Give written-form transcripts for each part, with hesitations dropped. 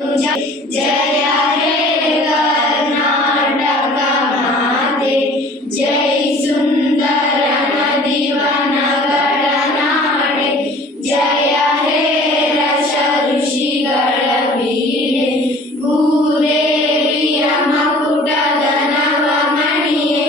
जय हे कर्नाटक माते, जय सुंदर नदी वनಗಳ ನಾಡೆ, जय हे रस ಋಷಿಗಳ ಬೀಡೆ, ಭೂದೇವಿಯ ಮಕುಟದ ನವಮಣಿಯೇ,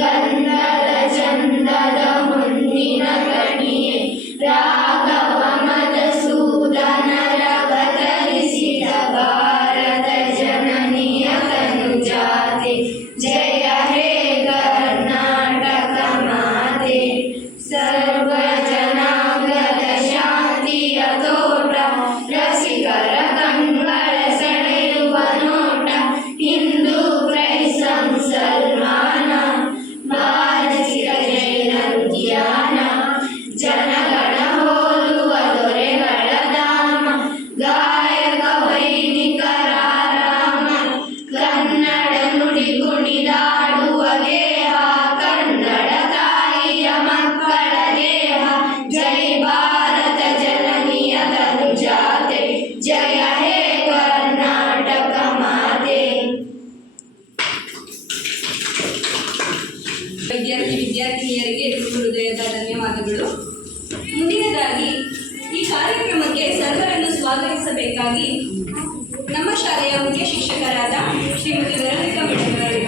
ಗಂಧದ ಚಂದದ ಹೊನ್ನಿನ ಕಣಿಯೇ, ರಾಘವ ಮಧುಸೂದನರವತರಿಸಿದ ಭಾರತ ಜನನಿಯ ತನುಜಾತೆ, ಜಯ ಹೇ ಕರ್ನಾಟಕ ಮಾತೆ. ಸರ್ವ ಜನಾಂಗದ ಶಾಂತಿಯ ತೋಟ, ರಸಿಕರ ಕಣ್ಗಳ ಸೆಳೆಯುವ ನೋಟ, ಹಿಂದೂ ಕ್ರೈಸ್ತ ಮುಸಲ್ಮಾನ, ಭಾರತೀಯ ಜೈನ ಉದ್ಯಾನ, ಜನಗಳ ಹೋಲುವ ದೊರೆಗಳ ಧಾಮ, ಗಾಯಕ ವೈದಿಕರ ರಾಮ, ಕನ್ನಡ ನುಡಿ ಕುಣಿದಾಡುವ ಗೇಹ, ಕನ್ನಡ ತಾಯಿಯ ಮಕ್ಕಳ ದೇಹ, ಜೈ ಭಾರತ ಜನನಿಯ ತನುಜಾತೆ, ಜಯ ಹೇ ಕರ್ನಾಟಕ ಮಾತೆ. ವಿದ್ಯಾರ್ಥಿನಿಯರಿಗೆ ಹೃದಯದ ಧನ್ಯವಾದಗಳು. ಮುಂದಿನದಾಗಿ ಈ ಕಾರ್ಯಕ್ರಮಕ್ಕೆ ಸರ್ವರನ್ನು ಸ್ವಾಗತಿಸಬೇಕಾಗಿ ನಮ್ಮ ಶಾಲೆಯ ಮುಖ್ಯ ಶಿಕ್ಷಕರಾದ ಶ್ರೀಮತಿ ವೆರೋನಿಕಾ ಮೇಡಮ್ ಅವರಿಗೆ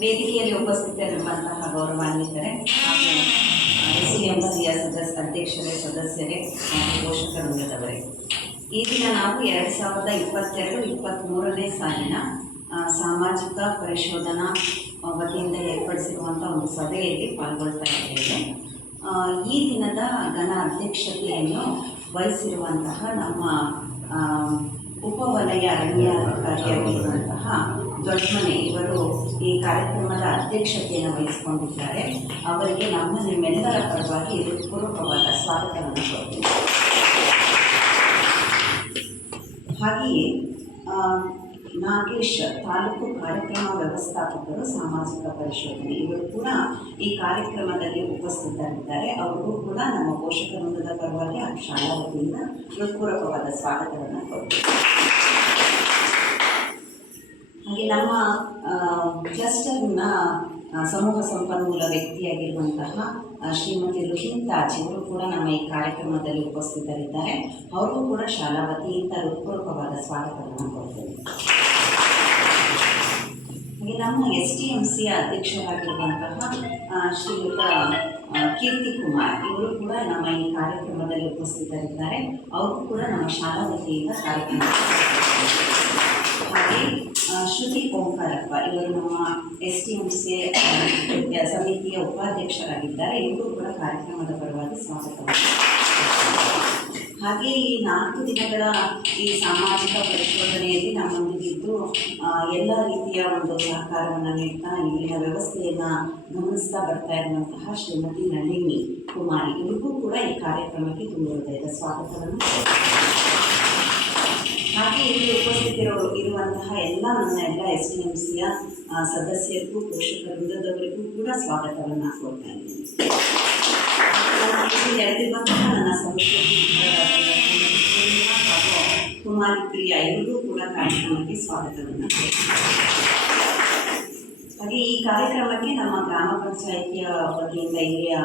ವೇದಿಕೆಯಲ್ಲಿ ಉಪಸ್ಥಿತರಿರುವಂತಹ ಗೌರವಾನ್ವಿತರೆ ಹಾಗೂ SCMCಯ ಅಧ್ಯಕ್ಷರೇ, ಸದಸ್ಯರೇ ಮತ್ತು ಪೋಷಕ ವೃಂದದವರೇ, ಈ ದಿನ ನಾವು 2022-23ನೇ ಸಾಲಿನ ಸಾಮಾಜಿಕ ಪರಿಶೋಧನಾ ವತಿಯಿಂದ ಏರ್ಪಡಿಸಿರುವಂಥ ಒಂದು ಸಭೆಯಲ್ಲಿ ಪಾಲ್ಗೊಳ್ತಾ ಇದ್ದೇವೆ. ಈ ದಿನದ ಘನ ಅಧ್ಯಕ್ಷತೆಯನ್ನು ವಹಿಸಿರುವಂತಹ ನಮ್ಮ ಉಪವಲಯ ಅರಣ್ಯಾಧಿಕಾರಿಯಾಗಿರುವಂತಹ ದೊಡ್ಡಮನೆ ಇವರು ಈ ಕಾರ್ಯಕ್ರಮದ ಅಧ್ಯಕ್ಷತೆಯನ್ನು ವಹಿಸಿಕೊಂಡಿದ್ದಾರೆ. ಅವರಿಗೆ ನಿಮ್ಮೆಲ್ಲರ ಪರವಾಗಿ ಹೃತ್ಪೂರ್ವಕವಾದ ಸ್ವಾಗತವನ್ನು ಕೊಡ್ತೀನಿ. ಹಾಗೆಯೇ ನಾಗೇಶ್ ತಾಲೂಕು ಕಾರ್ಯಕ್ರಮ ವ್ಯವಸ್ಥಾಪಕರು ಸಾಮಾಜಿಕ ಪರಿಶೋಧನೆ, ಇವರು ಕೂಡ ಈ ಕಾರ್ಯಕ್ರಮದಲ್ಲಿ ಉಪಸ್ಥಿತರಿದ್ದಾರೆ. ಅವರಿಗೂ ಕೂಡ ನಮ್ಮ ಪೋಷಕ ವೃಂದದ ಪರವಾಗಿ ಆ ಶಾಲಾ ವತಿಯಿಂದ ಹೃತ್ಪೂರ್ವಕವಾದ ಸ್ವಾಗತವನ್ನು ಕೊಡ್ತೀವಿ. ಹಾಗೆ ನಮ್ಮ ಕ್ಲಸ್ಟರ್ನ ಸಮೂಹ ಸಂಪನ್ಮೂಲ ವ್ಯಕ್ತಿಯಾಗಿರುವಂತಹ ಶ್ರೀಮತಿ ರುಹಿನ್ ತಾಜ್ ಇವರು ಕೂಡ ನಮ್ಮ ಈ ಕಾರ್ಯಕ್ರಮದಲ್ಲಿ ಉಪಸ್ಥಿತರಿದ್ದಾರೆ. ಅವ್ರಿಗೂ ಕೂಡ ಶಾಲಾ ವತಿಯಿಂದ ಹೃತ್ಪೂರ್ವಕವಾದ ಸ್ವಾಗತವನ್ನು ಕೊಡ್ತೇವೆ. ಹಾಗೆ ನಮ್ಮ STMCಯ ಅಧ್ಯಕ್ಷರಾಗಿರುವಂತಹ ಶ್ರೀಯುತ ಕೀರ್ತಿ ಕುಮಾರ್ ಇವರು ಕೂಡ ನಮ್ಮ ಈ ಕಾರ್ಯಕ್ರಮದಲ್ಲಿ ಉಪಸ್ಥಿತರಿದ್ದಾರೆ. ಅವ್ರಿಗೂ ಕೂಡ ನಮ್ಮ ಶಾಲಾ ವತಿಯಿಂದ ಕಾರ್ಯಕ್ರಮ. ಹಾಗೆ ಶ್ರುತಿ ಓಂಕಾರಪ್ಪ ಇವರು ನಮ್ಮ STMC ಸಮಿತಿಯ ಉಪಾಧ್ಯಕ್ಷರಾಗಿದ್ದಾರೆ. ಇವರು ಕೂಡ ಕಾರ್ಯಕ್ರಮದ ಪರವಾಗಿ ಸ್ವಾಗತವನ್ನು. ಹಾಗೆ ಈ 4 ದಿನಗಳ ಈ ಸಾಮಾಜಿಕ ಪರಿಶೋಧನೆಯಲ್ಲಿ ನಮ್ಮೊಂದಿಗಿದ್ದು ಎಲ್ಲ ರೀತಿಯ ಒಂದು ಸಹಕಾರವನ್ನು ನೀಡ್ತಾ ಇಲ್ಲಿನ ವ್ಯವಸ್ಥೆಯನ್ನು ಗಮನಿಸ್ತಾ ಬರ್ತಾ ಇರುವಂತಹ ಶ್ರೀಮತಿ ನಳಿನಿ ಕುಮಾರಿ ಇವರಿಗೂ ಕೂಡ ಈ ಕಾರ್ಯಕ್ರಮಕ್ಕೆ ತುಂಬ ಹೃದಯದ ಸ್ವಾಗತವನ್ನು. ಹಾಗೆ ಇಲ್ಲಿ ಇರುವಂತಹ ಎಲ್ಲ STMCಯ ಸದಸ್ಯರಿಗೂ ಪೋಷಕ ವೃಂದದವರಿಗೂ ಕೂಡ ಸ್ವಾಗತವನ್ನು ಕೊಡ್ತಾ ಇದ್ದೀನಿ. ನಡೆದಿರುವಂತಹ ನನ್ನ ಸಂಸ್ಕೃತಿ ಹಾಗೂ ಕುಮಾರಿ ಪ್ರಿಯಾ ಇವರಿಗೂ ಕೂಡ ಕಾರ್ಯಕ್ರಮಕ್ಕೆ ಸ್ವಾಗತವನ್ನು ಕೊಡ್ತೀನಿ. ಹಾಗೆ ಈ ಕಾರ್ಯಕ್ರಮಕ್ಕೆ ನಮ್ಮ ಗ್ರಾಮ ಪಂಚಾಯಿತಿಯ ವತಿಯಿಂದ ಇಲ್ಲಿಯ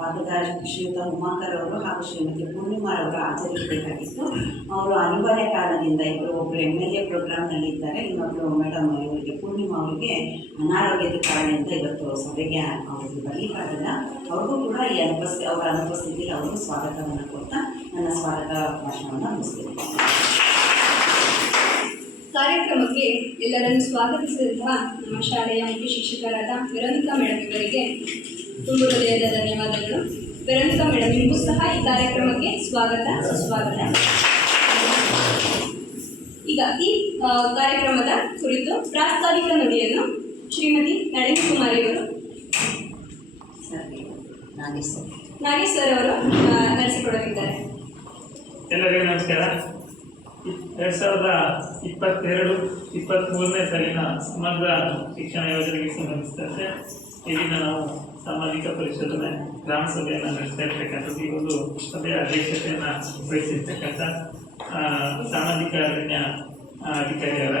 ಪಾದದಾರ ಶ್ರೀಯುತ ಉಮಾಕರ್ ಅವರು ಹಾಗೂ ಶ್ರೀಮತಿ ಪೂರ್ಣಿಮಾರವರು ಹಾಜರಿರಬೇಕಾಗಿತ್ತು. ಅವರು ಅನಿವಾರ್ಯ ಕಾರಣದಿಂದ ಒಬ್ಬರು MLA ಪ್ರೋಗ್ರಾಮ್ನಲ್ಲಿದ್ದಾರೆ, ಇನ್ನೊಬ್ಬರು ಮೇಡಮ್ ಇವರಿಗೆ ಪೂರ್ಣಿಮಾ ಅವರಿಗೆ ಅನಾರೋಗ್ಯದ ಕಾರಣದಿಂದ ಇವತ್ತು ಸಭೆಗೆ ಅವರಿಗೆ ಬರಲಿಕ್ಕಾಗಲ್ಲ. ಅವ್ರಿಗೂ ಕೂಡ ಅವರ ಅನುಪಸ್ಥಿತಿಯಲ್ಲಿ ಅವರು ಸ್ವಾಗತವನ್ನು ಕೊಡ್ತಾ ನನ್ನ ಸ್ವಾಗತ ಭಾಷಣವನ್ನು ಮುಗಿಸ್ತೀನಿ. ಕಾರ್ಯಕ್ರಮಕ್ಕೆ ಎಲ್ಲರನ್ನು ಸ್ವಾಗತಿಸಿದಂತಹ ನಮ್ಮ ಶಾಲೆಯ ಮುಖ್ಯ ಶಿಕ್ಷಕರಾದ ವೆರೋನಿಕಾ ಮೇಡಮ್ ಇವರಿಗೆ ತುಂಬ ಹೃದಯದ ಧನ್ಯವಾದಗಳು. ವೆರೋನಿಕಾ ಮೇಡಮ್ ನಿಮಗೂ ಸಹ ಈ ಕಾರ್ಯಕ್ರಮಕ್ಕೆ ಸ್ವಾಗತ, ಸುಸ್ವಾಗತ. ಈಗ ಈ ಕಾರ್ಯಕ್ರಮದ ಕುರಿತು ಪ್ರಾಸ್ತಾವಿಕ ನುಡಿಯನ್ನು ಶ್ರೀಮತಿ ನಳಿನಿ ಕುಮಾರಿ ಅವರು ನಾಗೇಶ್ ಸರ್ ಅವರು ನಡೆಸಿಕೊಡಲಿದ್ದಾರೆ. ಎಲ್ಲರಿಗೂ ನಮಸ್ಕಾರ. 2022-23ನೇ ಸಾಲಿನ ಸಮಗ್ರ ಶಿಕ್ಷಣ ಯೋಜನೆಗೆ ಸಂಬಂಧಿಸಿದಂತೆ ಇಲ್ಲಿನ ನಾವು ಸಾಮಾಜಿಕ ಪರಿಶೋಧನೆ ಗ್ರಾಮ ಸಭೆಯನ್ನು ನಡೆಸ್ತಾ ಇರ್ತಕ್ಕಂಥದ್ದು. ಈ ಒಂದು ಸಭೆಯ ಅಧ್ಯಕ್ಷತೆಯನ್ನು ವಹಿಸಿರ್ತಕ್ಕಂಥ ಸಾಮಾಜಿಕ ಅರಣ್ಯ ಅಧಿಕಾರಿಯವರ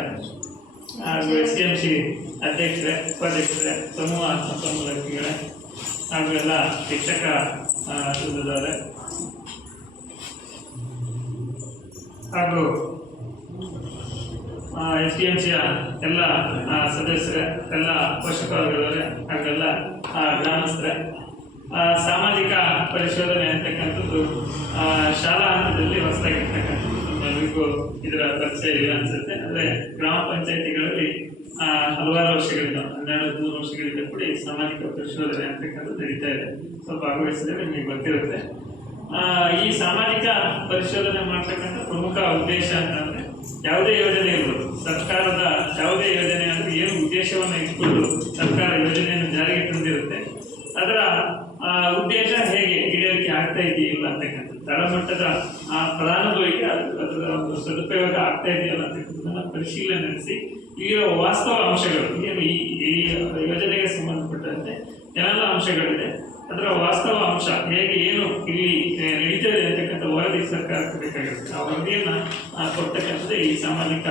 ಹಾಗೂ SDMC ಅಧ್ಯಕ್ಷರೇ, ಉಪಾಧ್ಯಕ್ಷರೇ, ಸಮೂಹ ಸಂಪನ್ಮೂಲ ವ್ಯಕ್ತಿಗಳೇ ಹಾಗೂ ಎಲ್ಲ ಶಿಕ್ಷಕ ವೃಂದದವರೇ ಹಾಗೂ SDMCಯ ಎಲ್ಲ ಸದಸ್ಯರೇ, ಎಲ್ಲ ಪೋಷಕರುಗಳವರೇ ಹಾಗೂ ಎಲ್ಲ ಗ್ರಾಮಸ್ಥರೇ, ಸಾಮಾಜಿಕ ಪರಿಶೋಧನೆ ಅಂತಕ್ಕಂಥದ್ದು ಶಾಲಾ ಹಂತದಲ್ಲಿ ಹೊಸದಾಗಿರ್ತಕ್ಕಂಥದ್ದು. ನಮಗೂ ಇದರ ಪರಿಚಯ ಇಲ್ಲ ಅನಿಸುತ್ತೆ. ಅಂದರೆ ಗ್ರಾಮ ಪಂಚಾಯಿತಿಗಳಲ್ಲಿ ಹಲವಾರು ವರ್ಷಗಳಿಂದ 12-13 ವರ್ಷಗಳಿಂದ ಕೂಡ ಈ ಸಾಮಾಜಿಕ ಪರಿಶೋಧನೆ ಅಂತಕ್ಕಂಥದ್ದು ನಡೀತಾ ಇದೆ. ಸ್ವಲ್ಪ ಭಾಗವಹಿಸಿದರೆ ನಿಮಗೆ ಗೊತ್ತಿರುತ್ತೆ. ಈ ಸಾಮಾಜಿಕ ಪರಿಶೋಧನೆ ಮಾಡ್ತಕ್ಕಂಥ ಪ್ರಮುಖ ಉದ್ದೇಶ ಅಂತಂದರೆ ಯಾವುದೇ ಯೋಜನೆ ಇರ್ಬೋದು, ಸರ್ಕಾರದ ಯಾವುದೇ ಯೋಜನೆ ಅಂದರೆ ಏನು ಉದ್ದೇಶವನ್ನು ಇಟ್ಕೊಂಡು ಸರ್ಕಾರ ಯೋಜನೆಯನ್ನು ಜಾರಿಗೆ ತಂದಿರುತ್ತೆ, ಅದರ ಉದ್ದೇಶ ಹೇಗೆ ಈಡೇರಿಕೆ ಆಗ್ತಾ ಇದೆಯಿಲ್ಲ ಅಂತಕ್ಕಂಥದ್ದು, ತಳಮಟ್ಟದ ಫಲಾನುಭವಿಗೆ ಅದರ ಒಂದು ಸದುಪಯೋಗ ಆಗ್ತಾ ಇದೆಯಲ್ಲ ಅಂತಕ್ಕಂಥದ್ದನ್ನು ಪರಿಶೀಲನೆ ನಡೆಸಿ ಇಲ್ಲಿರೋ ವಾಸ್ತವ ಅಂಶಗಳು ಏನು ಈ ಯೋಜನೆಗೆ ಸಂಬಂಧಪಟ್ಟಂತೆ ಏನೆಲ್ಲ ಅಂಶಗಳಿದೆ, ಅದರ ವಾಸ್ತವ ಅಂಶ ಹೇಗೆ ಏನು ಇಲ್ಲಿ ನಡೀತದೆ ಅಂತಕ್ಕಂಥ ವರದಿ ಸರ್ಕಾರಕ್ಕೆ ಬೇಕಾಗಿರುತ್ತೆ. ಆ ವರದಿಯನ್ನು ಕೊಡ್ತಕ್ಕಂಥದ್ದು ಈ ಸಾಮಾಜಿಕ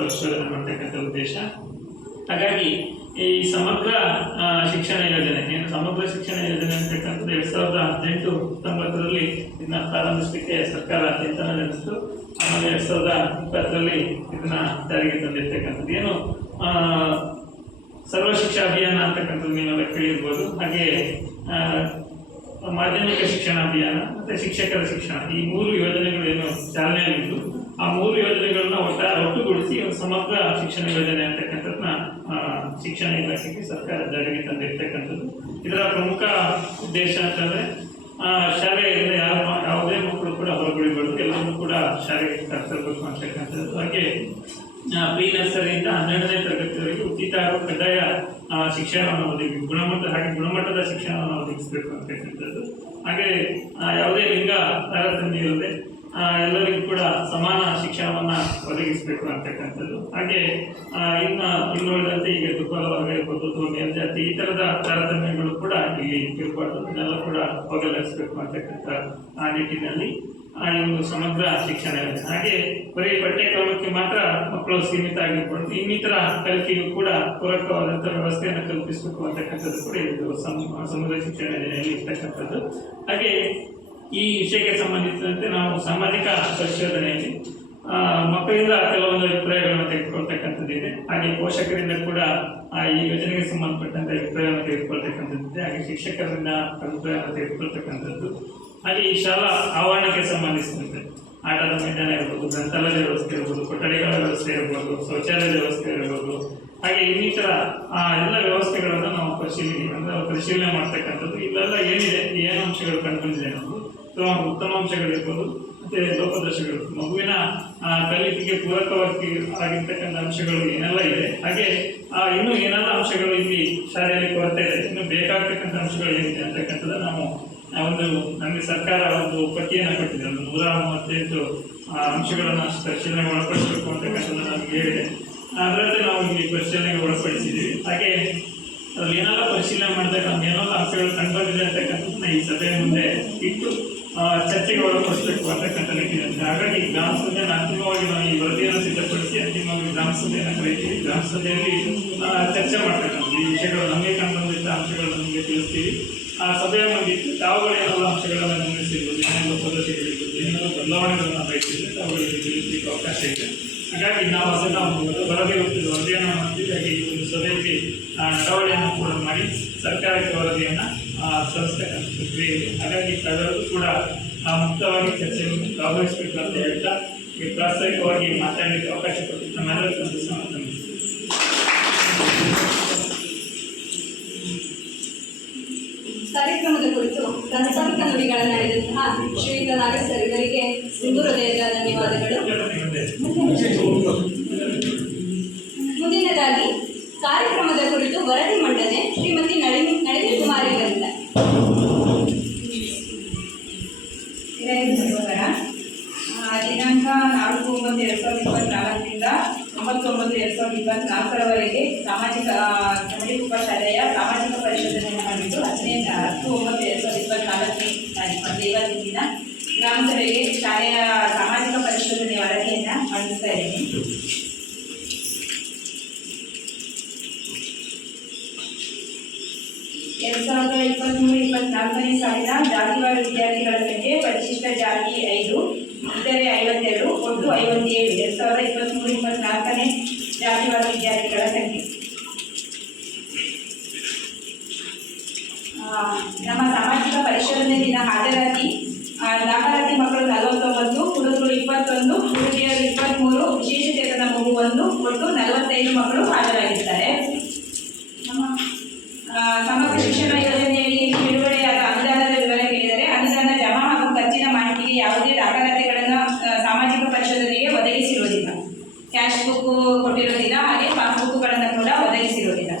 ಪರಿಶೋಧನೆ ಮಾಡ್ತಕ್ಕಂಥ ಉದ್ದೇಶ. ಹಾಗಾಗಿ ಈ ಸಮಗ್ರ ಶಿಕ್ಷಣ ಯೋಜನೆ ಏನು ಸಮಗ್ರ ಶಿಕ್ಷಣ ಯೋಜನೆ ಅಂತಕ್ಕಂಥದ್ದು 2018-19ರಲ್ಲಿ ಇದನ್ನ ಪ್ರಾರಂಭಿಸಲಿಕ್ಕೆ ಸರ್ಕಾರ ಚಿಂತನೆ ನಡೆಸಿತು. ಆಮೇಲೆ 2020ರಲ್ಲಿ ಇದನ್ನ ಜಾರಿಗೆ ತಂದಿರ್ತಕ್ಕಂಥದ್ದು. ಏನು ಸರ್ವ ಶಿಕ್ಷಾ ಅಭಿಯಾನ ಅಂತಕ್ಕಂಥದ್ದು ನೀವೆಲ್ಲ ಕೇಳಿರ್ಬೋದು. ಹಾಗೆ ಮಾಧ್ಯಮಿಕ ಶಿಕ್ಷಣ ಅಭಿಯಾನ ಮತ್ತು ಶಿಕ್ಷಕರ ಶಿಕ್ಷಣ, ಈ 3 ಯೋಜನೆಗಳು ಏನು ಚಾಲನೆಯಲ್ಲಿದ್ದು ಆ 3 ಯೋಜನೆಗಳನ್ನ ಒಟ್ಟುಗೂಡಿಸಿ ಸಮಗ್ರ ಶಿಕ್ಷಣ ಯೋಜನೆ ಅಂತಕ್ಕಂಥದ್ದನ್ನ ಶಿಕ್ಷಣ ಇಲಾಖೆಗೆ ಸರ್ಕಾರ ಜಾರಿಗೆ ತಂದಿರ್ತಕ್ಕಂಥದ್ದು. ಇದರ ಪ್ರಮುಖ ಉದ್ದೇಶ ಅಂತಂದರೆ ಶಾಲೆಯಿಂದ ಯಾವುದೇ ಮಕ್ಕಳು ಕೂಡ ಹೊರಗುಳಿಬಾರ್ದು, ಎಲ್ಲರೂ ಕೂಡ ಶಾಲೆಗೆ ಕರ್ತರಬೇಕು ಅಂತಕ್ಕಂಥದ್ದು. ಹಾಗೆ ಪ್ರೀ ನರ್ಸರಿಯಿಂದ 12ನೇ ತರಗತಿವರೆಗೆ ಉಚಿತ ಹಾಗೂ ಕಡ್ಡಾಯ ಶಿಕ್ಷಣವನ್ನು ಗುಣಮಟ್ಟದ ಶಿಕ್ಷಣವನ್ನು ಒದಗಿಸಬೇಕು ಅಂತಕ್ಕಂಥದ್ದು. ಹಾಗೆ ಯಾವುದೇ ಲಿಂಗ ತಾರತಮ್ಯ ಇಲ್ಲದೆ ಎಲ್ಲರಿಗೂ ಕೂಡ ಸಮಾನ ಶಿಕ್ಷಣವನ್ನು ಒದಗಿಸಬೇಕು ಅಂತಕ್ಕಂಥದ್ದು. ಹಾಗೆ ಇನ್ನುಳಿದಂತೆ ಈಗ ದುರ್ಬಲ ವರ್ಗ ಇರ್ಬೋದು ಅಥವಾ ಮೇಲ್ಜಾತಿ ಈ ಥರದ ತಾರತಮ್ಯಗಳು ಕೂಡ ಇಲ್ಲಿ ಇರಬಾರ್ದು, ಇದನ್ನೆಲ್ಲ ಕೂಡ ಹೋಗಲಾಡಿಸಬೇಕು ಅಂತಕ್ಕಂಥ ಆ ನಿಟ್ಟಿನಲ್ಲಿ ಈ ಒಂದು ಸಮಗ್ರ ಶಿಕ್ಷಣ ಯೋಜನೆ. ಹಾಗೆ ಬರೀ ಪಠ್ಯಕ್ರಮಕ್ಕೆ ಮಾತ್ರ ಮಕ್ಕಳು ಸೀಮಿತ ಆಗಿರ್ಬಾರ್ದು, ಇನ್ನಿತರ ಕಲಿಕೆಗೂ ಕೂಡ ಪೂರಕವಾದಂಥ ವ್ಯವಸ್ಥೆಯನ್ನು ಕಲ್ಪಿಸಬೇಕು ಅಂತಕ್ಕಂಥದ್ದು ಕೂಡ ಇದು ಸಮಗ್ರ ಶಿಕ್ಷಣ ಯೋಜನೆಯಲ್ಲಿ ಇರ್ತಕ್ಕಂಥದ್ದು. ಹಾಗೆ ಈ ವಿಷಯಕ್ಕೆ ಸಂಬಂಧಿಸಿದಂತೆ ನಾವು ಸಾಮಾಜಿಕ ಪರಿಶೋಧನೆಯಲ್ಲಿ ಮಕ್ಕಳಿಂದ ಕೆಲವೊಂದು ಅಭಿಪ್ರಾಯಗಳನ್ನು ತೆಗೆದುಕೊಳ್ತಕ್ಕಂಥದ್ದಿದೆ. ಹಾಗೆ ಪೋಷಕರಿಂದ ಕೂಡ ಈ ಯೋಜನೆಗೆ ಸಂಬಂಧಪಟ್ಟಂತೆ ಅಭಿಪ್ರಾಯವನ್ನು ತೆಗೆದುಕೊಳ್ತಕ್ಕಂಥದ್ದಿದೆ. ಹಾಗೆ ಶಿಕ್ಷಕರಿಂದ ಅಭಿಪ್ರಾಯವನ್ನು ತೆಗೆದುಕೊಳ್ತಕ್ಕಂಥದ್ದು. ಹಾಗೆ ಈ ಶಾಲಾ ಆವರಣಕ್ಕೆ ಸಂಬಂಧಿಸಿದಂತೆ ಆಟದ ಮೈದಾನ ಇರ್ಬೋದು, ಗ್ರಂಥಾಲಯದ ವ್ಯವಸ್ಥೆ ಇರ್ಬೋದು, ಕೊಠಡಿಗಳ ವ್ಯವಸ್ಥೆ ಇರ್ಬೋದು, ಶೌಚಾಲಯದ ವ್ಯವಸ್ಥೆ ಇರ್ಬೋದು, ಹಾಗೆ ಇನ್ನಿತರ ಎಲ್ಲ ವ್ಯವಸ್ಥೆಗಳನ್ನು ನಾವು ಪರಿಶೀಲನೆ ಮಾಡ್ತಕ್ಕಂಥದ್ದು. ಇಲ್ಲೆಲ್ಲ ಏನಿದೆ, ಏನು ಅಂಶಗಳು ಕಂಡುಬಂದಿದೆ ಅನ್ನೋದು, ಉತ್ತಮ ಅಂಶಗಳಿರ್ಬೋದು ಮತ್ತು ಲೋಪದೋಷಗಳು, ಮಗುವಿನ ಕಲಿಕೆಗೆ ಪೂರಕವಾಗಿ ಆಗಿರ್ತಕ್ಕಂಥ ಅಂಶಗಳು ಏನೆಲ್ಲ ಇದೆ, ಹಾಗೆ ಇನ್ನೂ ಏನೆಲ್ಲ ಅಂಶಗಳು ಇಲ್ಲಿ ಶಾಲೆಯಲ್ಲಿ ಕೊರತೆ ಇದೆ, ಇನ್ನು ಬೇಕಾಗ್ತಕ್ಕಂಥ ಅಂಶಗಳು ಏನಿದೆ ಅಂತಕ್ಕಂಥದ್ದು ನಾವು ನಮಗೆ ಸರ್ಕಾರ ಒಂದು ಪಟ್ಟಿಯನ್ನು ಕೊಟ್ಟಿದೆ. 138 ಅಂಶಗಳನ್ನು ಪರಿಶೀಲನೆಗೆ ಒಳಪಡಿಸಬೇಕು ಅಂತಕ್ಕಂಥದ್ದು ನಮಗೆ ಹೇಳಿದೆ. ಅದರಂತೆ ನಾವು ಇಲ್ಲಿ ಪರಿಶೀಲನೆಗೆ ಒಳಪಡಿಸಿದ್ದೀವಿ. ಹಾಗೆ ಅದ್ರಲ್ಲಿ ಏನೆಲ್ಲ ಪರಿಶೀಲನೆ ಮಾಡಿದಾಗ ನಮ್ಗೆ ಏನೆಲ್ಲ ಅಂಶಗಳು ಕಂಡುಬಂದಿದೆ ಅಂತಕ್ಕಂಥದ್ದನ್ನ ಈ ಸಭೆಯ ಮುಂದೆ ಇಟ್ಟು ಚರ್ಚೆಗೆ ಒಳಪಡಿಸಬೇಕು ಅಂತಕ್ಕಂಥ ನಿಟ್ಟಿನಲ್ಲಿ. ಹಾಗಾಗಿ ಗ್ರಾಮ ಸಭೆಯನ್ನು ಅಂತಿಮವಾಗಿ ನಾವು ಈ ವರದಿಯನ್ನು ಸಿದ್ಧಪಡಿಸಿ ಅಂತಿಮವಾಗಿ ಗ್ರಾಮ ಸಭೆಯನ್ನು ಕರೀತೀವಿ. ಗ್ರಾಮ ಸಭೆಯಲ್ಲಿ ಚರ್ಚೆ ಮಾಡ್ತಕ್ಕಂಥದ್ದು ಈ ವಿಷಯಗಳು ನಮಗೆ ಕಂಡುಬಂದಿದ್ದ ಅಂಶಗಳನ್ನು ನಮಗೆ ತಿಳಿಸ್ತೀವಿ. ಆ ಸಭೆಯ ಮುಂದಿಟ್ಟು ತಾವುಗಳು ಏನೆಲ್ಲ ಅಂಶಗಳನ್ನು ಗಮನಿಸಿರ್ಬೋದು, ಏನೆಲ್ಲ ಪದ್ಧತಿಗಳಿರ್ಬೋದು, ಏನೆಲ್ಲ ಬದಲಾವಣೆಗಳನ್ನು ಬಯಸಿದ್ರೆ ತಾವುಗಳಿಗೆ ತಿಳಿಸಲಿಕ್ಕೆ ಅವಕಾಶ ಇದೆ. ಹಾಗಾಗಿ ನಾವು ಅದನ್ನು ವರದಿಯನ್ನು ಮಾಡ್ತೀವಿ. ಹಾಗೆ ಈ ಒಂದು ಸಭೆಯಲ್ಲಿ ನಡವಳಿಯನ್ನು ಕೂಡ ಮಾಡಿ ಸರ್ಕಾರಕ್ಕೆ ವರದಿಯನ್ನು ಸಲ್ಲಿಸ್ತಕ್ಕಂಥ ಪ್ರಕ್ರಿಯೆ ಇದೆ. ಹಾಗಾಗಿ ತಾವೆಲ್ಲರೂ ಕೂಡ ಮುಕ್ತವಾಗಿ ಚರ್ಚೆಯನ್ನು ಭಾಗವಹಿಸಬೇಕು ಅಂತ ಹೇಳ್ತಾ ಈ ಪ್ರಾಸ್ತಾವಿಕವಾಗಿ ಮಾತಾಡಲಿಕ್ಕೆ ಅವಕಾಶ ಕೊಟ್ಟು ನಮ್ಮೆಲ್ಲರೂ ಸಂತೋಷವನ್ನು ಕಾರ್ಯಕ್ರಮದ ಕುರಿತು ಪ್ರಾಸ್ತಾವಿಕ ನುಡಿಗಳನ್ನಾಡಿದಂತಹ ಶ್ರೀಯುತ ನಾಗೇಶ್ ಸರ್ ಇವರಿಗೆ ತುಂಬು ಹೃದಯದ ಧನ್ಯವಾದಗಳು. ಮುಂದಿನದಾಗಿ ಕಾರ್ಯಕ್ರಮದ ಕುರಿತು ವರದಿ ಮಂಡನೆ ಶ್ರೀಮತಿ ನಳಿನಿ ಕುಮಾರಿ ಅವರಿಂದ. ದಿನಾಂಕ 4 9/2024ರಿಂದ 9/9/2024 ಸಾಮಾಜಿಕ ಸಮೀಪ ಶಾಲೆಯ ಸಾಮಾಜಿಕ ಪರಿಶೋಧನೆಯನ್ನು ಮಾಡಿದ್ದು 10/9/2024 ಇವತ್ತಿನ ಗ್ರಾಮ ಸಭೆಗೆ ಶಾಲೆಯ ಸಾಮಾಜಿಕ ಪರಿಶೋಧನೆ ವರದಿಯನ್ನು ಮಂಡಿಸ್ತಾ ಇದ್ದೀನಿ. ಎರಡು 2023-24ನೇ ಸಾಲಿನ ಜಾತಿವಾರು ವಿದ್ಯಾರ್ಥಿಗಳ ಸಂಖ್ಯೆ ಪರಿಶಿಷ್ಟ ಜಾತಿ 5, ಇತರೆ 52, ಒಟ್ಟು 57. 2023-24ನೇ ಜಾತಿವಾರು ವಿದ್ಯಾರ್ಥಿಗಳ ಸಂಖ್ಯೆ. ನಮ್ಮ ಸಾಮಾಜಿಕ ಪರಿಶೋಧನೆ ದಿನ ದಾಖಲಾತಿ ಮಕ್ಕಳು 49, ಹುಡುಗರು 21, ಹುಡುಗಿಯರು 23, ವಿಶೇಷಚೇತನ ಮಗು 1, ಒಟ್ಟು 45 ಮಕ್ಕಳು ಹಾಜರಾಗಿದ್ದಾರೆ. ಸಮಗ್ರ ಶಿಕ್ಷಣ ಯೋಜನೆಯಲ್ಲಿ ಬಿಡುಗಡೆಯಾದ ಅನುದಾನದ ವಿವರ ಕೇಳಿದರೆ, ಅನುದಾನ ಜಮಾ ಹಾಗೂ ಖರ್ಚಿನ ಮಾಹಿತಿಗೆ ಯಾವುದೇ ದಾಖಲಾತಿಗಳನ್ನು ಸಾಮಾಜಿಕ ಪರಿಶೋಧನೆಗೆ ಒದಗಿಸಿರುವುದಿಲ್ಲ. ಕ್ಯಾಶ್ ಬುಕ್ ಕೊಟ್ಟಿರುವುದಿಲ್ಲ, ಹಾಗೆ ಪಾಸ್ಬುಕ್ಗಳನ್ನು ಕೂಡ ಒದಗಿಸಿರುವುದಿಲ್ಲ.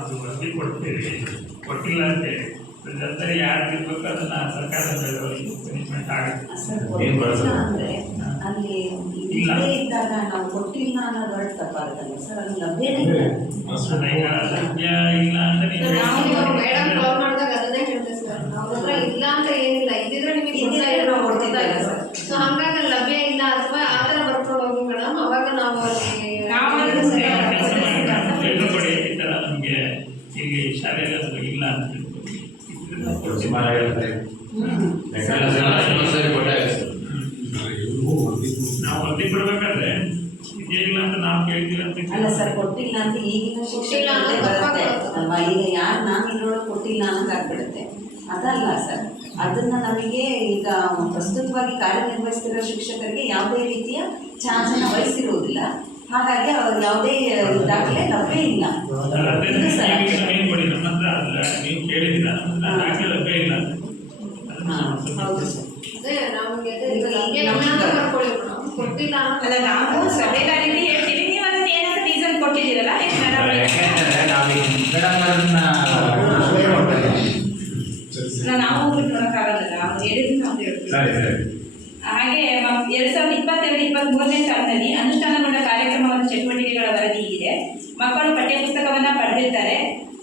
ಅದು ವರದಿ ಕೊಡ್ತೀವಿ, ಕೊಟ್ಟಿಲ್ಲ ಅಂತೇಳಿ ಜವಾಬ್ದಾರಿ ಯಾರು ಇರ್ಬೇಕು ಅದನ್ನ ಸರ್ಕಾರದ ಪನಿಷ್ಮೆಂಟ್ ಆಗುತ್ತೆ. ಅಲ್ಲಿ ಇಲ್ಲದೆ ಇದ್ದಾಗ ನಾವು ಕೊಟ್ಟಿಲ್ಲ ಅನ್ನೋದು ಹೊರಟು ತಪ್ಪಾಗುತ್ತಲ್ಲ ಸರ್, ಅದು ಲಭ್ಯನೇ ಲಭ್ಯ ಇಲ್ಲ ಅಂತ ಮೇಡಮ್ ಕಾಲ್ ಮಾಡಿದಾಗ ಅದನ್ನೇ ಹೇಳ್ತೇವೆ ಸರ್. ಅವ್ರ ಹತ್ರ ಇಲ್ಲ ಅಂತ ಏನಿಲ್ಲ, ಇದ್ದಿದ್ರೆ ನಿಮಗೆ ಕೊಡ್ತಾ ಇಲ್ಲ ಸರ್. ಸೊ ಹಂಗಾಗಿ ಲಭ್ಯ ಇಲ್ಲ ಅಥವಾ ಆ ಥರ ಬರ್ಕೊಂಡು ಹೋಗಿ ಮೇಡಮ್, ಅವಾಗ ನಾವು ಕೊಡಿ ಈ ಥರ ನಮಗೆ ಇಲ್ಲಿ ಶಾಲೆಯಲ್ಲಿ ಇಲ್ಲ ಅಂತ ನಾವು ವರದಿ ಕೊಡ್ಬೇಕಾದ್ರೆ ಇದೇನಿಲ್ಲ ಅಂತ ನಾವು ಕೇಳ್ತೀವಿ ಅಂತ ಅಲ್ಲ ಸರ್, ಕೊಟ್ಟಿಲ್ಲ ಅಂತ ಈಗಿನ ಶಿಕ್ಷಕರಿಗೆ ಬರುತ್ತೆ ಅಲ್ವಾ. ಈಗ ಯಾರು ನಾನು ಇದ್ರೊಳಗೆ ಕೊಟ್ಟಿಲ್ಲ ಅನ್ನೋದು ಆಗ್ಬಿಡುತ್ತೆ. ಅದಲ್ಲ ಸರ್, ಅದನ್ನ ನಮಗೆ ಈಗ ಪ್ರಸ್ತುತವಾಗಿ ಕಾರ್ಯನಿರ್ವಹಿಸ್ತಿರೋ ಶಿಕ್ಷಕರಿಗೆ ಯಾವುದೇ ರೀತಿಯ ಚಾರ್ಜನ್ನು ವಹಿಸಿರುವುದಿಲ್ಲ. ಹಾಗಾಗಿ ಅವ್ರು ಯಾವುದೇ ದಾಖಲೆ ಲಭ್ಯ ಇಲ್ಲ. ನೀವು ಕೇಳಿದಿರ ದಾಖಲೆ ಲಭ್ಯ ಇಲ್ಲ. ಹೌದು ಸರ್, ಕೊಟ್ಟಿಲ್ಲ ಅಲ್ಲ, ನಾವು ಸಭೆಗಾರಿಕೆ ಹೇಳ್ತೀವಿ, ನೀವು ಅದನ್ನ ಏನಾದ್ರು ರೀಸನ್ ಕೊಟ್ಟಿದ್ದೀರಲ್ಲ. ನಾವು ಬಿಟ್ಕೊಳಕ್ಕಾಗಲ್ಲ, ಅವ್ರು ಹೇಳಿದ್ರು ನಾವು ಹೇಳ್ತೀವಿ. ಹಾಗೆ 2022-23ನೇ ಸಾಲಿನಲ್ಲಿ ಅನುಷ್ಠಾನಗೊಂಡ ಕಾರ್ಯಕ್ರಮದ ಚಟುವಟಿಕೆಗಳ ವರದಿ ಇದೆ. ಮಕ್ಕಳು ಪಠ್ಯಪುಸ್ತಕವನ್ನು ಪಡೆದಿರ್ತಾರೆ,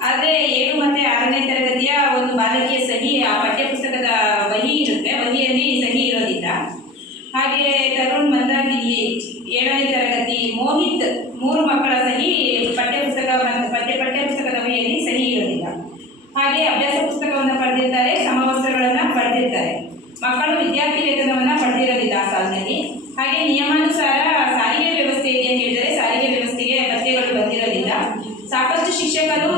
ಆದರೆ 7 ಮತ್ತು 6ನೇ ತರಗತಿಯ ಒಂದು ಬಾಲಕಿಯ ಸಹಿ ಆ ಪಠ್ಯಪುಸ್ತಕದ ವಹಿ ಇರುತ್ತೆ, ವಹಿಯಲ್ಲಿ ಸಹಿ ಇರೋದಿಲ್ಲ. ಹಾಗೆ ತರುಣ್ ಮಂದಾಗಿರಿ 7ನೇ ತರಗತಿ, ಮೋಹಿತ್ 3 ಮಕ್ಕಳ ಸಹಿ ಪಠ್ಯಪುಸ್ತಕದ ವಹಿಯಲ್ಲಿ ಸಹಿ ಇರೋದಿಲ್ಲ. ಹಾಗೆ ಅಭ್ಯಾಸ ಪುಸ್ತಕವನ್ನು ಪಡೆದಿರ್ತಾರೆ, ಸಮವಸ್ತ್ರಗಳನ್ನು ಪಡೆದಿರ್ತಾರೆ. ಮಕ್ಕಳು ವಿದ್ಯಾರ್ಥಿ ವೇತನವನ್ನು ಪಡೆದಿರೋದಿಲ್ಲ ಆ ಸಾಲಿನಲ್ಲಿ. ಹಾಗೆ ನಿಯಮಾನುಸಾರ ಸಾರಿಗೆ ವ್ಯವಸ್ಥೆ ಇದೆ ಅಂತ ಹೇಳಿದರೆ ಸಾರಿಗೆ ವ್ಯವಸ್ಥೆಗೆ ಭತ್ಯೆಗಳು ಬಂದಿರೋದಿಲ್ಲ. ಸಾಕಷ್ಟು ಶಿಕ್ಷಕರು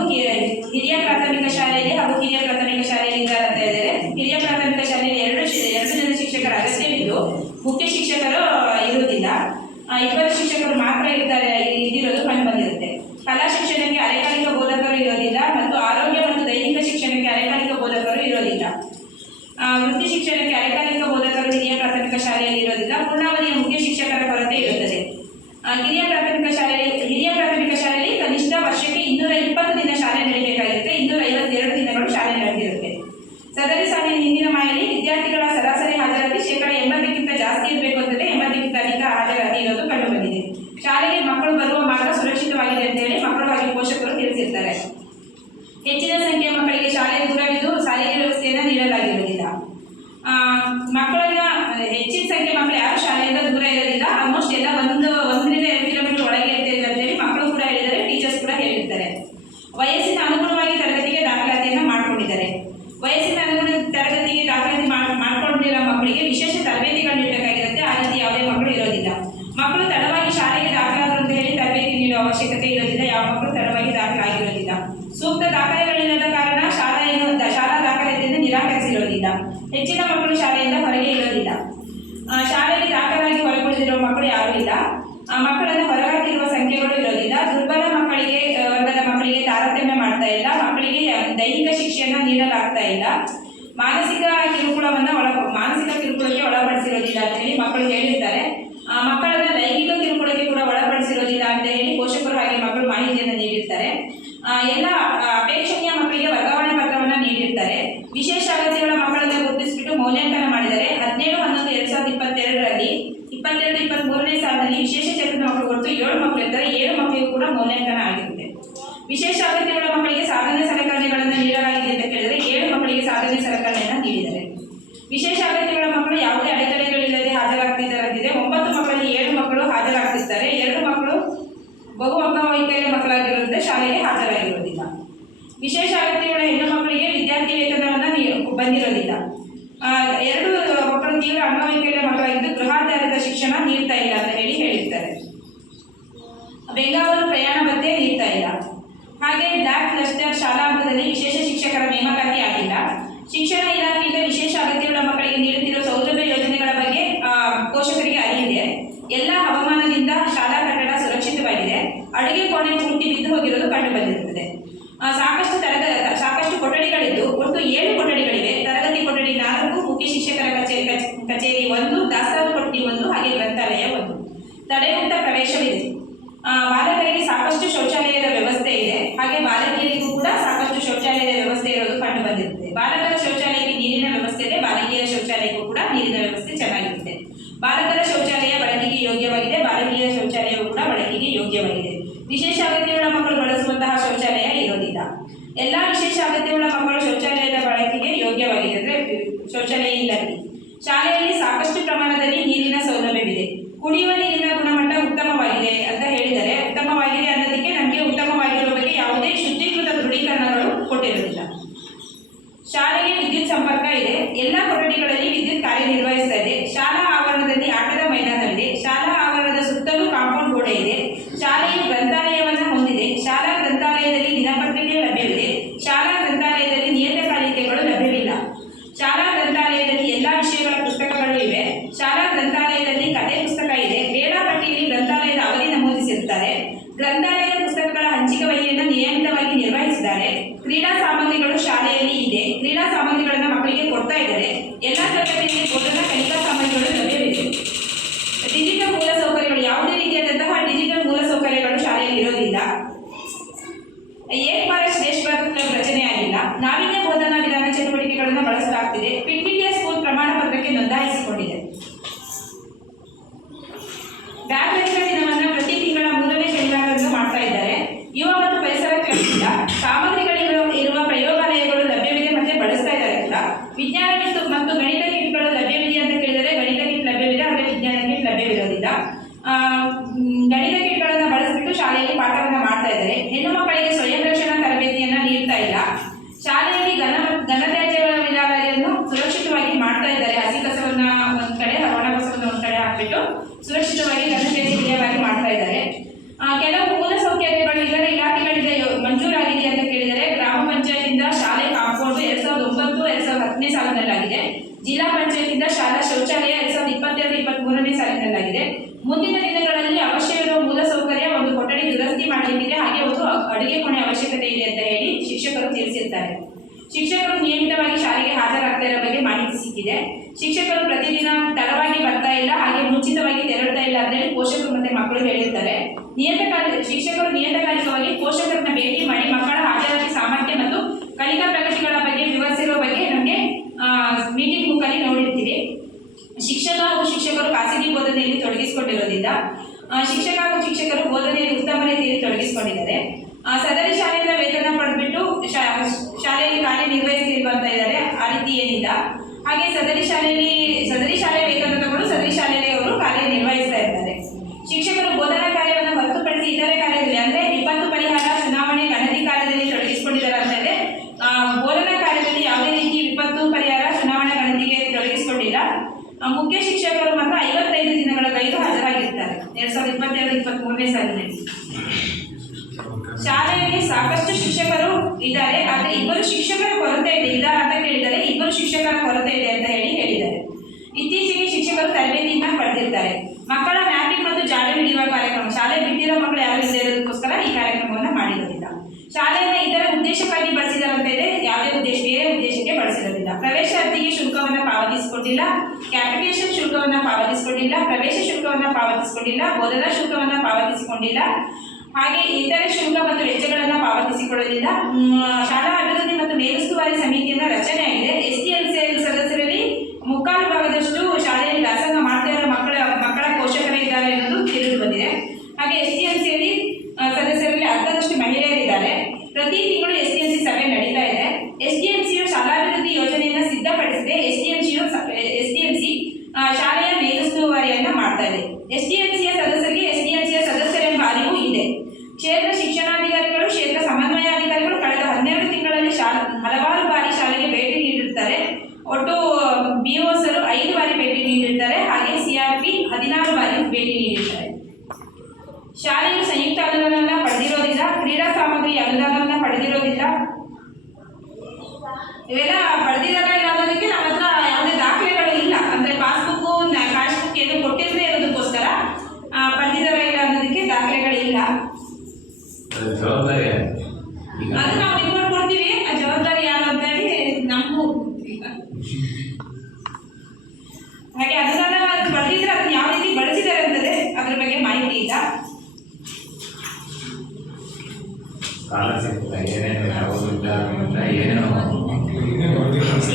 ಹಿರಿಯ ಪ್ರಾಥಮಿಕ ಶಾಲೆಯಲ್ಲಿ ಹಾಗೂ ಕಿರಿಯ ಪ್ರಾಥಮಿಕ ಶಾಲೆಯಲ್ಲಿ ಇದ್ದಾರೆ ಅಂತ ಹೇಳಿದರೆ, ಹಿರಿಯ ಪ್ರಾಥಮಿಕ ಶಾಲೆಯಲ್ಲಿ ಎರಡು ಜನ ಶಿಕ್ಷಕರ ಅಗತ್ಯವಿದ್ದು ಮುಖ್ಯ ಶಿಕ್ಷಕರು ಇರುವುದಿಲ್ಲ. 20 ಶಿಕ್ಷಕರು ಮಾತ್ರ ಇದ್ದಿರೋದು ಕಂಡು ಬಂದಿರುತ್ತೆ. ಕಲಾ ಶಿಕ್ಷಣಕ್ಕೆ ಅರೆಕಾಲಿಕ ಬೋಧಕರು ಇರೋದಿಲ್ಲ ಮತ್ತು ಆರೋಗ್ಯ ಮತ್ತು ದೈಹಿಕ ಶಿಕ್ಷಣಕ್ಕೆ ಅರೆಕಾಲಿಕ ಬೋಧಕರು ಇರೋದಿಲ್ಲ. ವೃತ್ತಿ ಶಿಕ್ಷಣಕ್ಕೆ ಅರೆಕಾಲಿಕ ಬೋಧಕರು ಹಿರಿಯ ಪ್ರಾಥಮಿಕ ಶಾಲೆಯಲ್ಲಿ ಇರೋದಿಲ್ಲ. ಪೂರ್ಣಾವಧಿಯ ಮುಖ್ಯ ಶಿಕ್ಷಕರ ಕೊರತೆ ಇರುತ್ತದೆ. ಹಿರಿಯ ಪ್ರಾಥಮಿಕ ಶಾಲೆಯಲ್ಲಿ ಕನಿಷ್ಠ ವರ್ಷಕ್ಕೆ 220 ದಿನ ಶಾಲೆ ನಡೆಯಬೇಕಾಗಿರುತ್ತೆ. 252 ದಿನಗಳು ಶಾಲೆ ನಡೆದಿರುತ್ತೆ. ಸದರಿ ಸಾಲಿನ ಹಿಂದಿನ ಮಾಹಿತಿ ವಿದ್ಯಾರ್ಥಿಗಳ ಸರಾಸರಿ ಹಾಜರಾತಿ 80% ಜಾಸ್ತಿ ಇರಬೇಕು ಅಂತಂದ್ರೆ 80% ಅಧಿಕ ಹಾಜರಾತಿ ಇರೋದು ಕಂಡು ಬಂದಿದೆ. ಶಾಲೆಗೆ ಮಕ್ಕಳು ಬರುವ ಮಾರ್ಗ ಸುರಕ್ಷಿತವಾಗಿದೆ ಅಂತ ಹೇಳಿ ಮಕ್ಕಳು ಹಾಗೂ ಪೋಷಕರು ತಿಳಿಸಿರ್ತಾರೆ. ಹೆಚ್ಚಿನ ಸಂಖ್ಯೆಯ ಮಕ್ಕಳಿಗೆ ಶಾಲೆ ದೂರವಿದ್ದು ಸಾರಿಗೆ ವ್ಯವಸ್ಥೆಯನ್ನು ನೀಡಲಾಗಿರುವುದಿಲ್ಲ. ಮಕ್ಕಳನ್ನ ಹೆಚ್ಚಿನ ಸಂಖ್ಯೆ ಮಕ್ಕಳು ಯಾರು ಶಾಲೆಯಿಂದ ದೂರ ಇರೋದಿಲ್ಲ. ಆಲ್ಮೋಸ್ಟ್ ಎಲ್ಲ 1-2 ಕಿಲೋಮೀಟರ್ ಒಳಗೆ ಇರ್ತೇವೆ ಅಂತೇಳಿ ಮಕ್ಕಳು ಕೂಡ ಹೇಳಿದ್ದಾರೆ, ಟೀಚರ್ಸ್ ಕೂಡ ಹೇಳಿರ್ತಾರೆ. ವಯಸ್ಸಿನ ಅನುಗುಣವಾಗಿ ತರಗತಿಗೆ ದಾಖಲಾತಿಯನ್ನು ಮಾಡಿಕೊಂಡಿದ್ದಾರೆ. ವಯಸ್ಸಿನ ಅನುಗುಣ ತರಗತಿಗೆ ದಾಖಲಾತಿ ಮಾಡ್ಕೊಂಡಿರೋ ಮಕ್ಕಳಿಗೆ ವಿಶೇಷ ತರಬೇತಿಗಳು ನೀಡಬೇಕಾಗಿರುತ್ತೆ. ಆ ರೀತಿ ಯಾವುದೇ ಮಕ್ಕಳು ಇರೋದಿಲ್ಲ. ಮಕ್ಕಳು ತಡವಾಗಿ ಶಾಲೆಗೆ ದಾಖಲಾದರು ಅಂತ ಹೇಳಿ ತರಬೇತಿ ನೀಡುವ ಅವಶ್ಯಕತೆ ಇರೋದಿಲ್ಲ. ಯಾವ ಮಕ್ಕಳು ತಡವಾಗಿ ದಾಖಲಾಗಿರೋದಿಲ್ಲ. ಸೂಕ್ತ ದಾಖಲೆಗಳಿಲ್ಲದ ಕಾರಣ ಶಾಲಾ ದಾಖಲಾತಿಯನ್ನು ನಿರಾಕರಿಸಿರೋದಿಲ್ಲ. ಹೆಚ್ಚಿನ ಮಕ್ಕಳು ಶಾಲೆಯಿಂದ ಹೊರಗೆ ಇರೋದಿಲ್ಲ. ಶಾಲೆಗೆ ದಾಖಲಾಗಿ ಹೊರಗುಳಿದಿರುವ ಮಕ್ಕಳು ಯಾರೂ ಇಲ್ಲ. ಮಕ್ಕಳನ್ನು ಹೊರಹಾಕಿರುವ ಸಂಖ್ಯೆಗಳು ಇರೋದಿಲ್ಲ. ದುರ್ಬಲ ವರ್ಗದ ಮಕ್ಕಳಿಗೆ ತಾರತಮ್ಯ ಮಾಡ್ತಾ ಇಲ್ಲ. ಮಕ್ಕಳಿಗೆ ದೈಹಿಕ ಶಿಕ್ಷೆಯನ್ನು ನೀಡಲಾಗ್ತಾ ಇಲ್ಲ. ಮಾನಸಿಕ ಕಿರುಕುಳಕ್ಕೆ ಒಳಪಡಿಸಿರೋದಿಲ್ಲ ಅಂತ ಹೇಳಿ ಮಕ್ಕಳು ಹೇಳಿರ್ತಾರೆ. ಮಕ್ಕಳನ್ನ ಲೈಂಗಿಕ ಕಿರುಕುಳಕ್ಕೆ ಕೂಡ ಒಳಪಡಿಸಿರೋದಿಲ್ಲ ಅಂತ ಹೇಳಿ ಪೋಷಕರು ಹಾಗೆ ಮಕ್ಕಳು ಮಾಹಿತಿಯನ್ನು ನೀಡಿರ್ತಾರೆ. ಎಲ್ಲ ಅಪೇಕ್ಷಣೀಯ ಮಕ್ಕಳಿಗೆ ವರ್ಗಾವಣೆ ಪತ್ರವನ್ನು ನೀಡಿರ್ತಾರೆ. ವಿಶೇಷ ಅಗತ್ಯಗಳ ಮಕ್ಕಳನ್ನು ಗುರುತಿಸಿಬಿಟ್ಟು ಮೌಲ್ಯಾಂಕನ ಮಾಡಿದರೆ 17/11/2023 ವಿಶೇಷ ಅಗತ್ಯಗಳ ಮಕ್ಕಳಿಗೆ ಸಾಧನೆ ಸಲಕರಣೆಗಳನ್ನು ನೀಡಲಾಗಿದೆ ಅಂತ ಕೇಳಿದರೆ 7 ಮಕ್ಕಳಿಗೆ ಸಾಧನೆ ಸಲಕರಣೆಯನ್ನು ನೀಡಿದ್ದಾರೆ. ವಿಶೇಷ ಅಗತ್ಯಗಳ ಮಕ್ಕಳು ಯಾವುದೇ ಅಡೆತಡೆಗಳಿಲ್ಲದೆ ಹಾಜರಾಗ್ತಿದ್ದಾರಂತಿದೆ. 9 ಮಕ್ಕಳಲ್ಲಿ 7 ಮಕ್ಕಳು ಹಾಜರಾಗ್ತಿರ್ತಾರೆ. 2 ಮಕ್ಕಳು ಬಹು ಅಂಗವೈಕಲ್ಯ ಮಕ್ಕಳಾಗಿರೋದ್ರಿಂದ ಶಾಲೆಗೆ ಹಾಜರಾಗಿರೋದಿಲ್ಲ. ವಿಶೇಷ ಅಗತ್ಯಗಳ ಹೆಣ್ಣು ಮಕ್ಕಳಿಗೆ ವಿದ್ಯಾರ್ಥಿ ವೇತನವನ್ನು ಬಂದಿರೋದಿಲ್ಲ. 2 ಮಕ್ಕಳು ತೀವ್ರ ಅಂಗವೈಕಲ್ಯ ಮಕ್ಕಳಾಗಿದ್ದು ಗೃಹಾಧಾರಿತ ಶಿಕ್ಷಣ ನೀಡ್ತಾ ಇಲ್ಲ ಅಂತ ಹೇಳಿರ್ತಾರೆ. ಬೆಂಗಾವಲು ಪ್ರಯಾಣ ಭತ್ಯೆ ನೀಡ್ತಾ ಇಲ್ಲ. ಹಾಗೆ ಬ್ಲಾಕ್ ಕ್ಲಸ್ಟರ್ ಶಾಲಾ ಹಂತದಲ್ಲಿ ವಿಶೇಷ ಶಿಕ್ಷಕರ ನೇಮಕಾತಿ ಆಗಿಲ್ಲ. ಶಿಕ್ಷಣ ಇಲಾಖೆಯಿಂದ ವಿಶೇಷ ಅಗತ್ಯಗಳ ಮಕ್ಕಳಿಗೆ ನೀಡುತ್ತಿರುವ ಸೌಲಭ್ಯ ಯೋಜನೆಗಳ ಬಗ್ಗೆ ಪೋಷಕರಿಗೆ ಅರಿವಿದೆ. ಎಲ್ಲ ಹವಾಮಾನದಿಂದ ಶಾಲಾ ಕಟ್ಟಡ ಸುರಕ್ಷಿತವಾಗಿದೆ. ಅಡುಗೆ ಕೋಣೆ ಪೂರ್ತಿ ಬಿದ್ದು ಹೋಗಿರೋದು ಕಂಡು ಬಂದಿರುತ್ತದೆ. ಸಾಕಷ್ಟು ಕೊಠಡಿಗಳಿದ್ದು ಒಟ್ಟು 7 ಕೊಠಡಿಗಳಿವೆ. ತರಗತಿ ಕೊಠಡಿ 4, ಮುಖ್ಯ ಶಿಕ್ಷಕರ ಕಚೇರಿ 1, ದಾಸ್ತಾನು ಕೊಠಡಿ 1, ಹಾಗೆ ಗ್ರಂಥಾಲಯ 1. ತಡೆಮುಕ್ತ ಪ್ರವೇಶವಿದೆ. ಬಾಲಕರಿಗೆ ಸಾಕಷ್ಟು ಶೌಚಾಲಯದ ವ್ಯವಸ್ಥೆ ಇದೆ. ಹಾಗೆ ಬಾಲಕಿಯರಿಗೂ ಕೂಡ ಸಾಕಷ್ಟು ಶೌಚಾಲಯದ ವ್ಯವಸ್ಥೆ ಇರೋದು ಕಂಡು ಬಂದಿರುತ್ತದೆ. ಬಾಲಕರ ಶೌಚಾಲಯಕ್ಕೆ ನೀರಿನ ವ್ಯವಸ್ಥೆ ಇದೆ. ಬಾಲಕಿಯರ ಶೌಚಾಲಯಕ್ಕೂ ಕೂಡ ನೀರಿನ ವ್ಯವಸ್ಥೆ ಚೆನ್ನಾಗಿರುತ್ತೆ. ಬಾಲಕರ ಶೌಚಾಲಯ ಬಳಕೆಗೆ ಯೋಗ್ಯವಾಗಿದೆ. ಬಾಲಕಿಯರ ಶೌಚಾಲಯವು ಕೂಡ ಬಳಕೆಗೆ ಯೋಗ್ಯವಾಗಿದೆ. ವಿಶೇಷ ಅಗತ್ಯಗಳ ಮಕ್ಕಳು ಬಳಸುವಂತಹ ಶೌಚಾಲಯ ಇರೋದಿಲ್ಲ. ಎಲ್ಲ ವಿಶೇಷ ಅಗತ್ಯಗಳ ಮಕ್ಕಳು ಶೌಚಾಲಯದ ಬಳಕೆಗೆ ಯೋಗ್ಯವಾಗಿದೆ, ಅಂದರೆ ಶೌಚಾಲಯ ಇಲ್ಲ. ಶಾಲೆಯಲ್ಲಿ ಸಾಕಷ್ಟು ಪ್ರಮಾಣದಲ್ಲಿ ನೀರಿನ ಸೌಲಭ್ಯವಿದೆ. ಕುಡಿಯುವ ನೀರಿನ ಗುಣಮಟ್ಟ ಉತ್ತಮವಾಗಿದೆ ಅಂತ ಹೇಳಿದರೆ, ಉತ್ತಮವಾಗಿದೆ ಅನ್ನೋದಕ್ಕೆ ನಮಗೆ ಉತ್ತಮವಾಗಿರುವ ಬಗ್ಗೆ ಯಾವುದೇ ಶುದ್ಧೀಕೃತ ದೃಢೀಕರಣಗಳು ಕೊಟ್ಟಿರುವುದಿಲ್ಲ. ಶಾಲೆಗೆ ವಿದ್ಯುತ್ ಸಂಪರ್ಕ ಇದೆ. ಎಲ್ಲ ಕೊಠಡಿಗಳಲ್ಲಿ ವಿದ್ಯುತ್ ಕಾರ್ಯನಿರ್ವಹಿಸ್ತಾ ಇದೆ. ಶಾಲಾ ಆವರಣದಲ್ಲಿ ಆಟದ ಮೈದಾನವಿದೆ. ಶಾಲಾ ಆವರಣದ ಸುತ್ತಲೂ ಕಾಂಪೌಂಡ್ ಗೋಡೆ ಇದೆ. ಶಾಲೆಯು ಗ್ರಂಥಾಲಯವನ್ನು ಹೊಂದಿದೆ. ಶಾಲಾ ಗ್ರಂಥಾಲಯದಲ್ಲಿ ದಿನಪತ್ರಿಕೆ ಲಭ್ಯವಿದೆ. ಶಾಲಾ ಗ್ರಂಥಾಲಯದಲ್ಲಿ ನಿಯತಕಾಲಿಕೆಗಳು ಲಭ್ಯವಿಲ್ಲ. ಶಾಲಾ ಗ್ರಂಥಾಲಯದಲ್ಲಿ ಎಲ್ಲ ವಿಷಯಗಳ ಪುಸ್ತಕಗಳು ಇವೆ. ಶಾಲಾ ಗ್ರಂಥಾಲಯದಲ್ಲಿ ಕಥೆ ಪುಸ್ತಕ ಇದೆ. ವೇಳಾಪಟ್ಟಿಯಲ್ಲಿ ಗ್ರಂಥಾಲಯದ ಅವಧಿ ನಮೂದಿಸಿರುತ್ತಾರೆ. ಗ್ರಂಥಾಲಯದ ಪುಸ್ತಕಗಳ ಹಂಚಿಕೆಯನ್ನು ನಿಯಮಿತವಾಗಿ ನಿರ್ವಹಿಸಿದ್ದಾರೆ. ಕ್ರೀಡಾ ಸಾಮಗ್ರಿಗಳು ಶಾಲೆಯಲ್ಲಿ ಇದೆ. ಕ್ರೀಡಾ ಸಾಮಗ್ರಿಗಳನ್ನು ಮಕ್ಕಳಿಗೆ ಕೊಡ್ತಾ ಇದ್ದಾರೆ. ಎಲ್ಲ ತರಗತಿಯಲ್ಲಿ ಬೋಧನಾ ಕಲಿಕಾ ಸಾಮಗ್ರಿಗಳು ಲಭ್ಯವಿದೆ. ಡಿಜಿಟಲ್ ಮೂಲಸೌಕರ್ಯಗಳು, ಯಾವುದೇ ರೀತಿಯಾದಂತಹ ಡಿಜಿಟಲ್ ಮೂಲಸೌಕರ್ಯಗಳು ಶಾಲೆಯಲ್ಲಿ ಇರೋದಿಲ್ಲ. ಏಕ್ ಭಾರತ್ ಶ್ರೇಷ್ಠ ಭಾರತ್ ಕ್ಲಬ್ ರಚನೆಯಾಗಿಲ್ಲ. ನಾವೀನ್ಯ ಬೋಧನಾ ವಿಧಾನ ಚಟುವಟಿಕೆಗಳನ್ನು ಬಳಸಲಾಗ್ತಿದೆ. ಫಿಟ್ ಇಂಡಿಯಾ ಸ್ಕೂಲ್ ಪ್ರಮಾಣ ಪತ್ರಕ್ಕೆ ನೋಂದಾಯಿಸಿಕೊಂಡಿದೆ. ಬ್ಯಾಗ್ ರಹಿತ ದಿನವನ್ನು ಪ್ರತಿ ತಿಂಗಳ 3ನೇ ಶನಿವಾರದಂದು ಮಾಡ್ತಾ ಇದ್ದಾರೆ. ಯುವ ಮತ್ತು ಪರಿಸರ ಕ್ಲಬ್ನಿಂದ ಸಾಮಗ್ರಿಗಳಿರುವ ಪ್ರಯೋಗಾಲಯಗಳು ಲಭ್ಯವಿದೆ ಮತ್ತೆ ಬಳಸ್ತಾ ಇದ್ದಾರೆ ಕೂಡ. ವಿಜ್ಞಾನ ಮತ್ತು ಗಣಿತ ಕಿಟ್ಗಳು ಲಭ್ಯವಿದೆ ಅಂತ ಕೇಳಿದರೆ ಗಣಿತ ಕಿಟ್ ಲಭ್ಯವಿದೆ, ಆದರೆ ವಿಜ್ಞಾನ ಕಿಟ್ ಲಭ್ಯವಿರೋದಿಲ್ಲ. ಗಣಿತ ಕಿಟ್ಗಳನ್ನು ಬಳಸಿಬಿಟ್ಟು ಶಾಲೆಯಲ್ಲಿ ಪಾಠವನ್ನು ಮಾಡ್ತಾ ಇದ್ದಾರೆ. ಹೆಣ್ಣು ಮಕ್ಕಳಿಗೆ ಸ್ವಯಂ ರಕ್ಷಣಾ ತರಬೇತಿಯನ್ನು ನೀಡ್ತಾ ಇಲ್ಲ. ಶಾಲೆಯಲ್ಲಿ ಘನತ್ಯಾಜ್ಯ ವಿಲೇವಾರಿಯನ್ನು ಸುರಕ್ಷಿತವಾಗಿ ಮಾಡ್ತಾ ಇದ್ದಾರೆ. ಹಸಿ ಕಸವನ್ನು ಒಂದು ಕಡೆ, ಒಣ ಕಸವನ್ನು ಒಂದು ಕಡೆ ಹಾಕ್ಬಿಟ್ಟು ಸುರಕ್ಷಿತವಾಗಿ ಘನತ್ಯಾಜ್ಯ ವಿಲೇವಾರಿ ಮಾಡ್ತಾ ಇದ್ದಾರೆ. ಕೆಲವು ಮೂಲ ಸೌಕರ್ಯಗಳು ಇದರ ಇಲಾಖೆಗಳಿಂದ ಮಂಜೂರಾಗಿದೆ ಅಂತ ಕೇಳಿದರೆ ಗ್ರಾಮ ಪಂಚಾಯತಿಂದ ಶಾಲೆ ಕಾಂಪೌಂಡ್ 2009-2010ನೇ ಸಾಲಿನಲ್ಲಾಗಿದೆ. ಜಿಲ್ಲಾ ಪಂಚಾಯತಿಂದ ಶಾಲಾ ಶೌಚಾಲಯ 2022-23ನೇ ಸಾಲಿನಲ್ಲಾಗಿದೆ. ಮುಂದಿನ ದಿನಗಳಲ್ಲಿ ಅವಶ್ಯವಿರುವ ಮೂಲ ಸೌಕರ್ಯ, ಒಂದು ಕೊಠಡಿ ದುರಸ್ತಿ ಮಾಡಲಿಕ್ಕಿದೆ, ಹಾಗೆ ಒಂದು ಅಡುಗೆ ಕೋಣೆ ಅವಶ್ಯಕತೆ ಇದೆ ಅಂತ ಹೇಳಿ ಶಿಕ್ಷಕರು ತಿಳಿಸಿರ್ತಾರೆ. ಶಿಕ್ಷಕರು ನಿಯಮಿತವಾಗಿ ಶಾಲೆಗೆ ಹಾಜರಾಗ್ತಾ ಇರೋ ಬಗ್ಗೆ ಮಾಹಿತಿ ಸಿಕ್ಕಿದೆ. ಶಿಕ್ಷಕರು ಪ್ರತಿದಿನ ತಡವಾಗಿ ಬರ್ತಾ ಇಲ್ಲ, ಹಾಗೆ ಮುಂಚಿತವಾಗಿ ತೆರಳ್ತಾ ಇಲ್ಲ ಅಂತ ಹೇಳಿ ಪೋಷಕರು ಮತ್ತೆ ಮಕ್ಕಳು ಹೇಳಿರ್ತಾರೆ. ಶಿಕ್ಷಕರು ನಿಯತಕಾಲಿಕವಾಗಿ ಪೋಷಕರನ್ನ ಭೇಟಿ ಮಾಡಿ ಮಕ್ಕಳ ಹಾಜರಾತಿ ಸಾಮರ್ಥ್ಯ ಮತ್ತು ಕಲಿಕಾ ಪ್ರಗತಿಗಳ ಬಗ್ಗೆ ವಿವರಿಸಿರುವ ಬಗ್ಗೆ ನಮಗೆ ಮೀಟಿಂಗ್ ಬುಕ್ಕಲ್ಲಿ ನೋಡಿರ್ತೀವಿ. ಶಿಕ್ಷಕ ಹಾಗೂ ಶಿಕ್ಷಕರು ಖಾಸಗಿ ಬೋಧನೆಯಲ್ಲಿ ತೊಡಗಿಸಿಕೊಂಡಿರೋದ್ರಿಂದ ಶಿಕ್ಷಕರು ಬೋಧನೆಯಲ್ಲಿ ಉತ್ತಮ ರೀತಿಯಲ್ಲಿ ತೊಡಗಿಸಿಕೊಂಡಿದ್ದಾರೆ. ಸದರಿ ಶಾಲೆಯಿಂದ ವೇತನ ಪಡೆದ್ಬಿಟ್ಟು ಶಾಲೆಯಲ್ಲಿ ಕಾರ್ಯನಿರ್ವಹಿಸಿರುವಂತ ಇದ್ದಾರೆ. ಆ ರೀತಿ ಏನಿಲ್ಲ. ಹಾಗೆ ಸದರಿ ಶಾಲೆ ವೇತನ ತಗೊಂಡು ಸದರಿ ಶಾಲೆಯಲ್ಲಿ ಅವರು ಕಾರ್ಯನಿರ್ವಹಿಸ್ತಾ ಇರ್ತಾರೆ. ಶಿಕ್ಷಕರು ಬೋಧನಾ ಕಾರ್ಯವನ್ನು ಹೊರತುಪಡಿಸಿ ಇತರೆ ಕಾರ್ಯದಲ್ಲಿ, ಅಂದರೆ ವಿಪತ್ತು ಪರಿಹಾರ, ಚುನಾವಣೆ, ಗಣತಿ ಕಾರ್ಯದಲ್ಲಿ ತೊಡಗಿಸಿಕೊಂಡಿದ್ದಾರೆ ಅಂತಂದ್ರೆ ಬೋಧನಾ ಕಾರ್ಯದಲ್ಲಿ ಯಾವುದೇ ರೀತಿ ವಿಪತ್ತು ಪರಿಹಾರ, ಚುನಾವಣೆ, ಗಣತಿಗೆ ತೊಡಗಿಸಿಕೊಂಡಿಲ್ಲ. ಮುಖ್ಯ ಶಿಕ್ಷಕರು ಮಾತ್ರ 55 ದಿನಗಳ ಗೈರು ಹಾಜರಾಗಿರ್ತಾರೆ 2022-23ನೇ ಸಾಲಿನಲ್ಲಿ. ಶಾಲೆಯಲ್ಲಿ ಸಾಕಷ್ಟು ಶಿಕ್ಷಕರು ಇದ್ದಾರೆ, ಆದರೆ 2 ಶಿಕ್ಷಕರ ಕೊರತೆ ಇದೆ ಅಂತ ಕೇಳಿದರೆ 2 ಶಿಕ್ಷಕರ ಕೊರತೆ ಇದೆ ಅಂತ ಹೇಳಿದ್ದಾರೆ. ಇತ್ತೀಚೆಗೆ ಶಿಕ್ಷಕರು ತರಬೇತಿಯಿಂದ ಪಡೆದಿರ್ತಾರೆ. ಮಕ್ಕಳ ಮ್ಯಾಪಿಂಗ್ ಮತ್ತು ಜಾಡು ಹಿಡಿಯುವ ಕಾರ್ಯಕ್ರಮ, ಶಾಲೆ ಬಿಟ್ಟಿರೋ ಮಕ್ಕಳು ಯಾರು ಇಲ್ಲದೆ ಇರೋದಕ್ಕೋಸ್ಕರ ಈ ಕಾರ್ಯಕ್ರಮವನ್ನು ಮಾಡಿರೋದಿಲ್ಲ. ಶಾಲೆಯನ್ನು ಇತರ ಉದ್ದೇಶಕ್ಕಾಗಿ ಬಳಸಿದಾರಂತ ಇದೆ, ಯಾವುದೇ ಬೇರೆ ಉದ್ದೇಶಕ್ಕೆ ಬಳಸಿರೋದಿಲ್ಲ. ಪ್ರವೇಶ ಅರ್ಜಿಗೆ ಶುಲ್ಕವನ್ನು ಪಾವತಿಸಿಕೊಂಡಿಲ್ಲ, ಕ್ಯಾಪಿಟೇಷನ್ ಶುಲ್ಕವನ್ನು ಪಾವತಿಸಿಕೊಂಡಿಲ್ಲ, ಪ್ರವೇಶ ಶುಲ್ಕವನ್ನು ಪಾವತಿಸಿಕೊಂಡಿಲ್ಲ, ಬೋಧನಾ ಶುಲ್ಕವನ್ನು ಪಾವತಿಸಿಕೊಂಡಿಲ್ಲ, ಹಾಗೆ ಇತರೆ ಶುಲ್ಕ ಮತ್ತು ವೆಚ್ಚಗಳನ್ನು ಪಾವತಿಸಿಕೊಳ್ಳಲಿಲ್ಲ. ಶಾಲಾ ಅಭಿವೃದ್ಧಿ ಮತ್ತು ಮೇಲುಸ್ತುವಾರಿ ಸಮಿತಿಯನ್ನು ರಚನೆಯಾಗಿದೆ. STLCL ಸದಸ್ಯರಲ್ಲಿ 3/4 ಭಾಗದಷ್ಟು ಶಾಲೆಯಲ್ಲಿ ವ್ಯಾಸಂಗ ಮಾಡ್ತಾ ಇರೋ ಮಕ್ಕಳ ಪೋಷಕರೇ ಇದ್ದಾರೆ ಎನ್ನುವುದು ತಿಳಿದು ಬಂದಿದೆ. ಹಾಗೆ STLCಯಲ್ಲಿ ಸದಸ್ಯರಲ್ಲಿ 10% ಮಹಿಳೆಯರಿದ್ದಾರೆ. ಎಸ್ಡಿಎಂಸಿಯ ಸದಸ್ಯರಿಗೆ ಎಸ್ಡಿಎಂಸಿಯ ಸದಸ್ಯರೆಂಬ ಅರಿವು ಇದೆ. ಕ್ಷೇತ್ರ ಶಿಕ್ಷಣಾಧಿಕಾರಿಗಳು, ಕ್ಷೇತ್ರ ಸಮನ್ವಯಾಧಿಕಾರಿಗಳು ಕಳೆದ 12 ತಿಂಗಳಲ್ಲಿ ಹಲವಾರು ಬಾರಿ ಶಾಲೆಗೆ ಭೇಟಿ ನೀಡಿರುತ್ತಾರೆ. ಒಟ್ಟು ಬಿಒಸರು 5 ಬಾರಿ ಭೇಟಿ ನೀಡಿರ್ತಾರೆ. ಹಾಗೆ ಸಿಆರ್ಪಿ 16 ಬಾರಿ ಭೇಟಿ ನೀಡಿರ್ತಾರೆ. ಶಾಲೆಯು ಸಂಯುಕ್ತ ಅನುದಾನವನ್ನು ಪಡೆದಿರೋದ್ರಿಂದ, ಕ್ರೀಡಾ ಸಾಮಗ್ರಿ ಅನುದಾನವನ್ನು ಪಡೆದಿರೋದ್ರಿಂದ, ಇವೆಲ್ಲ ಪಡೆದಿದ್ದಾರ ಇಲ್ಲ ಅನ್ನೋದಕ್ಕೆ ನಮ್ಮ ಹತ್ರ ಯಾವುದೇ ದಾಖಲೆಗಳು ಇಲ್ಲ. ಅಂದರೆ ಪಾಸ್ಬುಕ್ಕು, ಕ್ಯಾಶ್ ಬುಕ್ ಏನು ಕೊಟ್ಟಿಲ್ಲದೆ ಇರೋದಕ್ಕೋಸ್ಕರ ಪಡೆದಿದ್ದಾರ ಇಲ್ಲ ಅನ್ನೋದಕ್ಕೆ ದಾಖಲೆಗಳಿಲ್ಲ. ಅದು ನಾವು ರಿಪೋರ್ಟ್ ಕೊಡ್ತೀವಿ. ಆ ಜವಾಬ್ದಾರಿ ಯಾರು ಅಂತ ಹೇಳಿ ನಮಗೂ ಹಾಗೆ ಅನುದಾನ ಪಡೆದಿದ್ರೆ ಅದನ್ನ ಯಾವ ರೀತಿ ಬಳಸಿದ್ದಾರೆ ಅಂತದೆ ಅದ್ರ ಬಗ್ಗೆ ಮಾಹಿತಿ ಇಲ್ಲ.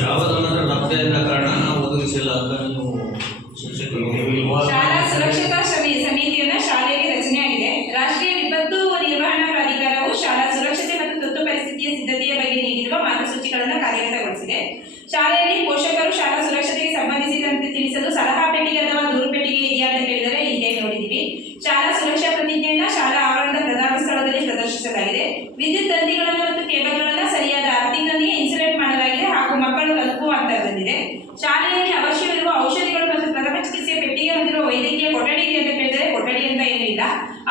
ಯಾವುದನ್ನಾದ್ರೂ ಲಭ್ಯ ಇದ್ದ ಕಾರಣ ನಾವು ಒದಗಿಸಿಲ್ಲ ಅಂತ ನೀವು ಶಿಕ್ಷಕರು. ಶಾಲಾ ಸುರಕ್ಷತಾ ಸಮಿತಿಯನ್ನ ಶಾಲೆಗೆ ರಚನೆಯಾಗಿದೆ. ರಾಷ್ಟ್ರೀಯ ವಿಪತ್ತು ನಿರ್ವಹಣಾ ಪ್ರಾಧಿಕಾರವು ಶಾಲಾ ಸುರಕ್ಷತೆ ಮತ್ತು ತುರ್ತು ಪರಿಸ್ಥಿತಿಯ ಸಿದ್ಧತೆಯ ಬಗ್ಗೆ ನೀಡಿರುವ ಮಾರ್ಗಸೂಚಿಗಳನ್ನು ಕಾರ್ಯಗತಗೊಳಿಸಿದೆ. ಶಾಲೆಯಲ್ಲಿ ಪೋಷಕರು ಶಾಲಾ ಸುರಕ್ಷತೆಗೆ ಸಂಬಂಧಿಸಿದಂತೆ ತಿಳಿಸಲು ಸಲಹಾ ಪೆಟ್ಟಿಗೆ ಅಥವಾ ದೂರು ಪೆಟ್ಟಿಗೆ ಇದೆಯಾ ಅಂತ ಕೇಳಿದರೆ ಇದೆ, ನೋಡಿದ್ದೀವಿ. ಶಾಲಾ ಸುರಕ್ಷಾ ಪ್ರತಿಜ್ಞೆಯನ್ನ ಶಾಲಾ ಆವರಣದ ಪ್ರಧಾನ ಸ್ಥಳದಲ್ಲಿ ಪ್ರದರ್ಶಿಸಲಾಗಿದೆ. ವಿದ್ಯುತ್ ತಂತಿಗಳನ್ನು ಮತ್ತು ಕೇಬಲ್ಗಳನ್ನು ಸರಿಯಾದ ಅರ್ಥಿಂದೊಂದಿಗೆ ಇನ್ಸುಲೇಟ್ ಮಾಡಲಾಗಿದೆ ಹಾಗೂ ಮಕ್ಕಳು ತಲುಪುವಂತಹದ್ದಿದೆ. ಶಾಲೆಯಲ್ಲಿ ಅವಶ್ಯವಿರುವ ಔಷಧಿಗಳು ಮತ್ತು ಪ್ರಥಮ ಚಿಕಿತ್ಸೆ ಪೆಟ್ಟಿಗೆ ಹೊಂದಿರುವ ವೈದ್ಯಕೀಯ ಕೊಠಡಿ ಇದೆ ಅಂತ ಕೇಳಿದರೆ ಕೊಠಡಿ ಅಂತ ಏನೂ ಇಲ್ಲ.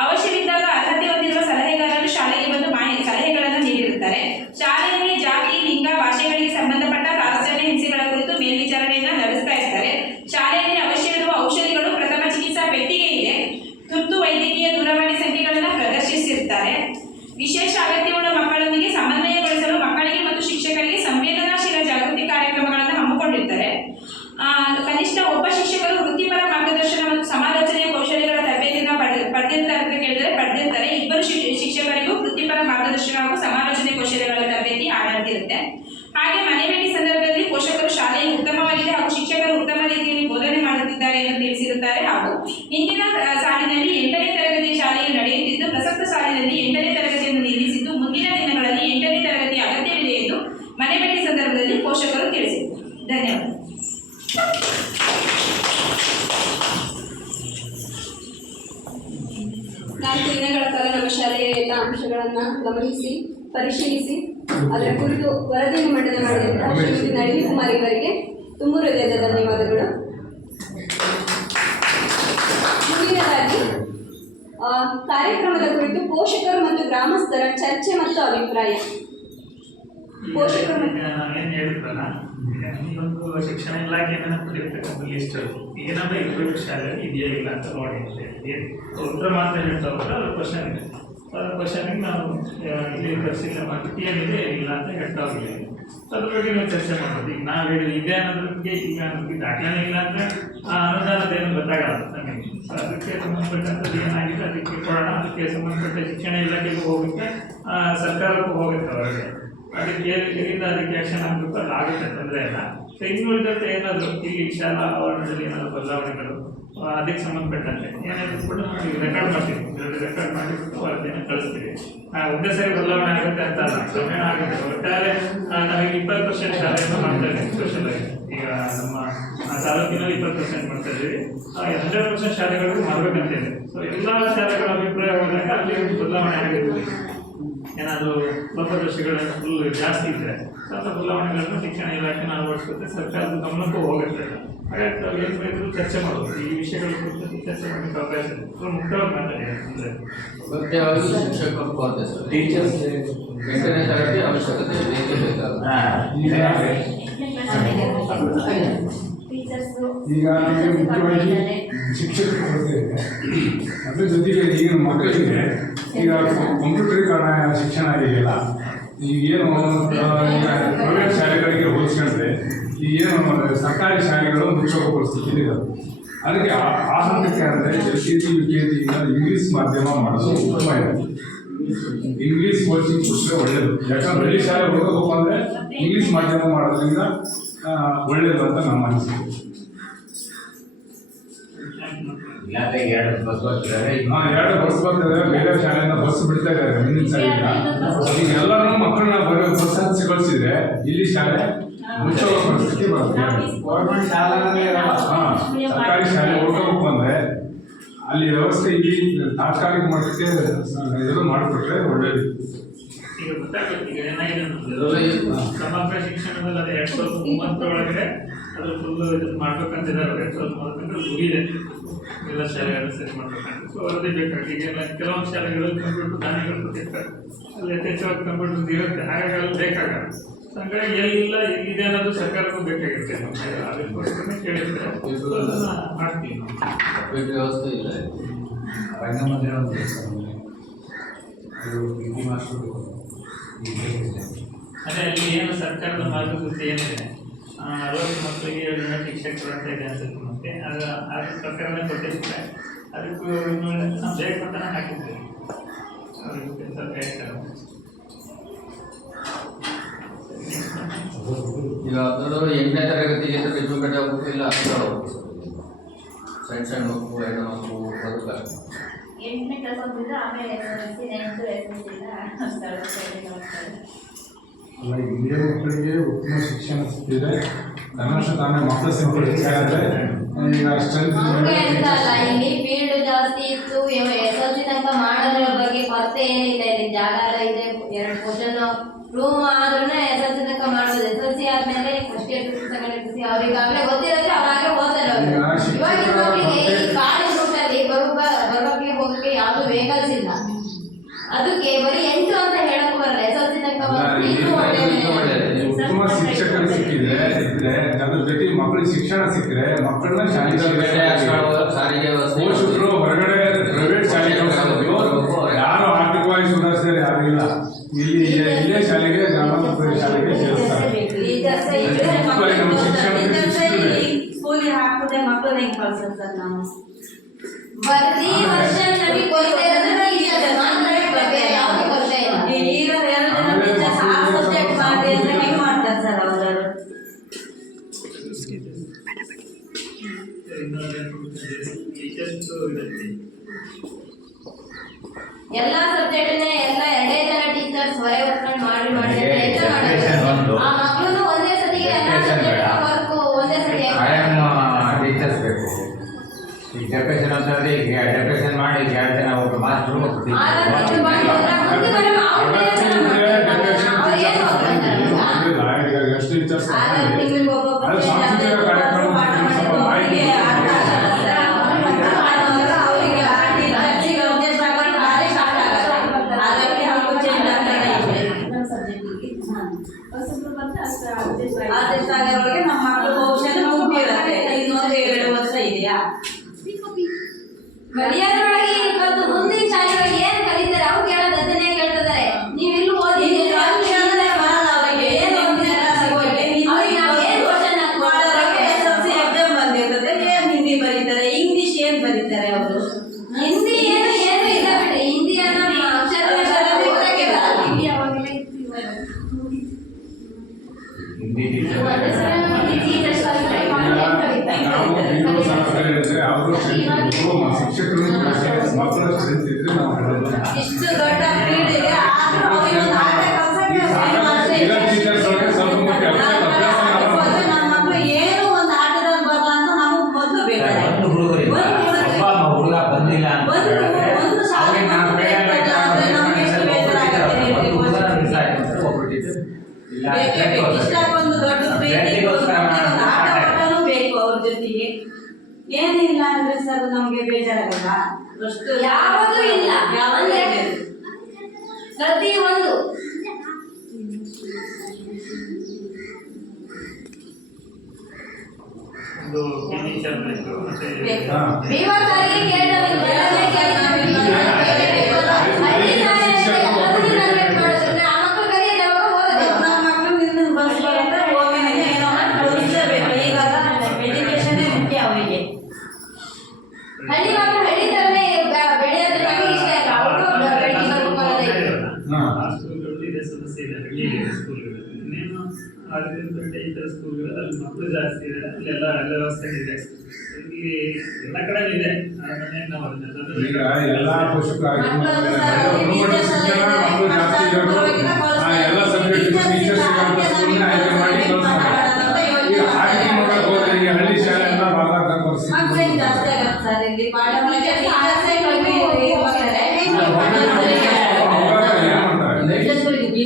ಅವಶ್ಯವಿದ್ದಾಗ ಅರ್ಹತೆ ಹೊಂದಿರುವ ಸಲಹೆಗಾರರು ಶಾಲೆಗೆ ಬಂದು ಸಲಹೆಗಳನ್ನು ನೀಡಿರುತ್ತಾರೆ. ಶಾಲೆಯಲ್ಲಿ ಜಾತಿ, ಲಿಂಗ, ಭಾಷೆಗಳಿಗೆ ಸಂಬಂಧಪಟ್ಟ ತಾರತಮ್ಯ ಹಿಂಸೆಗಳ ಕುರಿತು ಮೇಲ್ವಿಚಾರಣೆಯನ್ನು ನಡೆಸ್ತಾ ಇರ್ತಾರೆ. ಶಾಲೆಯಲ್ಲಿ ಅವಶ್ಯವಿರುವ ಔಷಧಿಗಳು, ಪ್ರಥಮ ಚಿಕಿತ್ಸಾ ಪೆಟ್ಟಿಗೆ ಇದೆ, ತುರ್ತು ವೈದ್ಯಕೀಯ ದೂರವಾಣಿ ಸಂಖ್ಯೆಗಳನ್ನು ಪ್ರದರ್ಶಿಸಿರ್ತಾರೆ. ವಿಶೇಷ ಅಗತ್ಯವುಳ್ಳ ಮಕ್ಕಳೊಂದಿಗೆ ಸಮನ್ವಯಗೊಳಿಸಲು ಮಕ್ಕಳಿಗೆ ಮತ್ತು ಶಿಕ್ಷಕರಿಗೆ ಸಂವೇದನಾಶೀಲ ಜಾಗೃತಿ ಕಾರ್ಯಕ್ರಮಗಳನ್ನು ಹಮ್ಮಿಕೊಂಡಿರ್ತಾರೆ. ಕನಿಷ್ಠ ಒಬ್ಬ ಶಿಕ್ಷಕರು ವೃತ್ತಿಪರ ಮಾರ್ಗದರ್ಶನ ಮತ್ತು ಸಮಾಲೋಚನೆಯ ಕೌಶಲ್ಯಗಳ ತರಬೇತಿಯನ್ನು ಪಡೆದಿರ್ತಾರೆ ಅಂತ ಕೇಳಿದರೆ ಪಡೆದಿರ್ತಾರೆ. ಇಬ್ಬರು ಶಿಕ್ಷಕರಿಗೂ ವೃತ್ತಿಪರ ಮಾರ್ಗದರ್ಶನ ಹಾಗೂ ಸಮಾಲೋಚನೆ ಕೌಶಲ್ಯಗಳ ತರಬೇತಿ ಆಡಳಿರುತ್ತೆ. ಹಾಗೆ ಮನೆ ಭೇಟಿ ಸಂದರ್ಭದಲ್ಲಿ ಪೋಷಕರು ಶಾಲೆಯು ಉತ್ತಮವಾಗಿದೆ ಹಾಗೂ ಶಿಕ್ಷಕರು ಉತ್ತಮ ರೀತಿಯಲ್ಲಿ ಬೋಧನೆ ಮಾಡುತ್ತಿದ್ದಾರೆ ಎಂದು ತಿಳಿಸಿರುತ್ತಾರೆ. ಹಾಗೂ ಹಿಂದಿನ ಸಾಲಿನಲ್ಲಿ 8ನೇ ತರಗತಿ ಶಾಲೆಯು ನಡೆಯುತ್ತಿದ್ದು ಪ್ರಸಕ್ತ ಸಾಲಿನಲ್ಲಿ 8ನೇ ತರಗತಿಯನ್ನು ನಿಲ್ಲಿಸಿದ್ದು ಮುಂದಿನ ದಿನಗಳಲ್ಲಿ 8ನೇ ತರಗತಿ ಅಗತ್ಯವಿದೆ ಎಂದು ಮನೆ ಭೇಟಿ ಸಂದರ್ಭದಲ್ಲಿ ಪೋಷಕರು ತಿಳಿಸಿದ್ದಾರೆ. ಧನ್ಯವಾದ. 4 ದಿನಗಳ ಕಾಲ ನಮ್ಮ ಶಾಲೆಯ ಎಲ್ಲ ಅಂಶಗಳನ್ನು ಗಮನಿಸಿ ಪರಿಶೀಲಿಸಿ ಅದರ ಕುರಿತು ವರದಿಯನ್ನು ಮಂಡನೆ ಮಾಡಿದಂತಹ ಶ್ರೀಮತಿ ನಳಿನಿ ಕುಮಾರ್ ಇವರಿಗೆ ತುಂಬು ಹೃದಯದ ಧನ್ಯವಾದಗಳು. ಮುಂದಿನದಾಗಿ ಕಾರ್ಯಕ್ರಮದ ಕುರಿತು ಪೋಷಕರು ಮತ್ತು ಗ್ರಾಮಸ್ಥರ ಚರ್ಚೆ ಮತ್ತು ಅಭಿಪ್ರಾಯ. ಪೋಷಕರು ಏನು ಹೇಳಿದ್ರಲ್ಲ, ಒಂದು ಶಿಕ್ಷಣ ಇಲಾಖೆಯನ್ನು ಕೊಟ್ಟಿರ್ತಕ್ಕಂಥ ಲಿಸ್ಟ್ ಏನಂದ್ರೆ ಇಬ್ಬರು ಶಾಲೆಯಲ್ಲಿ ಇದೆಯಾ ಇಲ್ಲ ಅಂತ ನೋಡಿ ಉತ್ತರ ಮಾತ್ರ ಹೇಳ್ತಾ ಹೋದ್ರೆ ಅದು ಕ್ವಶನ್ ಇದೆ. ಕ್ವಶನಿಗೆ ನಾವು ಇಲ್ಲಿ ಪರಿಶೀಲನೆ ಮಾಡ್ತೀವಿ ಏನಿದೆ ಇಲ್ಲ ಅಂತ ಹೇಳ್ತಾ ಹೋಗಿದ್ದೀವಿ. ಅದ್ರ ಬಗ್ಗೆ ನಾವು ಚರ್ಚೆ ಮಾಡ್ಬೋದು. ಈಗ ನಾವು ಹೇಳಿದ್ವಿ ಇದೆ ಅನ್ನೋದಕ್ಕೆ ಈಗ ನಮಗೆ ದಾಖಲೆ ಇಲ್ಲ ಅಂದರೆ ಆ ಅನುದಾನದೇನು ಗೊತ್ತಾಗಲ್ಲ ನಮಗೆ. ಅದಕ್ಕೆ ಸಂಬಂಧಪಟ್ಟಂಥದ್ದು ಏನಾಗಿದೆ ಅದಕ್ಕೆ ಕೊಡೋಣ. ಅದಕ್ಕೆ ಸಂಬಂಧಪಟ್ಟ ಶಿಕ್ಷಣ ಇಲಾಖೆಗೂ ಹೋಗುತ್ತೆ, ಸರ್ಕಾರಕ್ಕೂ ಹೋಗುತ್ತೆ ಹೊರಗೆ. ಅದಕ್ಕೆ ಇದರಿಂದ ಅದಕ್ಕೆ ಆ್ಯಕ್ಷನ್ ಆಗಬೇಕು, ಅದು ಆಗುತ್ತೆ, ತೊಂದರೆ ಇಲ್ಲ. ಸೊ ಇನ್ನು ಉಳಿದಂತೆ ಏನಾದರೂ ಇಲ್ಲಿ ಶಾಲಾ ಆವರಣದಲ್ಲಿ ಏನಾದರೂ ಬದಲಾವಣೆಗಳು ಅದಕ್ಕೆ ಸಂಬಂಧಪಟ್ಟಂತೆ ಏನಾದರೂ ಕೂಡ ನಾವು ರೆಕಾರ್ಡ್ ಮಾಡ್ತೀವಿ. ರೆಕಾರ್ಡ್ ಮಾಡಿಬಿಟ್ಟು ವರದಿಯನ್ನು ಕಳಿಸ್ತೀವಿ. ಒಂದೇ ಸರಿ ಬದಲಾವಣೆ ಆಗುತ್ತೆ ಅಂತ ಅಲ್ಲ, ಸಮಯ ಆಗುತ್ತೆ. ಒಟ್ಟಾರೆ ನಾವೀಗ 20% ಶಾಲೆಯನ್ನು ಮಾಡ್ತಾ ಇದ್ದೀವಿ ಸ್ಪೆಷಲ್ ಆಗಿ. ಈಗ ನಮ್ಮ ತಾಲೂಕಿನಲ್ಲಿ 20% ಮಾಡ್ತಾ ಇದ್ದೀವಿ. 100% ಶಾಲೆಗಳಿಗೂ ಮಾಡಬೇಕಂತ ಇದೆ. ಸೊ ಎಲ್ಲ ಶಾಲೆಗಳ ಅಭಿಪ್ರಾಯ ಹೋದಾಗ ಅಲ್ಲಿ ಬದಲಾವಣೆ ಆಗಿರುತ್ತೆ. ಏನಾದರೂ ಲೋಪದೋಷಗಳು ಫುಲ್ ಜಾಸ್ತಿ ಇದ್ದರೆ ಸ್ವಲ್ಪ ಬದಲಾವಣೆಗಳನ್ನು ಶಿಕ್ಷಣ ಇಲಾಖೆ ಅಳವಡಿಸುತ್ತೆ, ಸರ್ಕಾರದ ಗಮನಕ್ಕೂ ಹೋಗುತ್ತೆ. ಹಾಗಾಗಿ ನಾವು ಏನು ಬೇಕಾದರೂ ಚರ್ಚೆ ಮಾಡ್ಬೋದು. ಈ ವಿಷಯಗಳ ಕುರಿತು ಚರ್ಚೆ ಮಾಡಲಿಕ್ಕೆ ಅವಕಾಶ ಇದೆ. ಮುಖ್ಯವಾಗಿ ಮಾತಾಡಿದೆ ಅಂದರೆ ಅಗತ್ಯವಾಗಿ ಶಿಕ್ಷಕರ ಕೊರತೆ ಸರ್. ಟೀಚರ್ಸ್ 8ನೇ ತರಗತಿ ಅವಶ್ಯಕತೆ ಬೇಕೇ ಬೇಕಾಗುತ್ತೆ. ಈಗ ನಮಗೆ ಮುಖ್ಯವಾಗಿ ಶಿಕ್ಷಕರ ಕೊರತೆ ಇದೆ. ಅದ್ರ ಜೊತೆಗೆ ಈಗಿನ ಮಕ್ಕಳಿಗೆ ಈಗ ಕಂಪ್ಯೂಟರೀಕರಣ ಶಿಕ್ಷಣ ಇದೆಯಲ್ಲ, ಈಗೇನು ಈಗ ಪ್ರೈವೇಟ್ ಶಾಲೆಗಳಿಗೆ ಹೋಲಿಸ್ಕೊಂಡ್ರೆ ಈಗೇನು ಸರ್ಕಾರಿ ಶಾಲೆಗಳು ಮುಚ್ಚೋಗೋ ಪರಿಸ್ಥಿತಿ ಇದೆ. ಅದಕ್ಕೆ ಆ ಹಂತಕ್ಕೆ ಅಂದರೆ LKG UKG ಇಂಗ್ಲೀಷ್ ಮಾಧ್ಯಮ ಮಾಡೋದು ಉತ್ತಮ ಇದೆ. ಇಂಗ್ಲೀಷ್ ಕೋಚಿಂಗ್ ಕೊಟ್ಟರೆ ಒಳ್ಳೆಯದು. ಯಾಕಂದ್ರೆ ಹಳ್ಳಿ ಶಾಲೆ ಹೋಗಬೇಕು ಅಂದರೆ ಇಂಗ್ಲೀಷ್ ಮಾಧ್ಯಮ ಮಾಡೋದ್ರಿಂದ ಒಳ್ಳೆಯದು ಅಂತ ನಮ್ಮ ಅನಿಸಿಕೆ. ಎರಡು ಬಸ್ ಬರ್ತಿದ್ದಾರೆ. 2 ಬಸ್ ಬರ್ತಿದ್ದಾರೆ. ಬೇರೆ ಶಾಲೆಯಿಂದ ಬಸ್ ಬಿಡ್ತಾ ಇದ್ದಾರೆ ಮುಂದಿನ ಸಾಲಿನ. ಈಗ ಎಲ್ಲರೂ ಮಕ್ಕಳನ್ನ ಬರೋ ಬಸ್ ಹಚ್ಚಿ ಕಳಿಸಿದ್ರೆ ಇಲ್ಲಿ ಶಾಲೆ ಮುಚ್ಚೋ ಪರಿಸ್ಥಿತಿ ಬರುತ್ತೆ. ಗೌರ್ಮೆಂಟ್ ಶಾಲೆ ಸರ್ಕಾರಿ ಶಾಲೆ ಹೋಗಬೇಕು ಅಂದರೆ ವ್ಯವಸ್ಥೆ ಇಲ್ಲಿ ತಾತ್ಕಾಲಿಕ ಮಟ್ಟಕ್ಕೆ ಇದೆಲ್ಲ ಮಾಡಿಕೊಟ್ರೆ ಒಳ್ಳೇದು. ಈಗ ಗೊತ್ತಾಗುತ್ತೆ ಈಗ ಏನಾಗಿದೆ ಅಂತಂದ್ರೆ ಸಮಗ್ರ ಶಿಕ್ಷಣದಲ್ಲಿ ಅದು 2030 ಒಳಗಡೆ ಅದು ಫುಲ್ ಇದನ್ನು ಮಾಡ್ಬೇಕಂತಿದ್ದಾರೆ. 2030 ಮುಗಿದೆ ಎಲ್ಲ ಶಾಲೆಗಳು ಸೆಟ್ ಮಾಡ್ಬೇಕಂತ. ಸೊ ವರದಿ ಬೇಕಾಗುತ್ತೆ. ಈಗೆಲ್ಲ ಕೆಲವೊಂದು ಶಾಲೆಗಳು ಕಂಪ್ಯೂಟರ್ ದಾನಿಗಳು ಕೊಟ್ಟಿರ್ತಾರೆ, ಅಲ್ಲಿ ಯಥೇಚ್ಛವಾಗಿ ಕಂಪ್ಯೂಟರ್ ಇರುತ್ತೆ, ಹಾಗಾಗಿ ಅಲ್ಲಿ ಬೇಕಾಗಲ್ಲ. ಸೊ ಹಂಗಾಗಿ ಎಲ್ಲಿಲ್ಲ ಎಲ್ಲಿದೆ ಅನ್ನೋದು ಸರ್ಕಾರಕ್ಕೂ ಬೇಕಾಗಿರುತ್ತೆ. ಅದಕ್ಕೋಸ್ಕರ ಕೇಳಿರ್ತಾರೆ, ಅದನ್ನು ಮಾಡ್ತೀವಿ ನಾವು. ವ್ಯವಸ್ಥೆ ಇಲ್ಲ. ರಂಗಮಂದಿರ ಮಾಸ್ಟರ್ ಅದೇ ಅಲ್ಲಿ ಏನು ಸರ್ಕಾರದ ಮಾರ್ಗಸೂಚಿ ಏನಿದೆ 60 ಮಕ್ಕಳಿಗೆ 7 ಜನ ಶಿಕ್ಷಕರು ಅಂತ ಇದೆ ಅನ್ಸುತ್ತೆ. ಮತ್ತೆ ಅದ್ರ ಪ್ರಕಾರನೇ ಕೊಟ್ಟಿರ್ತಾರೆ. ಅದಕ್ಕೂ ನಾವು ಬೇಕು ಅಂತಾನೆ ಹಾಕಿದ್ವಿ. ಅವ್ರಿಗೆ ಸ್ವಲ್ಪ ಹೇಳ್ತಾರೆ. ಈಗ 8ನೇ ತರಗತಿಗೆ ಎಜುಕೇಟ್ ಹೋಗ್ಬೇಕು, ಇಲ್ಲ ಸಣ್ಣ ಸಣ್ಣ ಮಕ್ಕಳು, ಹೆಣ್ಣು ಮಕ್ಕಳು ಬದುಕ 8ನೇ ಕ್ಲಾಸ್ ಹೋಗಿದ್ರೆ ಆಮೇಲೆ SSLC 9th SSLC ಅಲ್ಲ, ಇಲ್ಲಿಯ ಮಕ್ಕಳಿಗೆ ಉತ್ತಮ ಶಿಕ್ಷಣ ಸಿಕ್ಕಿದೆ. ತನ್ನಷ್ಟು ತಾನೇ ಮಕ್ಕಳ ಸಂಖ್ಯೆ ಹೆಚ್ಚಾಗಿದೆ. ಈಗ ಸ್ಟ್ರೆಂತ್ ಇಲ್ಲಿ ಫೀಲ್ಡ್ ಜಾಸ್ತಿ ಇತ್ತು. SSLC ತನಕ ಮಾಡೋದ್ರ ಬಗ್ಗೆ ಪತ್ತೆ ಏನಿಲ್ಲ. ಇಲ್ಲಿ ಜಾಗ ಇದೆ, 2 ಕ್ವಶನ್ ರೂಮ್ ಆದ್ರೂ SSLC ತನಕ ಮಾಡ್ಬೋದು. SSLC ಆದ್ಮೇಲೆ ಫಸ್ಟ್ ಇಯರ್ ಸೆಕೆಂಡ್ ಇಯರ್ ಅವ್ರಿಗಾಗಲೇ ಗೊತ್ತಿರೋದ್ರೆ ಅವಾಗಲೇ ಓದ್ತಾರೆ ಅವರು. ಇವಾಗಿನ ಮಕ್ಕಳಿಗೆ ಈ ಕಾಲೇಜ್ ರೂಟಲ್ಲಿ ಬರೋಕ್ಕೆ ಹೋಗಕ್ಕೆ ಯಾವುದು ವೆಹಿಕಲ್ಸ್ ಇಲ್ಲ. ಅದಕ್ಕೆ ಬರೀ 8 ಅಂತ ಹೇಳಕ್ ಬರಲ್ಲ. SSLC ತನಕ ಉತ್ತಮ ಶಿಕ್ಷಕರು ಸಿಕ್ಕಿದ್ರೆ ಇದ್ರೆ ಅದ್ರ ಜೊತೆ ಮಕ್ಕಳಿಗೆ ಶಿಕ್ಷಣ ಸಿಕ್ಕರೆ ಮಕ್ಕಳನ್ನ ಸಾರಿಗೆ ಪೋಷಕರು ಹೊರಗಡೆ ಪ್ರೈವೇಟ್ ಶಾಲೆಗೆ ಯಾರು ಆರ್ಥಿಕವಾಗಿ ಸುಧಾರಿಸಿದ್ರೆ ಯಾರು ಇಲ್ಲ. ಇಲ್ಲೇ ಶಾಲೆಗೆ ಗ್ರಾಮಾಂತರ ಶಾಲೆಗೆ ಸೇರಿಸ್ತಾರೆ. ನಮ್ಮ ಶಿಕ್ಷಣಕ್ಕೆ ಸ್ಕೂಲಿಗೆ ಹಾಕಿದ್ರೆ ಮಕ್ಕಳು ಹೆಂಗೆ ಕಳ್ಸೋದು ಸರ್ ನಾವು? ಪ್ರತಿ ವರ್ಷ ನಮಗೆ ಕೊರತೆ ಇರೋದ್ರೆ ಟೀಚರ್ಸ್ ಮಾತ್ರ ಬೇರೆ ಯಾವುದು ಕೊರತೆ ಇಲ್ಲ. ಈಗ 2 ಜನ ಟೀಚರ್ಸ್ 6 ಸಬ್ಜೆಕ್ಟ್ ಮಾಡಿ ಅಂದ್ರೆ ಹೆಂಗೆ ಮಾಡ್ತಾರೆ ಸರ್ ಅವರು? ಎಲ್ಲಾ ಸಬ್ಜೆಕ್ಟ್ನೇ ಎಲ್ಲ 2 ಜನ ಟೀಚರ್ಸ್ ಹೊರೆ ಹೊತ್ಕೊಂಡು ಮಾಡಿ ಆ ಮಕ್ಕಳು ಒಂದೇ ಸತಿಗೆ ಎಲ್ಲ ಸಬ್ಜೆಕ್ಟ್ ವರ್ಕ್ ಒಂದೇ ಸತಿ ಟೀಚರ್ಸ್ ಬೇಕು. ಈಗ ಡೆಪ್ರೇಷನ್ ಅಂತಂದ್ರೆ ಈಗ ಡೆಪ್ರೇಷನ್ ಮಾಡಿ 2 ಜನ ಒಬ್ಬ ಮಾಸ್ಟರ್ ಎಷ್ಟು ಟೀಚರ್ಸ್ ನಮ್ಮ ಮಕ್ಕಳು ಭವಿಷ್ಯ ಮುಗಿದಿರುತ್ತೆ. ಇನ್ನೊಂದು 2 ವರ್ಷ ಇದೆಯಾ? ಕಲಿಯೋದ್ರೊಳಗೆ ಇವತ್ತು ಮುಂದಿನ ಶಾಲೆಗಳಿಗೆ ಏನ್ ಕಲಿತಾರೆ ಅವ್ರು ಕೇಳೋದು ಅದನ್ನೇ ಕೇಳ್ತಿದ್ದಾರೆ. ನೀವು ಇಲ್ಲಿ ಓದಿ ಹಿಂದಿ ಬರೀತಾರೆ, ಇಂಗ್ಲಿಷ್ ಏನ್ ಬರೀತಾರೆ ಅವರು? ಹಿಂದಿ ಏನು ಇಲ್ಲ ಬಿಡ್ರಿ. ಹಿಂದಿ ಅನ್ನೋ ಅಕ್ಷರ ಶಿಕ್ಷಕರು ಮಕ್ಕಳ ಸ್ಟ್ರೆಂತ್ ಇದ್ರೆ ನಾವು ಹೇಳೋದು. ಇಷ್ಟು ದೊಡ್ಡ ಕ್ರೀಡೆಗೆ ನಮ್ಮ ಮಕ್ಕಳು ಏನು ಒಂದು ಆಟದಲ್ಲಿ ಬರಲ್ಲ ಅಂತ ನಮಗೆ ಮೊದಲು ಬೇಕಾದ್ರೆ ಹುಡುಗ ಬಂದಿಲ್ಲ ಇಷ್ಟಕ್ಕೊಂದು ದೊಡ್ಡ ಆಟ ಬೇಕು ಅವ್ರ ಜೊತೆಗೆ. ಏನಿಲ್ಲ ಅಂದ್ರೆ ಸರ್ ನಮ್ಗೆ ಬೇಜಾರಾಗಲ್ಲ. ಅಷ್ಟು ಯಾವುದೂ ಇಲ್ಲ. ಪ್ರತಿ ಒಂದು ಬೀವರ್ಕಾರಿಗೆ ಕೇಳಿದ್ರೆ ಹಳ್ಳಿ ಮಕ್ಕಳು ಹಳ್ಳಿ ತರನೇ ಬೆಳೆಯೋದ್ರ ಬಗ್ಗೆ ಇಷ್ಟ ಇಲ್ಲ. ಅವರು ಸ್ಕೂಲ್ಗಳಲ್ಲಿ ಮಕ್ಕಳು ಜಾಸ್ತಿ ಇದೆ. ಅಲ್ಲೆಲ್ಲ ವ್ಯವಸ್ಥೆ ಇದೆ. ಇಲ್ಲಿ ಎಲ್ಲ ಕಡೆ ಇದೆ. ಈಗ ಎಲ್ಲ ಪೋಷಕರು ಎಲ್ಲ ಸಬ್ಜೆಕ್ಟ್ ಟೀಚರ್ಸ್ ಆಯ್ಕೆ ಮಾಡಿ ಈಗ ಆಯ್ಕೆ ಮಾಡಕ್ ಹೋದ್ರೆ ಈಗ ಹಳ್ಳಿ ಶಾಲೆ ಎಲ್ಲ ಭಾಳ ಪರಿಸ್ಥಿತಿ ಜಾಸ್ತಿ ಆಗುತ್ತೆ ಸರ್. ಇಲ್ಲಿ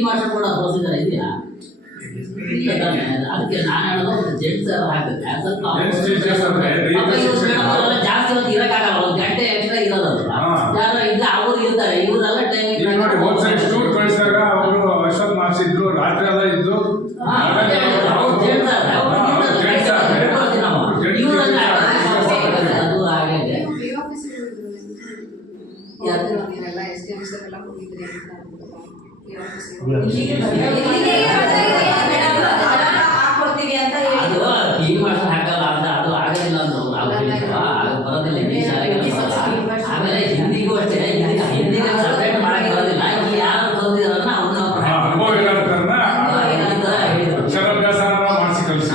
ಮಾಸ್ಟರ್ ಕೂಡ ಪ್ರೊಸೀಜರ್ ಇದೆಯಾ? ಅದಕ್ಕೆ ನಾನು ಹೇಳೋದು ಜೆಂಟ್ಸ್ ಹಾಕಿದ್ರೆ ಸ್ವಲ್ಪ ಜಾಸ್ತಿ ಹೊತ್ತು ಇರಕ್ಕಾಗಲ್ಲ, 1 ಗಂಟೆ ಎಕ್ಸ್ಟ್ರಾ ಇರೋದಲ್ವಾ? ಯಾರು ಇಲ್ಲ ಅವ್ರು ಇರ್ತಾರೆ, ಇವರೆಲ್ಲ ಟೈಮಿಂಗ್ ನೋಡಿ ಹೋದ್ಸರಿ ಸ್ಟೂರ್ ಕಳಿಸಿದಾಗ ಅವರು ಅಶ್ವಥ್ ಮಾಡಿಸಿದ್ರು, ರಾತ್ರಿ ಎಲ್ಲ ಇದ್ದು ಅದು ಹಾಗೆ ನೀವೆಲ್ಲ SDMs ಎಲ್ಲ ಹೋಗಿದ್ರಿ ಅಂತ ಹಾಕ್ಕೊಡ್ತೀವಿ ಅಂತ ಹೇಳಿ ಅದು ಟಿ ಮಾಸ್ಟರ್ ಹಾಕಲ್ಲ ಅಂತ ಅದು ಆಗೋದಿಲ್ಲ ಅಂದ್ರೆ ಅದು ಬರೋದಿಲ್ಲ ಇಂಗ್ಲೀಷ್ ಶಾಲೆಗೆ ಬರಲ್ಲ. ಆಮೇಲೆ ಹಿಂದಿಗೂ ಅಷ್ಟೇ, ಹಿಂದಿಗೆ ಸಪ್ರೇಟ್ ಮಾಡಕ್ಕೆ ಬರೋದಿಲ್ಲ. ಈ ಯಾರು ಕಲ್ತಿದಾರನ್ನ ಅವ್ರನ್ನ ಅನುಭವ ಇರೋದನ್ನ ಹೇಳಿದ್ರು ಅಕ್ಷರಾಭ್ಯಾಸ ಮಾಡಿಸಿ ಕಳಿಸಿ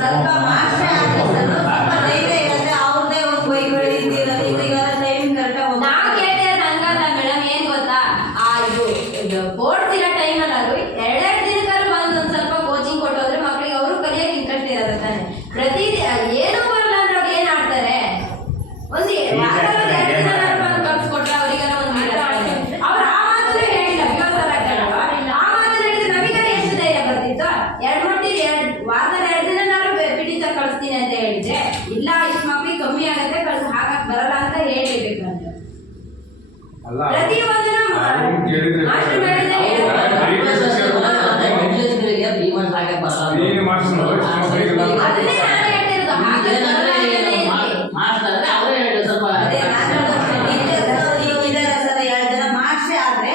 ಸ್ವಲ್ಪ ಮಾಸ್ಟರ್ ಆದ್ರೆ ಸ್ವಲ್ಪ ಧೈರ್ಯ ಇರುತ್ತೆ, ಅವ್ರದ್ದೇ ಒಂದು ಬೈಗಳು ಇದ್ದಿರೋದು. ಇದೀಗ ಟೈಮ್ ಕರೆಕ್ಟಾಗಿ ನಾವು ಕೇಳ್ತಿರೋದು ಹಂಗಲ್ಲ ಮೇಡಮ್, ಏನ್ ಗೊತ್ತಾ, ಇದು ಬೋರ್ಡ್ಸ್ ಇರೋ ಟೈಮಲ್ಲಿ ಅದು 2 ದಿನಕ್ಕಾದ್ರೂ ಬಂದು ಒಂದ್ ಸ್ವಲ್ಪ ಕೋಚಿಂಗ್ ಕೊಟ್ಟೋದ್ರೆ ಮಕ್ಳಿಗೆ ಅವರು ಕಲಿಯಕ್ಕೆ ಇಂಟ್ರೆಸ್ಟ್ ಇರೋದು ತಾನೆ. ಪ್ರತಿ ಏನೂ ಬರಲ್ಲ ಅಂದ್ರೆ ಅವ್ರು ಏನ್ ಆಡ್ತಾರೆ? ಒಂದು ವಾರದಲ್ಲಿ 2 ದಿನ ಬಂದು ಕಲ್ಸ್ಕೊಟ್ರೆ ಅವರಿಗೆಲ್ಲ ಒಂದು ಅವ್ರು ಆ ಮಾತಲ್ಲೇ ಹೇಳಿಲ್ಲ, ಆ ಮಾತನ್ನ ಹೇಳಿದ್ರೆ ನಮಗೆಲ್ಲ ಎಷ್ಟು ಧೈರ್ಯ ಬರ್ತಿತ್ತು? ವಾರದಲ್ಲಿ 2 ದಿನ ನಾನು ಟೀಚರ್ ಕಳಿಸ್ತೀನಿ ಅಂತ ಹೇಳಿದ್ರೆ, ಇಲ್ಲ ಇಷ್ಟು ಮಕ್ಳಿಗೆ ಕಮ್ಮಿ ಆಗುತ್ತೆ ಹಾಕಕ್ ಬರಲ್ಲ ಅಂತ ಹೇಳಿರ್ಬೇಕು ಅಂತ. ಅಲ್ಲ ಪ್ರತಿಯೊಂದನ್ನು ಕೇಳಿದ್ರೆ ಮಾಸ್ಟರ್ ಮಾಡಿದ್ರೆ ನೀನು ಮಾಡಿಸ್ನು ಅದನ್ನೇ ನಾನು ಹೇಳ್ತಿರೋದು. ಮಾಸ್ಟರ್ ಅಂದ್ರೆ ಅವರೇ ಹೇಳಿ ಸ್ವಲ್ಪ ನೀವು ಇದಾರೆ ಸರ್ 2 ಜನ ಮಾಸ್ಟರ್ ಆದ್ರೆ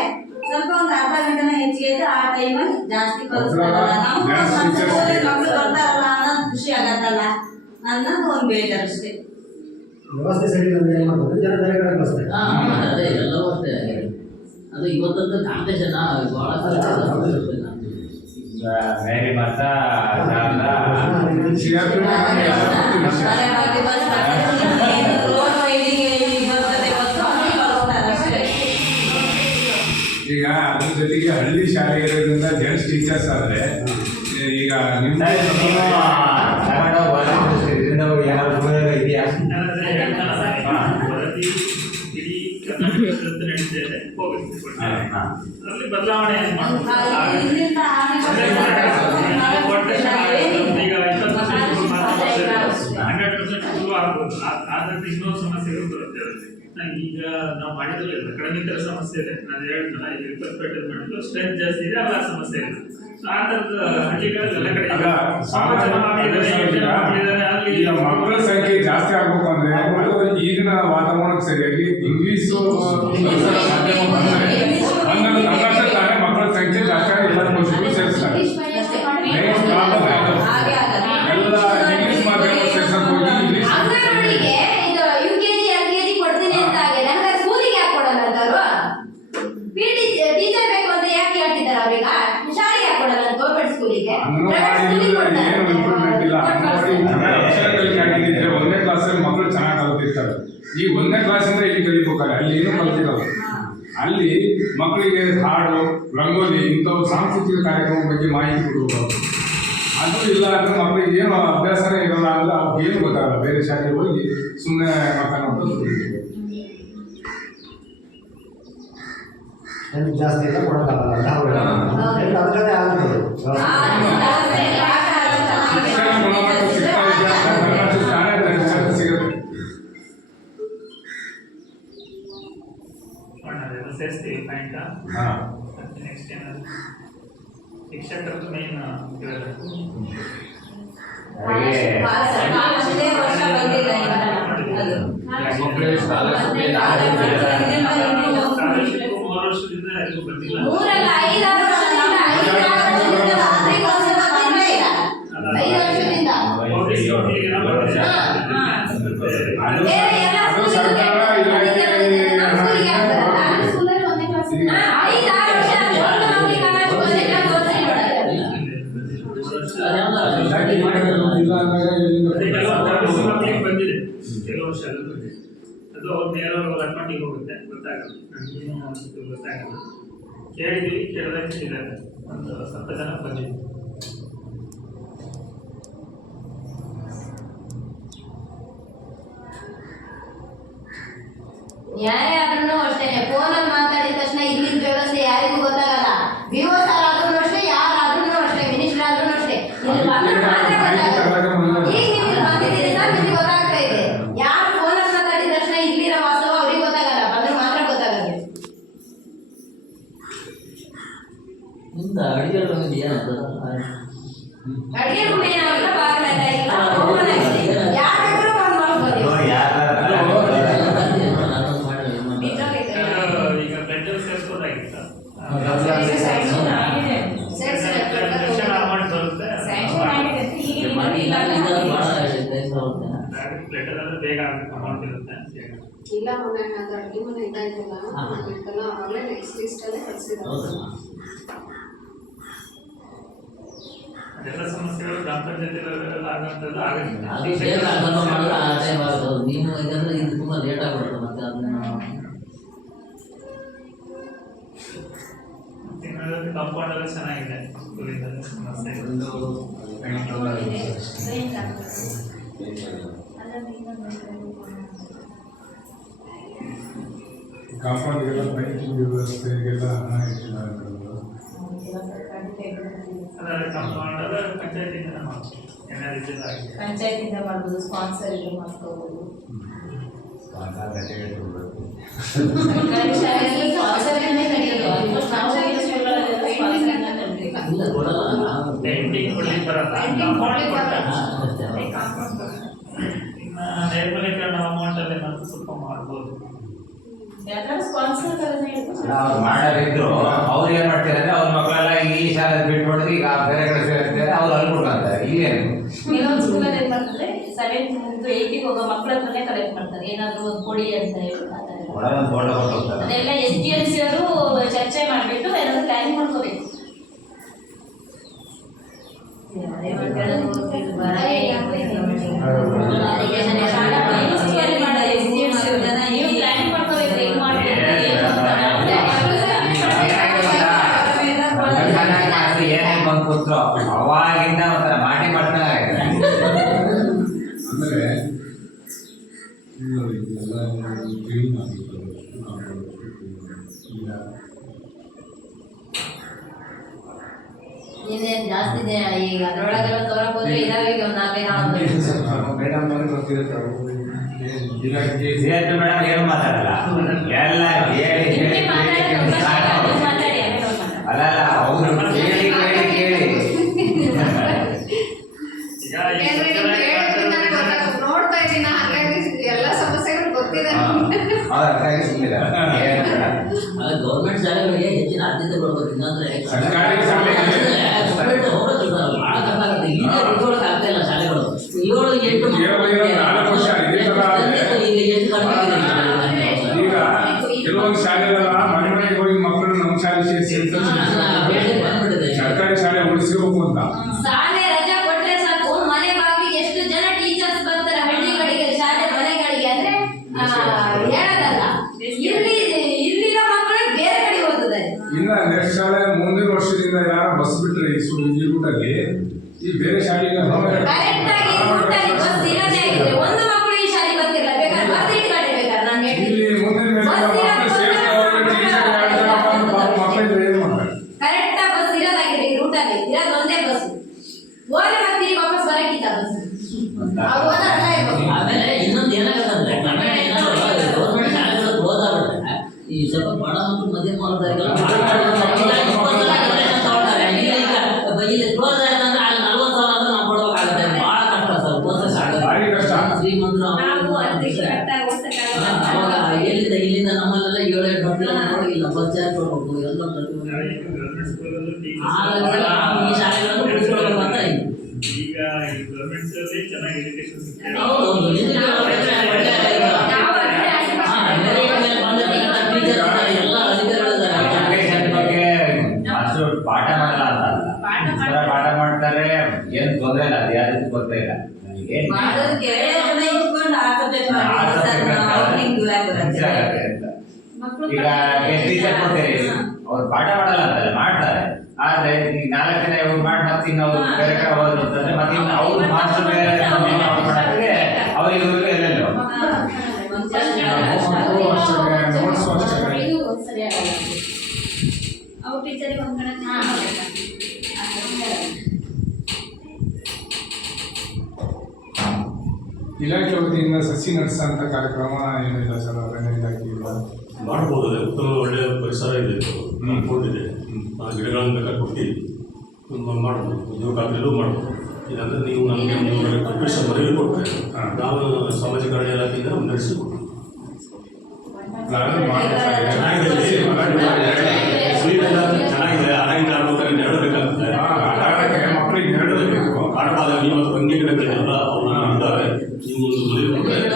ಸ್ವಲ್ಪ ಒಂದು ಅರ್ಧ ಗಂಟೆನ ಹೆಚ್ಚಿಗೆ ಇದ್ರೆ ಆ ಟೈಮಲ್ಲಿ ಜಾಸ್ತಿ ಕಲಿಸ್ತಾರಲ್ಲ, ನಮಗೂ ಮಕ್ಕಳು ಬರ್ತಾರಲ್ಲ ಅನ್ನೋದು ಖುಷಿ ಆಗತ್ತಲ್ಲ ಅನ್ನೋದು ಒಂದು ಬೇಜಾರು ಅಷ್ಟೇ. ವ್ಯವಸ್ಥೆ ಸರಿ ಅಂದ್ರೆ ಏನು ಮಾಡ್ಬೋದು, ಜನ ಬೇರೆ ಕಡೆ ಕಳಿಸ್ತಾರೆ. ಅದೇ ಎಲ್ಲವೂ ಅಷ್ಟೇ. ಅದು ಇವತ್ತಂತೂ ಕಾಂಪಿಟೇಷನ್ ಬಹಳ ಮೇರಿ ಮತ ಈಗ ಅದ್ರ ಜೊತೆಗೆ ಹಳ್ಳಿ ಶಾಲೆ ಇರೋದ್ರಿಂದ ಜೆಂಟ್ಸ್ ಟೀಚರ್ಸ್ ಆದ್ರೆ ಈಗ ನಿಮ್ಮ ಇದೆಯಾ? ವರದಿ ಇಡೀ ಕರ್ನಾಟಕದ ನಡೀತಿದೆ, ಅದರಲ್ಲಿ ಬದಲಾವಣೆ ಈಗ 100% ಶುರು ಆಗ್ಬೋದು, ಆದ್ರೆ ಇನ್ನೂ ಸಮಸ್ಯೆಗಳು ಬರುತ್ತೆ ಅದರಲ್ಲಿ. ಈಗ ನಾವು ಮಾಡಿದ್ರಲ್ಲ ಕಡಿಮೆತರ ಸಮಸ್ಯೆ ಇದೆ, ನಾನು ಹೇಳ್ತೇನೆ ಈಗ ರಿಪೇರ್ ಮಾಡಿದ್ರು ಸ್ಟ್ರೆಂತ್ ಜಾಸ್ತಿ ಇದೆ, ಅಲ್ಲ ಸಮಸ್ಯೆ ಇಲ್ಲ. ಆ ಥರದ ಹಳ್ಳಿಗಳೆಲ್ಲ ಕಡೆ ಈಗ ಮಕ್ಕಳ ಸಂಖ್ಯೆ ಜಾಸ್ತಿ ಆಗ್ಬೇಕು ಅಂದ್ರೆ ಅದು ಈಗಿನ ವಾತಾವರಣಕ್ಕೆ ಸರಿಯಾಗಿ ಇಂಗ್ಲಿಷು ಮಾಧ್ಯಮ ಬಂದ್ರೆ ಹಂಗಂದ್ರೆ ತಕ್ಕಂತೆ ತಾನೇ ಮಕ್ಕಳ ಸಂಖ್ಯೆ ಜಾಸ್ತಿ ಆಗಿ ಎಲ್ಲರೂ ಸೇರಿಸ್ತಾರೆ. ಎಲ್ಲ ಇಂಗ್ಲಿಷ್ ಮಾಧ್ಯಮ ಸೇರ್ಸಕ್ ಹೋಗಿ ಇಂಗ್ಲಿಷ್ ಅಂಗನವಾಡಿಗೆ ಇದು UKG LKG ಕೊಡ್ತೀನಿ ಅಂತ ಆಗಿದೆ, ಹಂಗ ಸ್ಕೂಲಿಗೆ ಯಾಕೆ ಕೊಡಲ್ಲ ಅಂತವ್ರು? ಟೀಚರ್ ಬೇಕು ಅಂತ ಯಾಕೆ ಹೇಳ್ತಿದ್ದಾರೆ ಅವ್ರೀಗ? ಶಾಲೆಗೆ ಯಾಕೆ ಕೊಡಲ್ಲ ಅಂತ ಗೌರ್ಮೆಂಟ್ ಸ್ಕೂಲಿಗೆ? ಏನು ಇಂಪ್ರೂವ್ಮೆಂಟ್ ಇಲ್ಲ. ಅಕ್ಷರ ಕಲಿಕೆ ಆಗಿದ್ದರೆ 1ನೇ ಕ್ಲಾಸಲ್ಲಿ ಮಕ್ಕಳು ಚೆನ್ನಾಗಿ ಕಲಿತಿರ್ತಾರೆ. ಈ 1ನೇ ಕ್ಲಾಸಿಂದ ಇಲ್ಲಿ ಕಲಿಬೇಕಾರೆ ಅಲ್ಲಿ ಏನೂ ಕಲಿತಿರೋದು. ಅಲ್ಲಿ ಮಕ್ಕಳಿಗೆ ಹಾಡು, ರಂಗೋಲಿ ಇಂಥವು ಸಾಂಸ್ಕೃತಿಕ ಕಾರ್ಯಕ್ರಮ ಬಗ್ಗೆ ಮಾಹಿತಿ ಕೊಡಬೇಕು. ಅದು ಇಲ್ಲ ಅಂದ್ರೆ ಮಕ್ಕಳಿಗೆ ಏನು ಅಭ್ಯಾಸನೇ ಇರೋಲ್ಲ ಅಂದ್ರೆ ಅವ್ರಿಗೆ ಏನು ಗೊತ್ತಾಗಲ್ಲ. ಬೇರೆ ಶಾಲೆಗೆ ಹೋಗಿ ಸುಮ್ಮನೆ ಮಾತಾಡೋದು ಜಾಸ್ತಿ ಎಲ್ಲ ಕೊಡೋಕ್ಕಾಗಲ್ಲ, ಅದರಲ್ಲೇ ಆಗ್ಬೋದು. ಶಿಕ್ಷಣ ಗುಣಮಟ್ಟ ಸಿಗ್ತಾ ಇದೆ, ತಾನೇ ಸಿಗುತ್ತೆ. ಸೇರಿಸ್ತೀವಿ ಪಾಯಿಂಟ್. ಹಾಂ ನೆಕ್ಸ್ಟ್ ಏನಾದ್ರು ಶಿಕ್ಷಕರದ್ದು ಮೇನ್ ಇರೋದು ಅಷ್ಟೇ ವರ್ಷ ಬಂದಿಲ್ಲ ಅದು. ಮಕ್ಕಳಿಗೆ ಸ್ಕಾಲರ್ಶಿಪ್ 3 ವರ್ಷದಿಂದ ಯಾರಿಗೂ ಬಂದಿಲ್ಲ. 3 ಅಲ್ಲ 5 ವರ್ಷದಿಂದ 5 ವರ್ಷದಿಂದ ಬೇರೆ ಎಲ್ಲ ಅದು ಸರ್ಕಾರ ಇಲಾಖೆ ನಮ್ಮ ಸ್ಕೂಲಿಗೆ ಯಾಕೆ ಬರಲ್ಲ? ಸ್ಕೂಲಲ್ಲಿ 1ನೇ ಕ್ಲಾಸ್ 5-6 ವರ್ಷ ಒಂದು ಮಕ್ಕಳಿಗೆ ಕಾಲೇಜ್ 1ನೇ ಕ್ಲಾಸ್ ಓದಿಸಿ ನೋಡಲ್ಲ. ಮಕ್ಕಳಿಗೆ ಬಂದಿದೆ, ಕೆಲವು ವರ್ಷ ಅದು ಬಂದಿದೆ. ಅದು ಅವ್ರ ನೇರವಾಗಿ ಅಕೌಂಟಿಗೆ ಹೋಗುತ್ತೆ, ಗೊತ್ತಾಗಲ್ಲ, ನಮಗೇನು ಗೊತ್ತಾಗಲ್ಲ. ಕೇಳಿದ್ವಿ, ಕೇಳಿದಾಗ ಇದ್ದಾರೆ ಒಂದು 10 ಜನ ಬಂದಿದೆ. ಯಾರೇ ಆದ್ರೂ ಅಷ್ಟೇ ಫೋನಲ್ಲಿ ಮಾತಾಡಿದ ತಕ್ಷಣ ಇಲ್ಲಿನ ವ್ಯವಸ್ಥೆ ಯಾರೇ ಲೆಟರ್ ಅಂದ್ರೆ ಬೇಗ ಅಮೌಂಟ್ ಇರುತ್ತೆ ಅಂತ ಹೇಳಿ. ಇಲ್ಲ ಮೊನ್ನೆ ಅದು ಅಡುಗೆ ಮನೆ ಇದಾಯ್ತಲ್ಲ ಇತ್ತಲ್ಲ ಅವಾಗಲೇ ನೆಕ್ಸ್ಟ್ ಲಿಸ್ಟಲ್ಲೇ ಕಳಿಸಿದ್ದಾರೆ. ಅದೆಲ್ಲ ಸಮಸ್ಯೆಗಳು ಗ್ರಾಮ ಪಂಚಾಯತಿಗಳಲ್ಲಿ ಆಗುವಂಥದ್ದು ಆಗುತ್ತೆ. ಅದು ಬೇಗ ಅದನ್ನು ಮಾಡಿದ್ರೆ ಆ ಟೈಮ್ ಆಗೋದು. ನೀವು ಯಾಕಂದ್ರೆ ಇದು ತುಂಬ ಲೇಟ್ ಆಗ್ಬಿಡುತ್ತೆ ಮತ್ತೆ ಅದನ್ನ ಕಾಂಪೌಂಡ್ ಎಲ್ಲ ಚೆನ್ನಾಗಿದೆ ಸ್ಕೂಲಿಂದ ಸಮಸ್ಯೆ ಕಾಂಪೌಂಡ್ಗೆಲ್ಲ ಪೈಂಟಿಂಗ್ ವ್ಯವಸ್ಥೆಗೆಲ್ಲ ಹಣ ಇಟ್ಟಿಲ್ಲ ಕಾಂಪೌಂಡ್ ಎಲ್ಲ ಪಂಚಾಯತಿಂದ ಮಾಡ್ತೀವಿ. ಏನಾದ್ರು ಪಂಚಾಯತಿಂದ ಮಾಡ್ಬೋದು, ಸ್ಪಾನ್ಸರ್ ಇದು ಮಾಡ್ಕೋಬೋದು. ಸರ್ಕಾರಿ ಶಾಲೆಯಲ್ಲಿ ಸ್ಪಾನ್ಸರ್ ಕರೆಯೋದು ಆಲ್ಮೋಸ್ಟ್ ನಾವು ಇಲ್ಲ ಕೊಡಲ್ಲ. ಪೇಂಟಿಂಗ್ ಕೊಡ್ಲಿಕ್ಕೆ ಬರಲ್ಲ, ಕಾಂಪೌಂಡ್ ಕೊಡ್ತಾರೆ. ಇನ್ನು ನೈರ್ಮಲ್ಯೀಕರಣ ಅಮೌಂಟ್ ಅಲ್ಲಿ ಏನಾದ್ರು ಸ್ವಲ್ಪ ಮಾಡ್ಬೋದು. ಯಾಕಂದ್ರೆ ಸ್ಪಾನ್ಸರ್ ಅವ್ರು ಮಾಡೋರಿದ್ರು ಅವ್ರು ಏನ್ ಮಾಡ್ತಾರೆ ಅಂದ್ರೆ ಅವ್ರ ಮಕ್ಕಳೆಲ್ಲ ಈ ಶಾಲೆ ಬಿಟ್ಟು ಹೊಡೆದು ಈಗ ಬೇರೆ ಕಡೆ ಸೇರ್ತಾರೆ, ಅವ್ರು ಅಲ್ಲಿ ಕೊಡ್ತಾರೆ. ಇಲ್ಲೇನು ಕೆಲವೊಂದು ಸ್ಕೂಲಲ್ಲಿ ಏನ್ ಮಾಡ್ತಾರೆ 7th to 8th ಹೋಗೋ ಮಕ್ಕಳ ಹತ್ರನೇ ಕಲೆಕ್ಟ್ ಮಾಡ್ತಾರೆ, ಏನಾದ್ರು ಒಂದು ಕೊಡಿ ಅಂತ ಹೇಳಿ ಒಳಗೊಂದು ಫೋಟೋ ಕೊಟ್ಟು ಹೋಗ್ತಾರೆ. ಅದೆಲ್ಲ SDLC ಅವರು ಚರ್ಚೆ ಮಾಡಿಬಿಟ್ಟು ಏನಾದ್ರು ಪ್ಲಾನಿಂಗ್ ಮಾಡ್ಕೋಬೇಕು. ಏನೇ ಬಂದು ಕೂತ್ರು ಅವಾಗಿಂದ ಒಂಥರ ಮಾಟಿ ಮಾಡ್ತಾರೆ. ಅಂದರೆ ಎಲ್ಲ ಕ್ಲೀನ್ ಆಗಿತ್ತು ಈಗ ಇನ್ನೇನು ಜಾಸ್ತಿ ಇದೆ ಈಗ ಅದ್ರೊಳಗೆಲ್ಲ ತೋರಕ್ ಹೋದ್ರೆ ಇದಾವೆ ಈಗ ಒಂದು 4 ಮೇಡಮ್ ಅವ್ರಿಗೆ ಗೊತ್ತಿರುತ್ತೆ ಮೇಡಮ್ ಏನು ಮಾತಾಡಲ್ಲ, ಎಲ್ಲ ಹೇಳಿ ಅಲ್ಲ ಅವ್ರು ಕೇಳಿ ಕೇಳಿ ಕೇಳಿ ನೋಡ್ತಾ ಇದ್ದೀನಿ, ಹಾಗಾಗಿ ಎಲ್ಲ ಸಮಸ್ಯೆಗಳು ಗೊತ್ತಿದೆ. ಗೌರ್ಮೆಂಟ್ ಶಾಲೆಗಳಿಗೆ ಹೆಚ್ಚಿನ ಆದ್ಯತೆ ಕೊಡ್ಬೇಕು. ಇಲ್ಲಾಂದ್ರೆ ಸರ್ಕಾರಿ ಶಾಲೆಗಳಿಗೆ ಬಹಳ ಕಷ್ಟ ಆಗುತ್ತೆ. ಈಗ ಇಟ್ಕೊಳಕ್ ಆಗ್ತಾ ಇಲ್ಲ ಶಾಲೆಗಳು. 7-8 ಈಗ ಎಷ್ಟು ಕಡಿಮೆ ಈಗ ಕೆಲವೊಂದು ಶಾಲೆಗಳ ಮನೆ ಮನೆಗೆ ಹೋಗಿ ಮಕ್ಕಳು ನಮ್ಮ ಶಾಲೆ ಸೇರಿಸಿ ಸರ್ಕಾರಿ ಶಾಲೆ ಉಳಿಸ್ಕೋಬೇಕು ಅಂತ. ಶಾಲೆ ರಜಾ ಕೊಟ್ರೆ ಸಾಕು, ಮನೆ ಬಾಗಿಲಿಗೆ ಎಷ್ಟು ಜನ ಟೀಚರ್ಸ್ ಬರ್ತಾರೆ ಹಳ್ಳಿಗಳಿಗೆ, ಶಾಲೆ ಮನೆಗಳಿಗೆ. ಅಂದ್ರೆ ಹೇಳೋದಲ್ಲ, ಇಲ್ಲಿನ ಮಕ್ಕಳು ಬೇರೆ ಕಡೆ ಹೋಗ್ತದೆ. ಇನ್ನ ನೆಕ್ಸ್ಟ್ ಶಾಲೆ ಮುಂದಿನ ವರ್ಷದಿಂದ ಯಾರು ಬಸ್ ಬಿಟ್ರೆ ಈ ರೂಟಲ್ಲಿ ಈ ಬೇರೆ ಶಾಲೆಗೆ ಕರೆಕ್ಟ್ ಆಗಿ ರೂಟಲ್ಲಿ ಬಸ್ ಇರೋದೇ ಆಗಿದೆ. ಒಂದು ಮಕ್ಕಳು ಈ ಶಾಲೆ ಬರ್ತಿಲ್ಲ, ಬೇಕಾದ್ರೆ ಬರ್ದು ಇಟ್ಕೊಂಡಿರ್ಬೇಕಾದ್ರೆ ನಾನು ಹೇಳ್ತೀನಿ. ಕರೆಕ್ಟ್ ಆಗಿ ಬಸ್ ಇರೋದಾಗಿದೆ ಈ ರೂಟಲ್ಲಿ, ಇರೋದು ಒಂದೇ ಬಸ್. ಹೋದ್ರೆ ಮತ್ತೆ ವಾಪಸ್ ಬರಕ್ಕಿಲ್ಲ ಬಸ್. ಆಮೇಲೆ ಇನ್ನೊಂದು ಏನಾಗುತ್ತೆ ಅಂದ್ರೆ ಗೌರ್ಮೆಂಟ್ ಶಾಲೆಗಳು ಕ್ಲೋಸ್ ಆಗ್ಬಿಟ್ರೆ ಈ ಸ್ವಲ್ಪ ಬಡ ಮತ್ತು ಮಧ್ಯಮ ವರ್ಗದವರಿಗೆಲ್ಲ ತಗೊಳ್ತಾರೆ. ಇಲ್ಲಿ ಕ್ಲೋಸ್ ಆಯ್ತಂದ್ರೆ ಅಲ್ಲಿ 40,000 ಆದ್ರೂ ನಾವು ಕೊಡ್ಬೇಕಾಗುತ್ತೆ. ಬಹಳ ಕಷ್ಟ ಸರ್, ಪ್ರೋಸೆಸ್ ಆಗುತ್ತೆ. ಶ್ರೀಮಂತರು ಎಲ್ಲಿಂದ ಇಲ್ಲಿಂದ ನಮ್ಮಲ್ಲೆಲ್ಲ 7-8 ಗಂಟೆ ನೋಡಿ ಇಲ್ಲ ಬಸ್ ಚಾರ್ಜ್ ಕೊಡ್ಬೇಕು ಎಲ್ಲ ಈ ಶಾಲೆಗಳನ್ನು ಉಳಿಸ್ಕೊಳ್ಬೇಕು ಅಂತ ಇದೆ. ಈಗ ಈ ಗೌರ್ಮೆಂಟ್ಸ್ ಅಲ್ಲಿ ಚೆನ್ನಾಗಿ ಎಜುಕೇಶನ್ ಸಿಗ್ತದೆ. ಹೌದು ಎಲ್ಲ ಎಜುಕೇಶನ್ ಬಗ್ಗೆ ಅಷ್ಟು ಪಾಠ ಮಾಡಲ್ಲ ಅಂತ ಪಾಠ ಮಾಡ್ತಾರೆ, ಏನು ತೊಂದರೆ ಇಲ್ಲ, ಅದು ಯಾರಿಗೂ ಗೊತ್ತೇ ಇಲ್ಲ. ಈಗ ಟೀಚರ್ ಕೊಡ್ತೀರಿ, ಅವ್ರು ಪಾಠ ಮಾಡಲ್ಲ ಅಂತಲ್ಲ, ಮಾಡ್ತಾರೆ. ಆದ್ರೆ ಈಗ 4 ದಿನ ಇವ್ರು ಮಾಡಿ ಮತ್ತೆ ಇನ್ನು ಅವ್ರು ಬೇರೆ ಕಡೆ ಹೋದ್ರು ಅಂತಂದ್ರೆ ಮತ್ತೆ ಇನ್ನು ಅವ್ರು ಮಾಸ್ಟರ್ ಬೇರೆ ಮಾಡೋಕ್ಕೆ ಅವ್ರಿಗೆ ಎಲ್ಲೆಲ್ಲೋ ಅವ್ರ ಟೀಚರಿಗೆ ಒಂದು ಕಡೆ ಇಲಾಖೆ ವತಿಯಿಂದ ಸಸಿ ನಡೆಸಂತ ಕಾರ್ಯಕ್ರಮ ಏನಿಲ್ಲ ಸರ್, ಅರಣ್ಯ ಇಲಾಖೆಯಿಂದ ಮಾಡ್ಬೋದು. ಉತ್ತಮ ಒಳ್ಳೆಯ ಪರಿಸರ ಇದೆ, ಅನ್ಕೊಂಡಿದೆ, ಆ ಗಿಡಗಳನ್ನು ಬೇಕಾದ್ರೆ ಕೊಡ್ತೀವಿ, ಮಾಡ್ಬೋದು. ಉದ್ಯೋಗ ಖಾತ್ರಿಯಲ್ಲೂ ಮಾಡ್ಬೋದು. ಇಲ್ಲಾಂದರೆ ನೀವು ನಮಗೆ ಒಂದು ಪ್ರಿಪ್ರೇಷನ್ ಮನೆಗೆ ಕೊಡ್ತಾರೆ, ನಾವು ಸಾಮಾಜಿಕ ಅರಣ್ಯ ಇಲಾಖೆಯಿಂದ ನಡೆಸಿಕೊಡ್ತೀವಿ. ಚೆನ್ನಾಗಿದೆ, ಆರೋಗ್ಯ ಆಗ್ಬೇಕಾದ್ರೆ ನೆರಳಬೇಕಾಗುತ್ತೆ. ಮಕ್ಕಳಿಗೆ ನೆರಳಬೇಕು. ಆಟವಾದಾಗ ನೀವು ಹಂಗೆ ಗಿಡಗಳಿದೆಯಲ್ಲ, ಅವ್ರನ್ನ ಇದ್ದಾರೆ, ನೀವು ಒಂದು ಮದುವೆ ಕೊಟ್ಟರೆ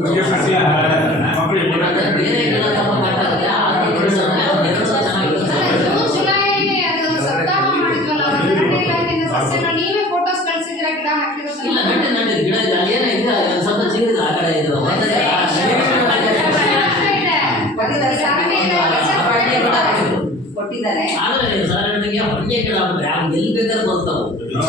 ನಮಗೆ ಸಸ್ಯ ಮಕ್ಕಳಿಗೆ ಬೇರೆ ಗಿಡ ಸ್ವಲ್ಪ ಕಟ್ಟಾಗುತ್ತೆ, ಆ ಗಿಡ ಚೆನ್ನಾಗಿರುತ್ತೆ. ಜೂನ್ ಜುಲೈಯಲ್ಲಿ ಅದು ಸಪ್ತಾಹ ಮಾಡಿದ್ವಲ್ಲ, ಅರಣ್ಯ ಇಲಾಖೆಯಿಂದ ಸಸ್ಯಗಳು ನೀವೇ ಫೋಟೋಸ್ ಕಳ್ಸಿದ್ರೆ ಗಿಡ ಹಾಕಿರೋದು. ಇಲ್ಲ ನಟ್ಟಿದೆ ಗಿಡ ಇದೆ, ಅಲ್ಲಿ ಏನಿದೆ ಸ್ವಲ್ಪ ಚಿಗುರಿದೆ ಆ ಕಡೆ ಇದು ಕೊಟ್ಟಿದ್ದಾರೆ. ಆದ್ರೆ ಸಾಧಾರಣವಾಗಿ ಹೊಣ್ಣೆ ಗಿಡ ಅಂದ್ರೆ ಅವ್ನು ಎಲ್ಲಿ ಬೇಕಾದ್ರೂ ಬರ್ತಾವು ಆ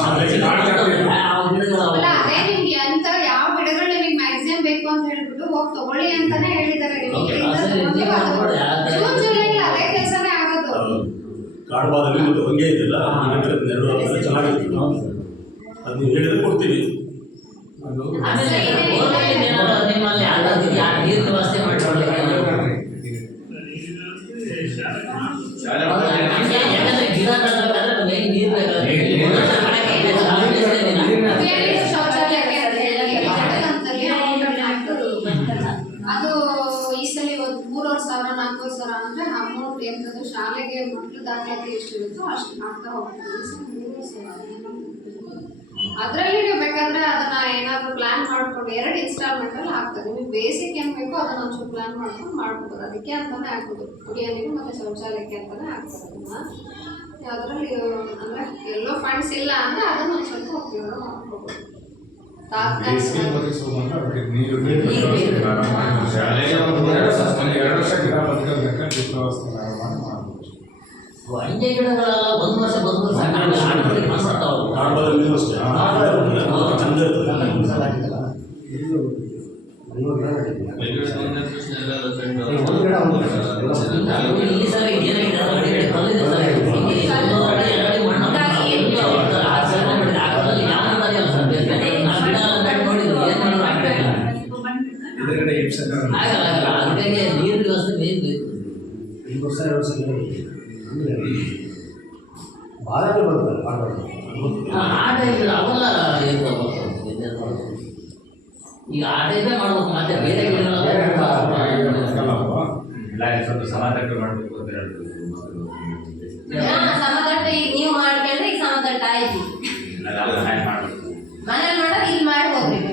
ಗಿಡಗಳು ಅಲ್ಲ, ಅದೇ ನಿಮ್ಗೆ ಅಂತ ಯಾವ ಗಿಡಗಳು ನಿಮಗೆ ಮ್ಯಾಕ್ಸಿಮಮ್ ಬೇಕು ಅಂತ ಹೇಳ್ಬಿಟ್ಟು ಹೋಗಿ ತಗೊಳ್ಳಿ ಅಂತಾನೆ ಹೇಳಿದ್ದಾರೆ. ಜೂನ್ ಜುಲೈಲಿ ಅದೇ ಕೆಲಸನೇ ಆಗೋದು. ಕಾಡಬಾದಲ್ಲಿ ಮತ್ತು ಹೊಂಗೆ ಇದೆಯಲ್ಲ, ಎರಡು ಚೆನ್ನಾಗಿತ್ತು. ಅದು ನೀವು ಹೇಳಿದ್ರೆ ಕೊಡ್ತೀವಿ. ಆಮೇಲೆ ನಿಮ್ಮಲ್ಲಿ ನೀರಿನ ವ್ಯವಸ್ಥೆ ಮಾಡ್ಕೊಳ್ಳಿ. ಯಾಕಂದ್ರೆ ಗಿಡ ಬೆಳೆಸಬೇಕಾದ್ರೆ ಮೇನ್ ನೀರು ಬೇಕಾಗುತ್ತೆ. ಶೌಚಾಲಯಕ್ಕೆ ಅದು ಈ ಸಲ 3,000 4,000 ಅಂದ್ರೆ ಅಮೌಂಟ್ ಎಂತದ್ದು ಶಾಲೆಗೆ ಮಕ್ಕಳು ದಾಖಲಾತಿ ಎಷ್ಟಿರುತ್ತೋ ಅಷ್ಟು ಮಾಡ್ತಾ ಹೋಗ್ತೀವಿ. ಅದರಲ್ಲಿ ನೀವು ಬೇಕಾದ್ರೆ ಅದನ್ನ ಏನಾದ್ರು ಪ್ಲಾನ್ ಮಾಡ್ಕೊಂಡು 2 ಇನ್ಸ್ಟಾಲ್ಮೆಂಟ್ ಅಲ್ಲಿ ಆಗ್ತದೆ. ನಿಮಗೆ ಬೇಸಿಕ್ ಏನ್ ಬೇಕೋ ಅದನ್ನ ಒಂಚೂರು ಪ್ಲಾನ್ ಮಾಡ್ಕೊಂಡು ಮಾಡ್ಬೋದು. ಅದಕ್ಕೆ ಅಂತಾನೆ ಆಗ್ಬೋದು, ಕುಡಿಯೋ ನೀರು ಮತ್ತೆ ಶೌಚಾಲಯಕ್ಕೆ ಅಂತಾನೆ ಆಗ್ತದೆ. ಅದನ್ನ ಅದರಲ್ಲಿ ಅಂದ್ರೆ ಎಲ್ಲೋ ಫಂಡ್ಸ್ ಇಲ್ಲ ಅಂದ್ರೆ ಅದನ್ನ ಒಂದು ಸ್ವಲ್ಪ ಉಪಯೋಗ ಮಾಡ್ಕೋಬಹುದು. ಹೊಂಗೆ ಗಿಡಗಳೆಲ್ಲ 1 ವರ್ಷ ಬಂದು ಸಾಕಾಗುತ್ತೆ. ಕಾಡಬಾದಲ್ಲಿ ಅಷ್ಟೇ ಚಂದ ಇರ್ತದೆ. ಇಲ್ಲಿ ಸರ್ ಏನಾಗಿದೆ ಅಡಿಕೆ ಕಲ್ಲಿದೆ ಸರ್, ಅದಕ್ಕೆ ನೀರು ವ್ಯವಸ್ಥೆ ಮೇನ್ ಬೇಕು. ಆಟ ಗಿಡ ಅವೆಲ್ಲ ಈಗ ಆಟ ಇದ್ರೆ ಮಾಡ್ಬೇಕು, ಮತ್ತೆ ಬೇರೆ ಗಿಡಗಳೆಲ್ಲ ಸ್ವಲ್ಪ ಸಮಾಧಾನ ಮಾಡಬೇಕು ಅಂತ ಹೇಳ್ತೀವಿ. ಸಮತಟ್ಟು ಈಗ ನೀವು ಮಾಡ್ಕೊಂಡ್ರೆ ಈಗ ಸಮತಟ್ಟು ಆಯ್ತು. ಮನೇಲಿ ಮಾಡೋದು ಇಲ್ಲಿ ಮಾಡಿ ಹೋಗ್ಬೇಕು.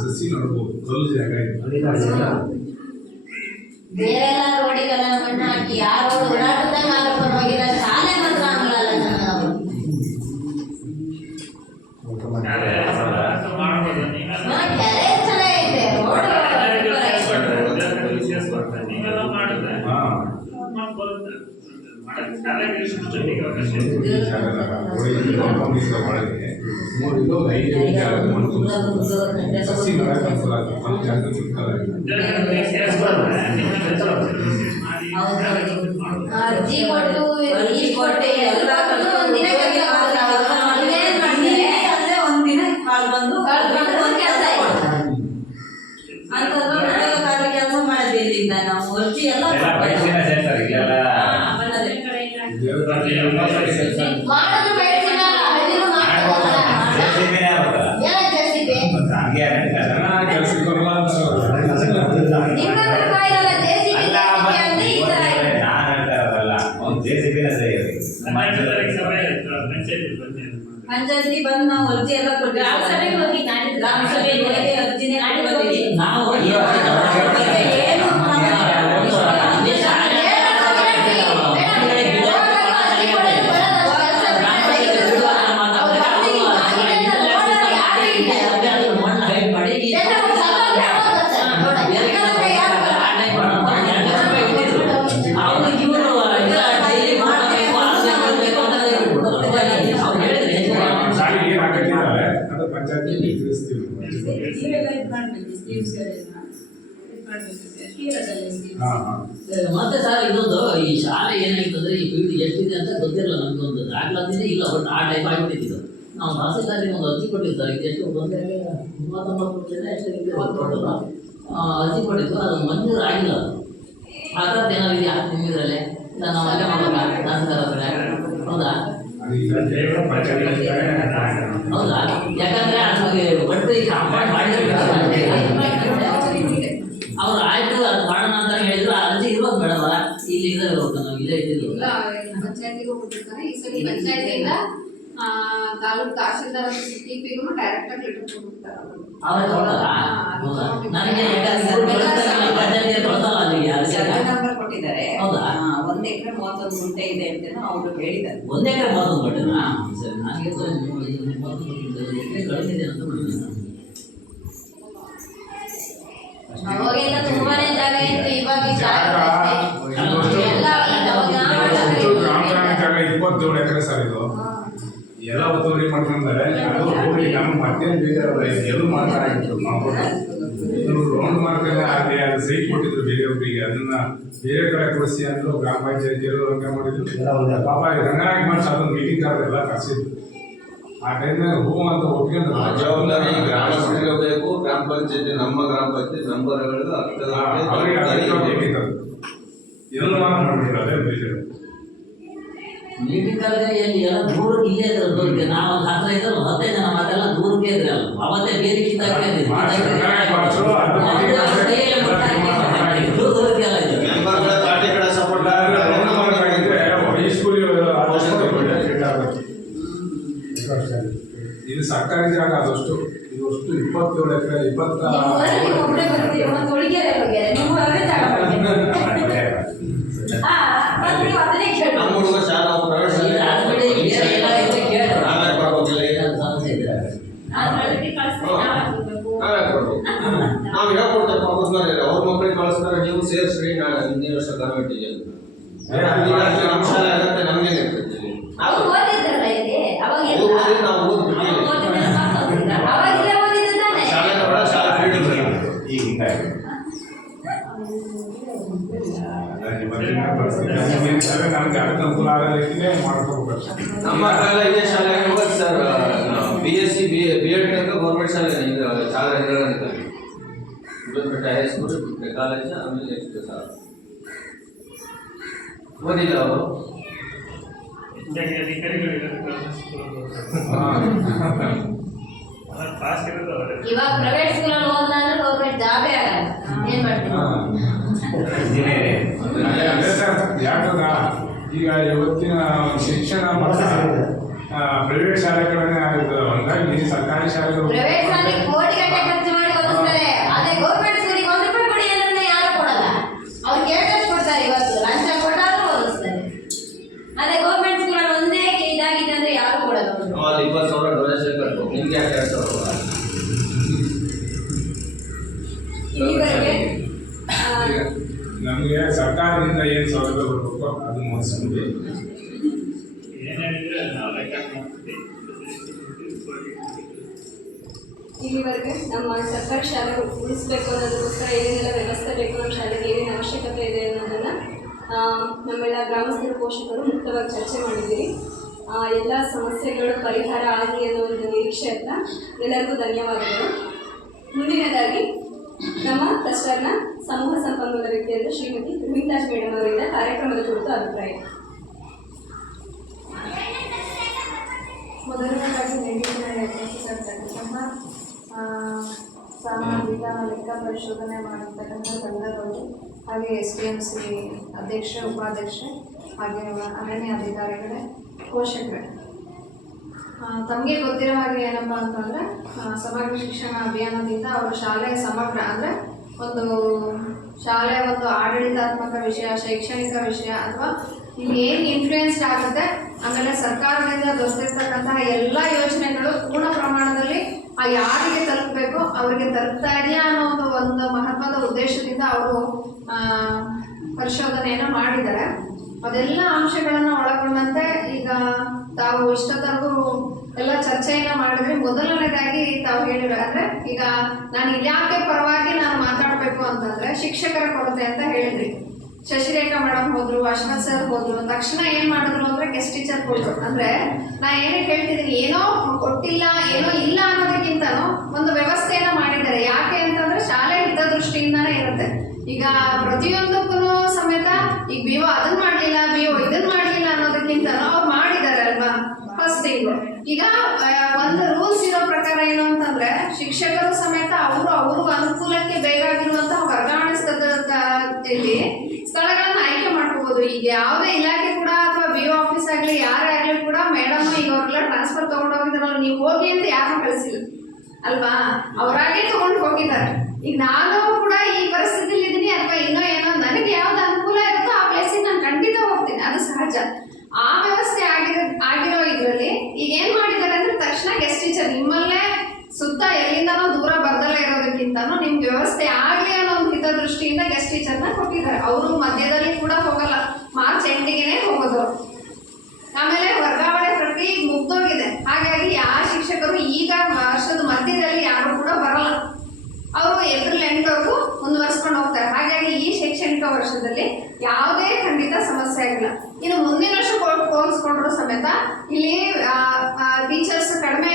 ಸಸಿ ನೋಡ್ಬೋದು, ಕಲ್ಲು ಜಾಗ ಬೇರೆ ಎಲ್ಲ ರೋಡಿಗೆಲ್ಲ ಮಣ್ಣು ಹಾಕಿ ಆ ರೋಡ್ ಓಡಾಟದಂಗ ಆದ್ರೂ ಪರವಾಗಿಲ್ಲ, ಶಾಲೆ ಮಾತ್ರ ಹಂಗಲ್ಲ ಚೆನ್ನಾಗಿ. ಕೆರೆ ಚೆನ್ನಾಗೈತೆ, ರೋಡ್ ಅರ್ಜಿ ಕೊಟ್ಟು ಒಂದಿನ ಕೆಲಸ ಮಾಡಿದ್ವಿ ನಾವು ಅರ್ಜಿ ಎಲ್ಲ ಮಾಡಿದ್ರು ಬೆಳೆಸಿಲ್ಲ. ಪಂಚಾಯತಿ ಬಂದು ನಾವು ಅರ್ಜಿ ಎಲ್ಲ ಕೊಟ್ಟು ಗ್ರಾಮ ಸಭೆಗೆ ಹೋಗಿ ಗ್ರಾಮ ಸಭೆಗೆ ಅರ್ಜಿನೇ ನಾವು ಮತ್ತೆ ಸರ್ ಇದೊಂದು ಈ ಶಾಲೆ ಏನಾಯ್ತಂದ್ರೆ ಈ ಫೀಲ್ಡ್ ಎಷ್ಟಿದೆ ಅಂತ ಗೊತ್ತಿರಲ್ಲ, ನಮ್ಗೊಂದು ದಾಖಲಾತಿನೇ ಇಲ್ಲ. ಬಟ್ ಆ ಟೈಪ್ ಆಗಿಬಿಟ್ಟಿದ್ದು. ನಾವು ತಹಸೀಲ್ದಾರಿಗೆ ಒಂದು ಅರ್ಜಿ ಕೊಟ್ಟಿದ್ದು ಸರ್, ಇದು ಎಷ್ಟು ಬಂದಾಗ 39 ಜನ ಎಷ್ಟು ಕೊಟ್ಟಲ್ಲ ಅರ್ಜಿ ಕೊಟ್ಟಿದ್ದು, ಅದು ಮಂಜೂರು ಆಗಿಲ್ಲ. ಆ ಥರದ್ದು ಏನಾದ್ರು ಇದೆಯಾ ನಿಮ್ಮ ಇದರಲ್ಲಿ? ಇಲ್ಲ ನಾವು ಅಲ್ಲೇ ಮಾಡೋಣ ತಹಸೀಲ್ದಾರ್ ಹತ್ರ, ಹೌದಾ? ಅದು ಈಗ ದೇವರ ಪಂಚಾಯತ್ ಹೌದಾ? ಯಾಕಂದ್ರೆ ಅದು ಒಟ್ಟು ಈಗ ಅಪಾಯಿಂಟ್ ಮಾಡಿದ್ರೆ ಅವ್ರು ಆಯ್ತು ಅದು ಮಾಡೋಣ ಅಂತ ಹೇಳಿದ್ರು. ಅರ್ಜಿ ಇರೋದು ಬೇಡವಾ? ಇಲ್ಲಿ ಇರೋದು ನಾವು ಇಲ್ಲೇ ಇಟ್ಟಿದ್ವಿ. ಇಲ್ಲ ಪಂಚಾಯತಿಗೂ ಕೊಟ್ಟಿರ್ತಾರೆ. ಈ ಸಲ ಪಂಚಾಯತಿಯಿಂದ ತಾಲೂಕು ತಹಶೀಲ್ದಾರ್ ಸಿಟಿಪಿಗೂ ಡೈರೆಕ್ಟ್ ಆಗಿ ಲೆಟರ್ ಕೊಟ್ಟಿರ್ತಾರೆ. ಅವ್ರಿಗೆ ಕೊಡ್ತಾರಾ? ಹೌದಾ? ನನಗೆ ನಂಬರ್ ಕೊಟ್ಟಿದ್ದಾರೆ. ಹೌದಾ? 1 ಎಕರೆ 31 ಗುಂಟೆ ಇದೆ ಅಂತ ಅವರು ಹೇಳಿದ್ದಾರೆ. 1 ಎಕರೆ 31 ಗುಂಟೆನಾ? ಸರಿ, ನನಗೆ 30 ಗುಂಟೆ ಕಡಿಮೆ ಅಂತ ಮಾಡಿದ್ದೀನಿ. ಅವಾಗೆಲ್ಲ ತುಂಬಾನೇ ಜಾಗ ಇತ್ತು, ಇವಾಗ ಗ್ರಾಮ ಜಾಗ 27 ಎಕರೆ ಸರ್ ಇದು. ಎಲ್ಲ ಒತ್ತುವರಿ ಮಾಡ್ಕೊಂಡ್ರೆ ಅದು ಹೋಗಿ ನಮ್ಮ ಮತ್ತೆ ಬೇರೆ ಎಲ್ಲೂ ಮಾಡ್ತಾರಾಗಿತ್ತು. ರೌಂಡ್ ಮಾಡ್ಕೊಂಡೆ ಆಗಲಿ ಅದು ಸೈಟ್ ಕೊಟ್ಟಿದ್ರು ಬೇರೆಯೊಬ್ಬರಿಗೆ, ಅದನ್ನ ಬೇರೆ ಕಡೆ ಕೊಡಿಸಿ ಅಂದ್ರು. ಗ್ರಾಮ ಪಂಚಾಯತಿಯವರು ಹಂಗೆ ಮಾಡಿದ್ರು. ಪಾಪ ರಂಗನಾಗಿ ಮಾಡಿಸಿ ಅದೊಂದು ಮೀಟಿಂಗ್ ಕರೆದೆಲ್ಲ ಕರೆಸಿದ್ರು. ಆ ಟೈಮ್ನಾಗ ಹೂ ಅಂತ ಒಪ್ಕೊಂಡು ಜವಾಬ್ದಾರಿ ಗ್ರಾಮಸ್ಥರಿಗೆ ಬೇಕು. ಗ್ರಾಮ ಪಂಚಾಯತಿ ನಮ್ಮ ಗ್ರಾಮ ಪಂಚಾಯತಿ ನಂಬರ್ಗಳು ಬೇಕಿತ್ತು. ಎಲ್ಲ ಮಾಡ್ಬಿಟ್ರು. ಅದೇ ಬೇಜಾರು. ಮೀಟಿಂಗ್ ಕರೆದ್ರೆ ಎಲ್ಲಿ ಎಲ್ಲ ದೂರಕ್ಕೆ ಇಲ್ಲೇ ಇದ್ರು. ದೂರಕ್ಕೆ ನಾವು ಒಂದು 15 ಜನ ಮಾತೆಲ್ಲ ದೂರಕ್ಕೆ ಇದ್ರೆ ಅಲ್ಲ ಅವತ್ತೇ ಬೇರೆ ಕಿತ್ತಾಕೆ ಇದು ಸರ್ಕಾರಿ ಜಾಗ. ಅದಷ್ಟು ಇದು ಅಷ್ಟು 27 ಎಕರೆ 20 ನಮ್ಮ ಹುಡುಗ ಶಾಲಾ ಪ್ರವೇಶ ನಾವು ಹೇಳ್ಕೊಡ್ತಾರೆ ಪಾಪದ ಮೇಲೆ ಅವ್ರ ಮಕ್ಕಳಿಗೆ ಕಳಿಸ್ತಾರೆ. ನೀವು ಸೇರಿಸ್ರಿ, ನಾನು ಹಿಂದಿನ ವರ್ಷ ಕನ್ವರ್ಟಿಗೆ ನಮ್ಮ ಶಾಲೆ ಆಗತ್ತೆ. ನಮ್ಗೇನೆ ಇರ್ತೈತಿ ನಾವು ಓದ್ಬಿಟ್ಟಿವಿ. ಶಾಲೆ ಬೇಡ, ಶಾಲೆ ಫ್ರೀಡಮ್ ಈಗ ನಮ್ಗೆ ಅದಕ್ಕೆ ಅನುಕೂಲ ಆಗೋ ರೀತಿಯೇ ಮಾಡ್ಕೋಬೇಕು. ನಮ್ಮ ಕಾಲ ಇದೇ ಶಾಲೆಗೆ ಹೋಗೋದು ಸರ್. BSc B.Ed ತನಕ ಗೌರ್ಮೆಂಟ್ ಶಾಲೆ ಶಾಲೆ ಹೈಸ್ಕೂಲ್ ಕಾಲೇಜ್, ಆಮೇಲೆ ನೆಕ್ಸ್ಟ್ ಸರ್ ಓದಿಲ್ಲ ಅವರು. ಇವಾಗ ಪ್ರೈವೇಟ್ ಸ್ಕೂಲಲ್ಲಿ ಓದ್ಲಾ ಅಂದ್ರೆ ಗೌರ್ಮೆಂಟ್ ಜಾಬೇ ಆಗಲ್ಲ. ಏನ್ ಮಾಡ್ತೀವಿ? ಯಾಕಂದ್ರ ಈಗ ಇವತ್ತಿನ ಶಿಕ್ಷಣ ಪ್ರೈವೇಟ್ ಶಾಲೆಗಳನ್ನೇ ಆಗುತ್ತೆ. ಹಂಗಾಗಿ ಸರ್ಕಾರಿ ಶಾಲೆಗಳು ಪ್ರೈವೇಟ್ ಶಾಲೆಗೆ ಕೋಟಿಗಟ್ಟಲೆ ಖರ್ಚು ಮಾಡಿ ಓದಿಸ್ತಾರೆ. ಅದೇ ಗೌರ್ಮೆಂಟ್ ಸ್ಕೂಲಿಗೆ 1 ರೂಪಾಯಿ ಕೊಡಿ ಅಂದ್ರೆ ಯಾರು ಕೊಡಲ್ಲ. ಅವ್ರು ಕೇಳ್ದಷ್ಟು ಕೊಡ್ತಾರೆ. ಇವತ್ತು ಲಂಚ ಕೊಟ್ಟಾದ್ರೂ ಓದಿಸ್ತಾರೆ. ಅದೇ ಗೌರ್ಮೆಂಟ್ ಸ್ಕೂಲಲ್ಲಿ ಒಂದೇ ಇದಾಗಿದೆ ಅಂದ್ರೆ ಯಾರು ಕೊಡಲ್ಲ. 20,000 ಡೊನೇಷನ್ ಕಟ್ಬೇಕು. ನಿಮ್ಗೆ ಯಾಕೆ 2,000? ನಮಗೆ ಸರ್ಕಾರದಿಂದ ಏನು ಸೌಲಭ್ಯ ಬರಬೇಕು ಅದು ಮುಗಿಸ್ಕೊಂಡು ಇಲ್ಲಿವರೆಗೆ ನಮ್ಮ ಸರ್ಕಾರಿ ಶಾಲೆ ಉಳಿಸಬೇಕು ಅನ್ನೋದಕ್ಕೋಸ್ಕರ ಏನೇನೆಲ್ಲ ವ್ಯವಸ್ಥೆ ಬೇಕು, ನಮ್ಮ ಶಾಲೆಗೆ ಏನೇನು ಅವಶ್ಯಕತೆ ಇದೆ ಅನ್ನೋದನ್ನು ನಮ್ಮೆಲ್ಲ ಗ್ರಾಮಸ್ಥರು ಪೋಷಕರು ಮುಕ್ತವಾಗಿ ಚರ್ಚೆ ಮಾಡಿದ್ದೀರಿ. ಎಲ್ಲ ಸಮಸ್ಯೆಗಳು ಪರಿಹಾರ ಆಗಲಿ ಅನ್ನೋ ಒಂದು ನಿರೀಕ್ಷೆ ಅಂತ ಎಲ್ಲರಿಗೂ ಧನ್ಯವಾದಗಳು. ಮುಂದಿನದಾಗಿ ನಮ್ಮ ಟ್ರಸ್ಟರ್ನ ಸಮೂಹ ಸಂಪನ್ಮೂಲ ವ್ಯಕ್ತಿಯಾದ ಶ್ರೀಮತಿ ರುಹಿತಾಜ್ ಮೇಡಮ್ ಅವರಿಂದ ಕಾರ್ಯಕ್ರಮದ ಕುರಿತು ಅಭಿಪ್ರಾಯ. ಮೊದಲನೇದಾಗಿ ನಮ್ಮ ಸಾಮಾಜಿಕ ಲೆಕ್ಕ ಪರಿಶೋಧನೆ ಮಾಡಿರ್ತಕ್ಕಂಥ ತಂಡಗಳು, ಹಾಗೆ SDMC ಅಧ್ಯಕ್ಷ, ಉಪಾಧ್ಯಕ್ಷ, ಹಾಗೆ ಅರಣ್ಯ ಅಧಿಕಾರಿಗಳೇ, ಪೋಷಕರೇ, ತಮಗೆ ಗೊತ್ತಿರೋ ಹಾಗೆ ಏನಪ್ಪ ಅಂತಂದರೆ ಸಮಗ್ರ ಶಿಕ್ಷಣ ಅಭಿಯಾನದಿಂದ ಅವರ ಶಾಲೆಯ ಸಮಗ್ರ ಅಂದರೆ ಒಂದು ಶಾಲೆಯ ಒಂದು ಆಡಳಿತಾತ್ಮಕ ವಿಷಯ, ಶೈಕ್ಷಣಿಕ ವಿಷಯ ಅಥವಾ ಇಲ್ಲಿ ಏನು ಇನ್ಫ್ಲೂಯೆನ್ಸ್ಡ್ ಆಗುತ್ತೆ, ಆಮೇಲೆ ಸರ್ಕಾರದಿಂದ ದೊರೆತಿರ್ತಕ್ಕಂತಹ ಎಲ್ಲ ಯೋಜನೆಗಳು ಪೂರ್ಣ ಪ್ರಮಾಣದಲ್ಲಿ ಆ ಯಾರಿಗೆ ತಲುಪಬೇಕು ಅವರಿಗೆ ತಲುಪ್ತಾ ಇದೆಯಾ ಅನ್ನೋ ಒಂದು ಮಹತ್ವದ ಉದ್ದೇಶದಿಂದ ಅವರು ಪರಿಶೋಧನೆಯನ್ನು ಮಾಡಿದ್ದಾರೆ. ಅದೆಲ್ಲ ಅಂಶಗಳನ್ನು ಒಳಗೊಂಡಂತೆ ಈಗ ತಾವು ಇಷ್ಟೊತ್ತರೆಗೂ ಎಲ್ಲ ಚರ್ಚೆಯನ್ನು ಮಾಡಿದ್ರೆ ಮೊದಲನೇದಾಗಿ ತಾವು ಹೇಳಿದ್ರು ಅಂದರೆ ಈಗ ನಾನು ಇಲಾಖೆ ಪರವಾಗಿ ನಾನು ಮಾತಾಡಬೇಕು ಅಂತಂದರೆ ಶಿಕ್ಷಕರ ಕೊರತೆ ಅಂತ ಹೇಳಿದ್ರಿ. ಶಶಿರೇಖಾ ಮೇಡಮ್ ಹೋದ್ರು, ಅಶ್ವಥ್ ಸರ್ ಹೋದ್ರು, ತಕ್ಷಣ ಏನು ಮಾಡಿದ್ರು ಅಂದರೆ ಗೆಸ್ಟ್ ಟೀಚರ್ ಕೊಟ್ಟರು. ಅಂದರೆ ನಾ ಏನಕ್ಕೆ ಹೇಳ್ತಿದ್ದೀನಿ, ಏನೋ ಕೊಟ್ಟಿಲ್ಲ ಏನೋ ಇಲ್ಲ ಅನ್ನೋದಕ್ಕಿಂತನೂ ಒಂದು ವ್ಯವಸ್ಥೆಯನ್ನು ಮಾಡಿದ್ದಾರೆ. ಯಾಕೆ ಅಂತಂದರೆ ಶಾಲೆ ಹಿತದೃಷ್ಟಿಯಿಂದನೇ ಇರುತ್ತೆ. ಈಗ ಪ್ರತಿಯೊಂದಕ್ಕೂ ಸಮೇತ ಈಗ BO ಅದನ್ನು ಮಾಡಲಿಲ್ಲ, BO ಇದನ್ನು ಮಾಡಲಿಲ್ಲ ಅನ್ನೋದಕ್ಕಿಂತನೂ ಅವ್ರು ಮಾಡಿದ್ದಾರೆ ಅಲ್ವಾ. ಈಗ ಒಂದು ರೂಲ್ಸ್ ಇರೋ ಪ್ರಕಾರ ಏನು ಅಂತಂದ್ರೆ ಶಿಕ್ಷಕರು ಸಮೇತ ಅವರು ಅನುಕೂಲಕ್ಕೆ ಬೇಕಾಗಿರುವಂತಹ ವರ್ಗಾವಣೆ ಸ್ಥಳಗಳನ್ನ ಆಯ್ಕೆ ಮಾಡ್ಕೋಬಹುದು. ಈಗ ಯಾವುದೇ ಇಲಾಖೆ ಕೂಡ ಅಥವಾ BO ಆಫೀಸ್ ಆಗ್ಲಿ ಯಾರೇ ಆಗ್ಲಿ ಕೂಡ ಮೇಡಮ್ ಈಗ ಅವ್ರೆಲ್ಲ ಟ್ರಾನ್ಸ್ಫರ್ ತಗೊಂಡು ಹೋಗಿದಾರಲ್ಲ, ನೀವು ಹೋಗಿ ಅಂತ ಯಾರನ್ನೂ ಕಳಿಸಿಲ್ಲ ಅಲ್ವಾ, ಅವರಾಗೆ ತಗೊಂಡು ಹೋಗಿದ್ದಾರೆ. ಈಗ ನಾನು ಕೂಡ ಈ ಪರಿಸ್ಥಿತಿಲಿ ಇದ್ದೀನಿ ಅಥವಾ ಇನ್ನೂ ಏನೋ ನನಗೆ ಯಾವ್ದು ಅನುಕೂಲ ಇರುತ್ತೋ ಆ ಪ್ಲೇಸಿಗೆ ನಾನು ಖಂಡಿತ ಹೋಗ್ತೀನಿ, ಅದು ಸಹಜ. ಆ ವ್ಯವಸ್ಥೆ ಆಗಿರೋ ಇದರಲ್ಲಿ ಈಗ ಏನ್ ಮಾಡಿದ್ದಾರೆ ಅಂದ್ರೆ ತಕ್ಷಣ ಗೆಸ್ಟ್ ಟೀಚರ್ ನಿಮ್ಮಲ್ಲೇ ಸುತ್ತ ಎಲ್ಲಿಂದನೋ ದೂರ ಬರ್ದಲ್ಲೇ ಇರೋದಕ್ಕಿಂತನೂ ನಿಮ್ಗೆ ವ್ಯವಸ್ಥೆ ಆಗ್ಲಿ ಅನ್ನೋ ಒಂದು ಹಿತದೃಷ್ಟಿಯಿಂದ ಗೆಸ್ಟ್ ಟೀಚರ್ನ ಕೊಟ್ಟಿದ್ದಾರೆ. ಅವರು ಮಧ್ಯದಲ್ಲಿ ಕೂಡ ಹೋಗಲ್ಲ, ಮಾರ್ಚ್ ಎಂಡಿಗೆನೆ ಹೋಗೋದು. ಆಮೇಲೆ ವರ್ಗಾವಣೆ ಪ್ರಕ್ರಿಯೆ ಮುಗ್ದೋಗಿದೆ, ಹಾಗಾಗಿ ಯಾವ ಶಿಕ್ಷಕರು ಈಗ ವರ್ಷದ ಮಧ್ಯದಲ್ಲಿ ಯಾರು ಕೂಡ ಬರಲ್ಲ, ಅವರು ಏಪ್ರಿಲ್ ಎಂಡ್ವರೆಗೂ ಮುಂದುವರ್ಸ್ಕೊಂಡು ಹೋಗ್ತಾರೆ. ಹಾಗಾಗಿ ಈ ಶೈಕ್ಷಣಿಕ ವರ್ಷದಲ್ಲಿ ಯಾವುದೇ ಖಂಡಿತ ಸಮಸ್ಯೆ ಆಗಿಲ್ಲ. ಇನ್ನು ಮುಂದಿನ ವರ್ಷ ಹೋಲಿಸ್ಕೊಂಡ್ರು ಸಮೇತ ಇಲ್ಲಿ ಟೀಚರ್ಸ್ ಕಡಿಮೆ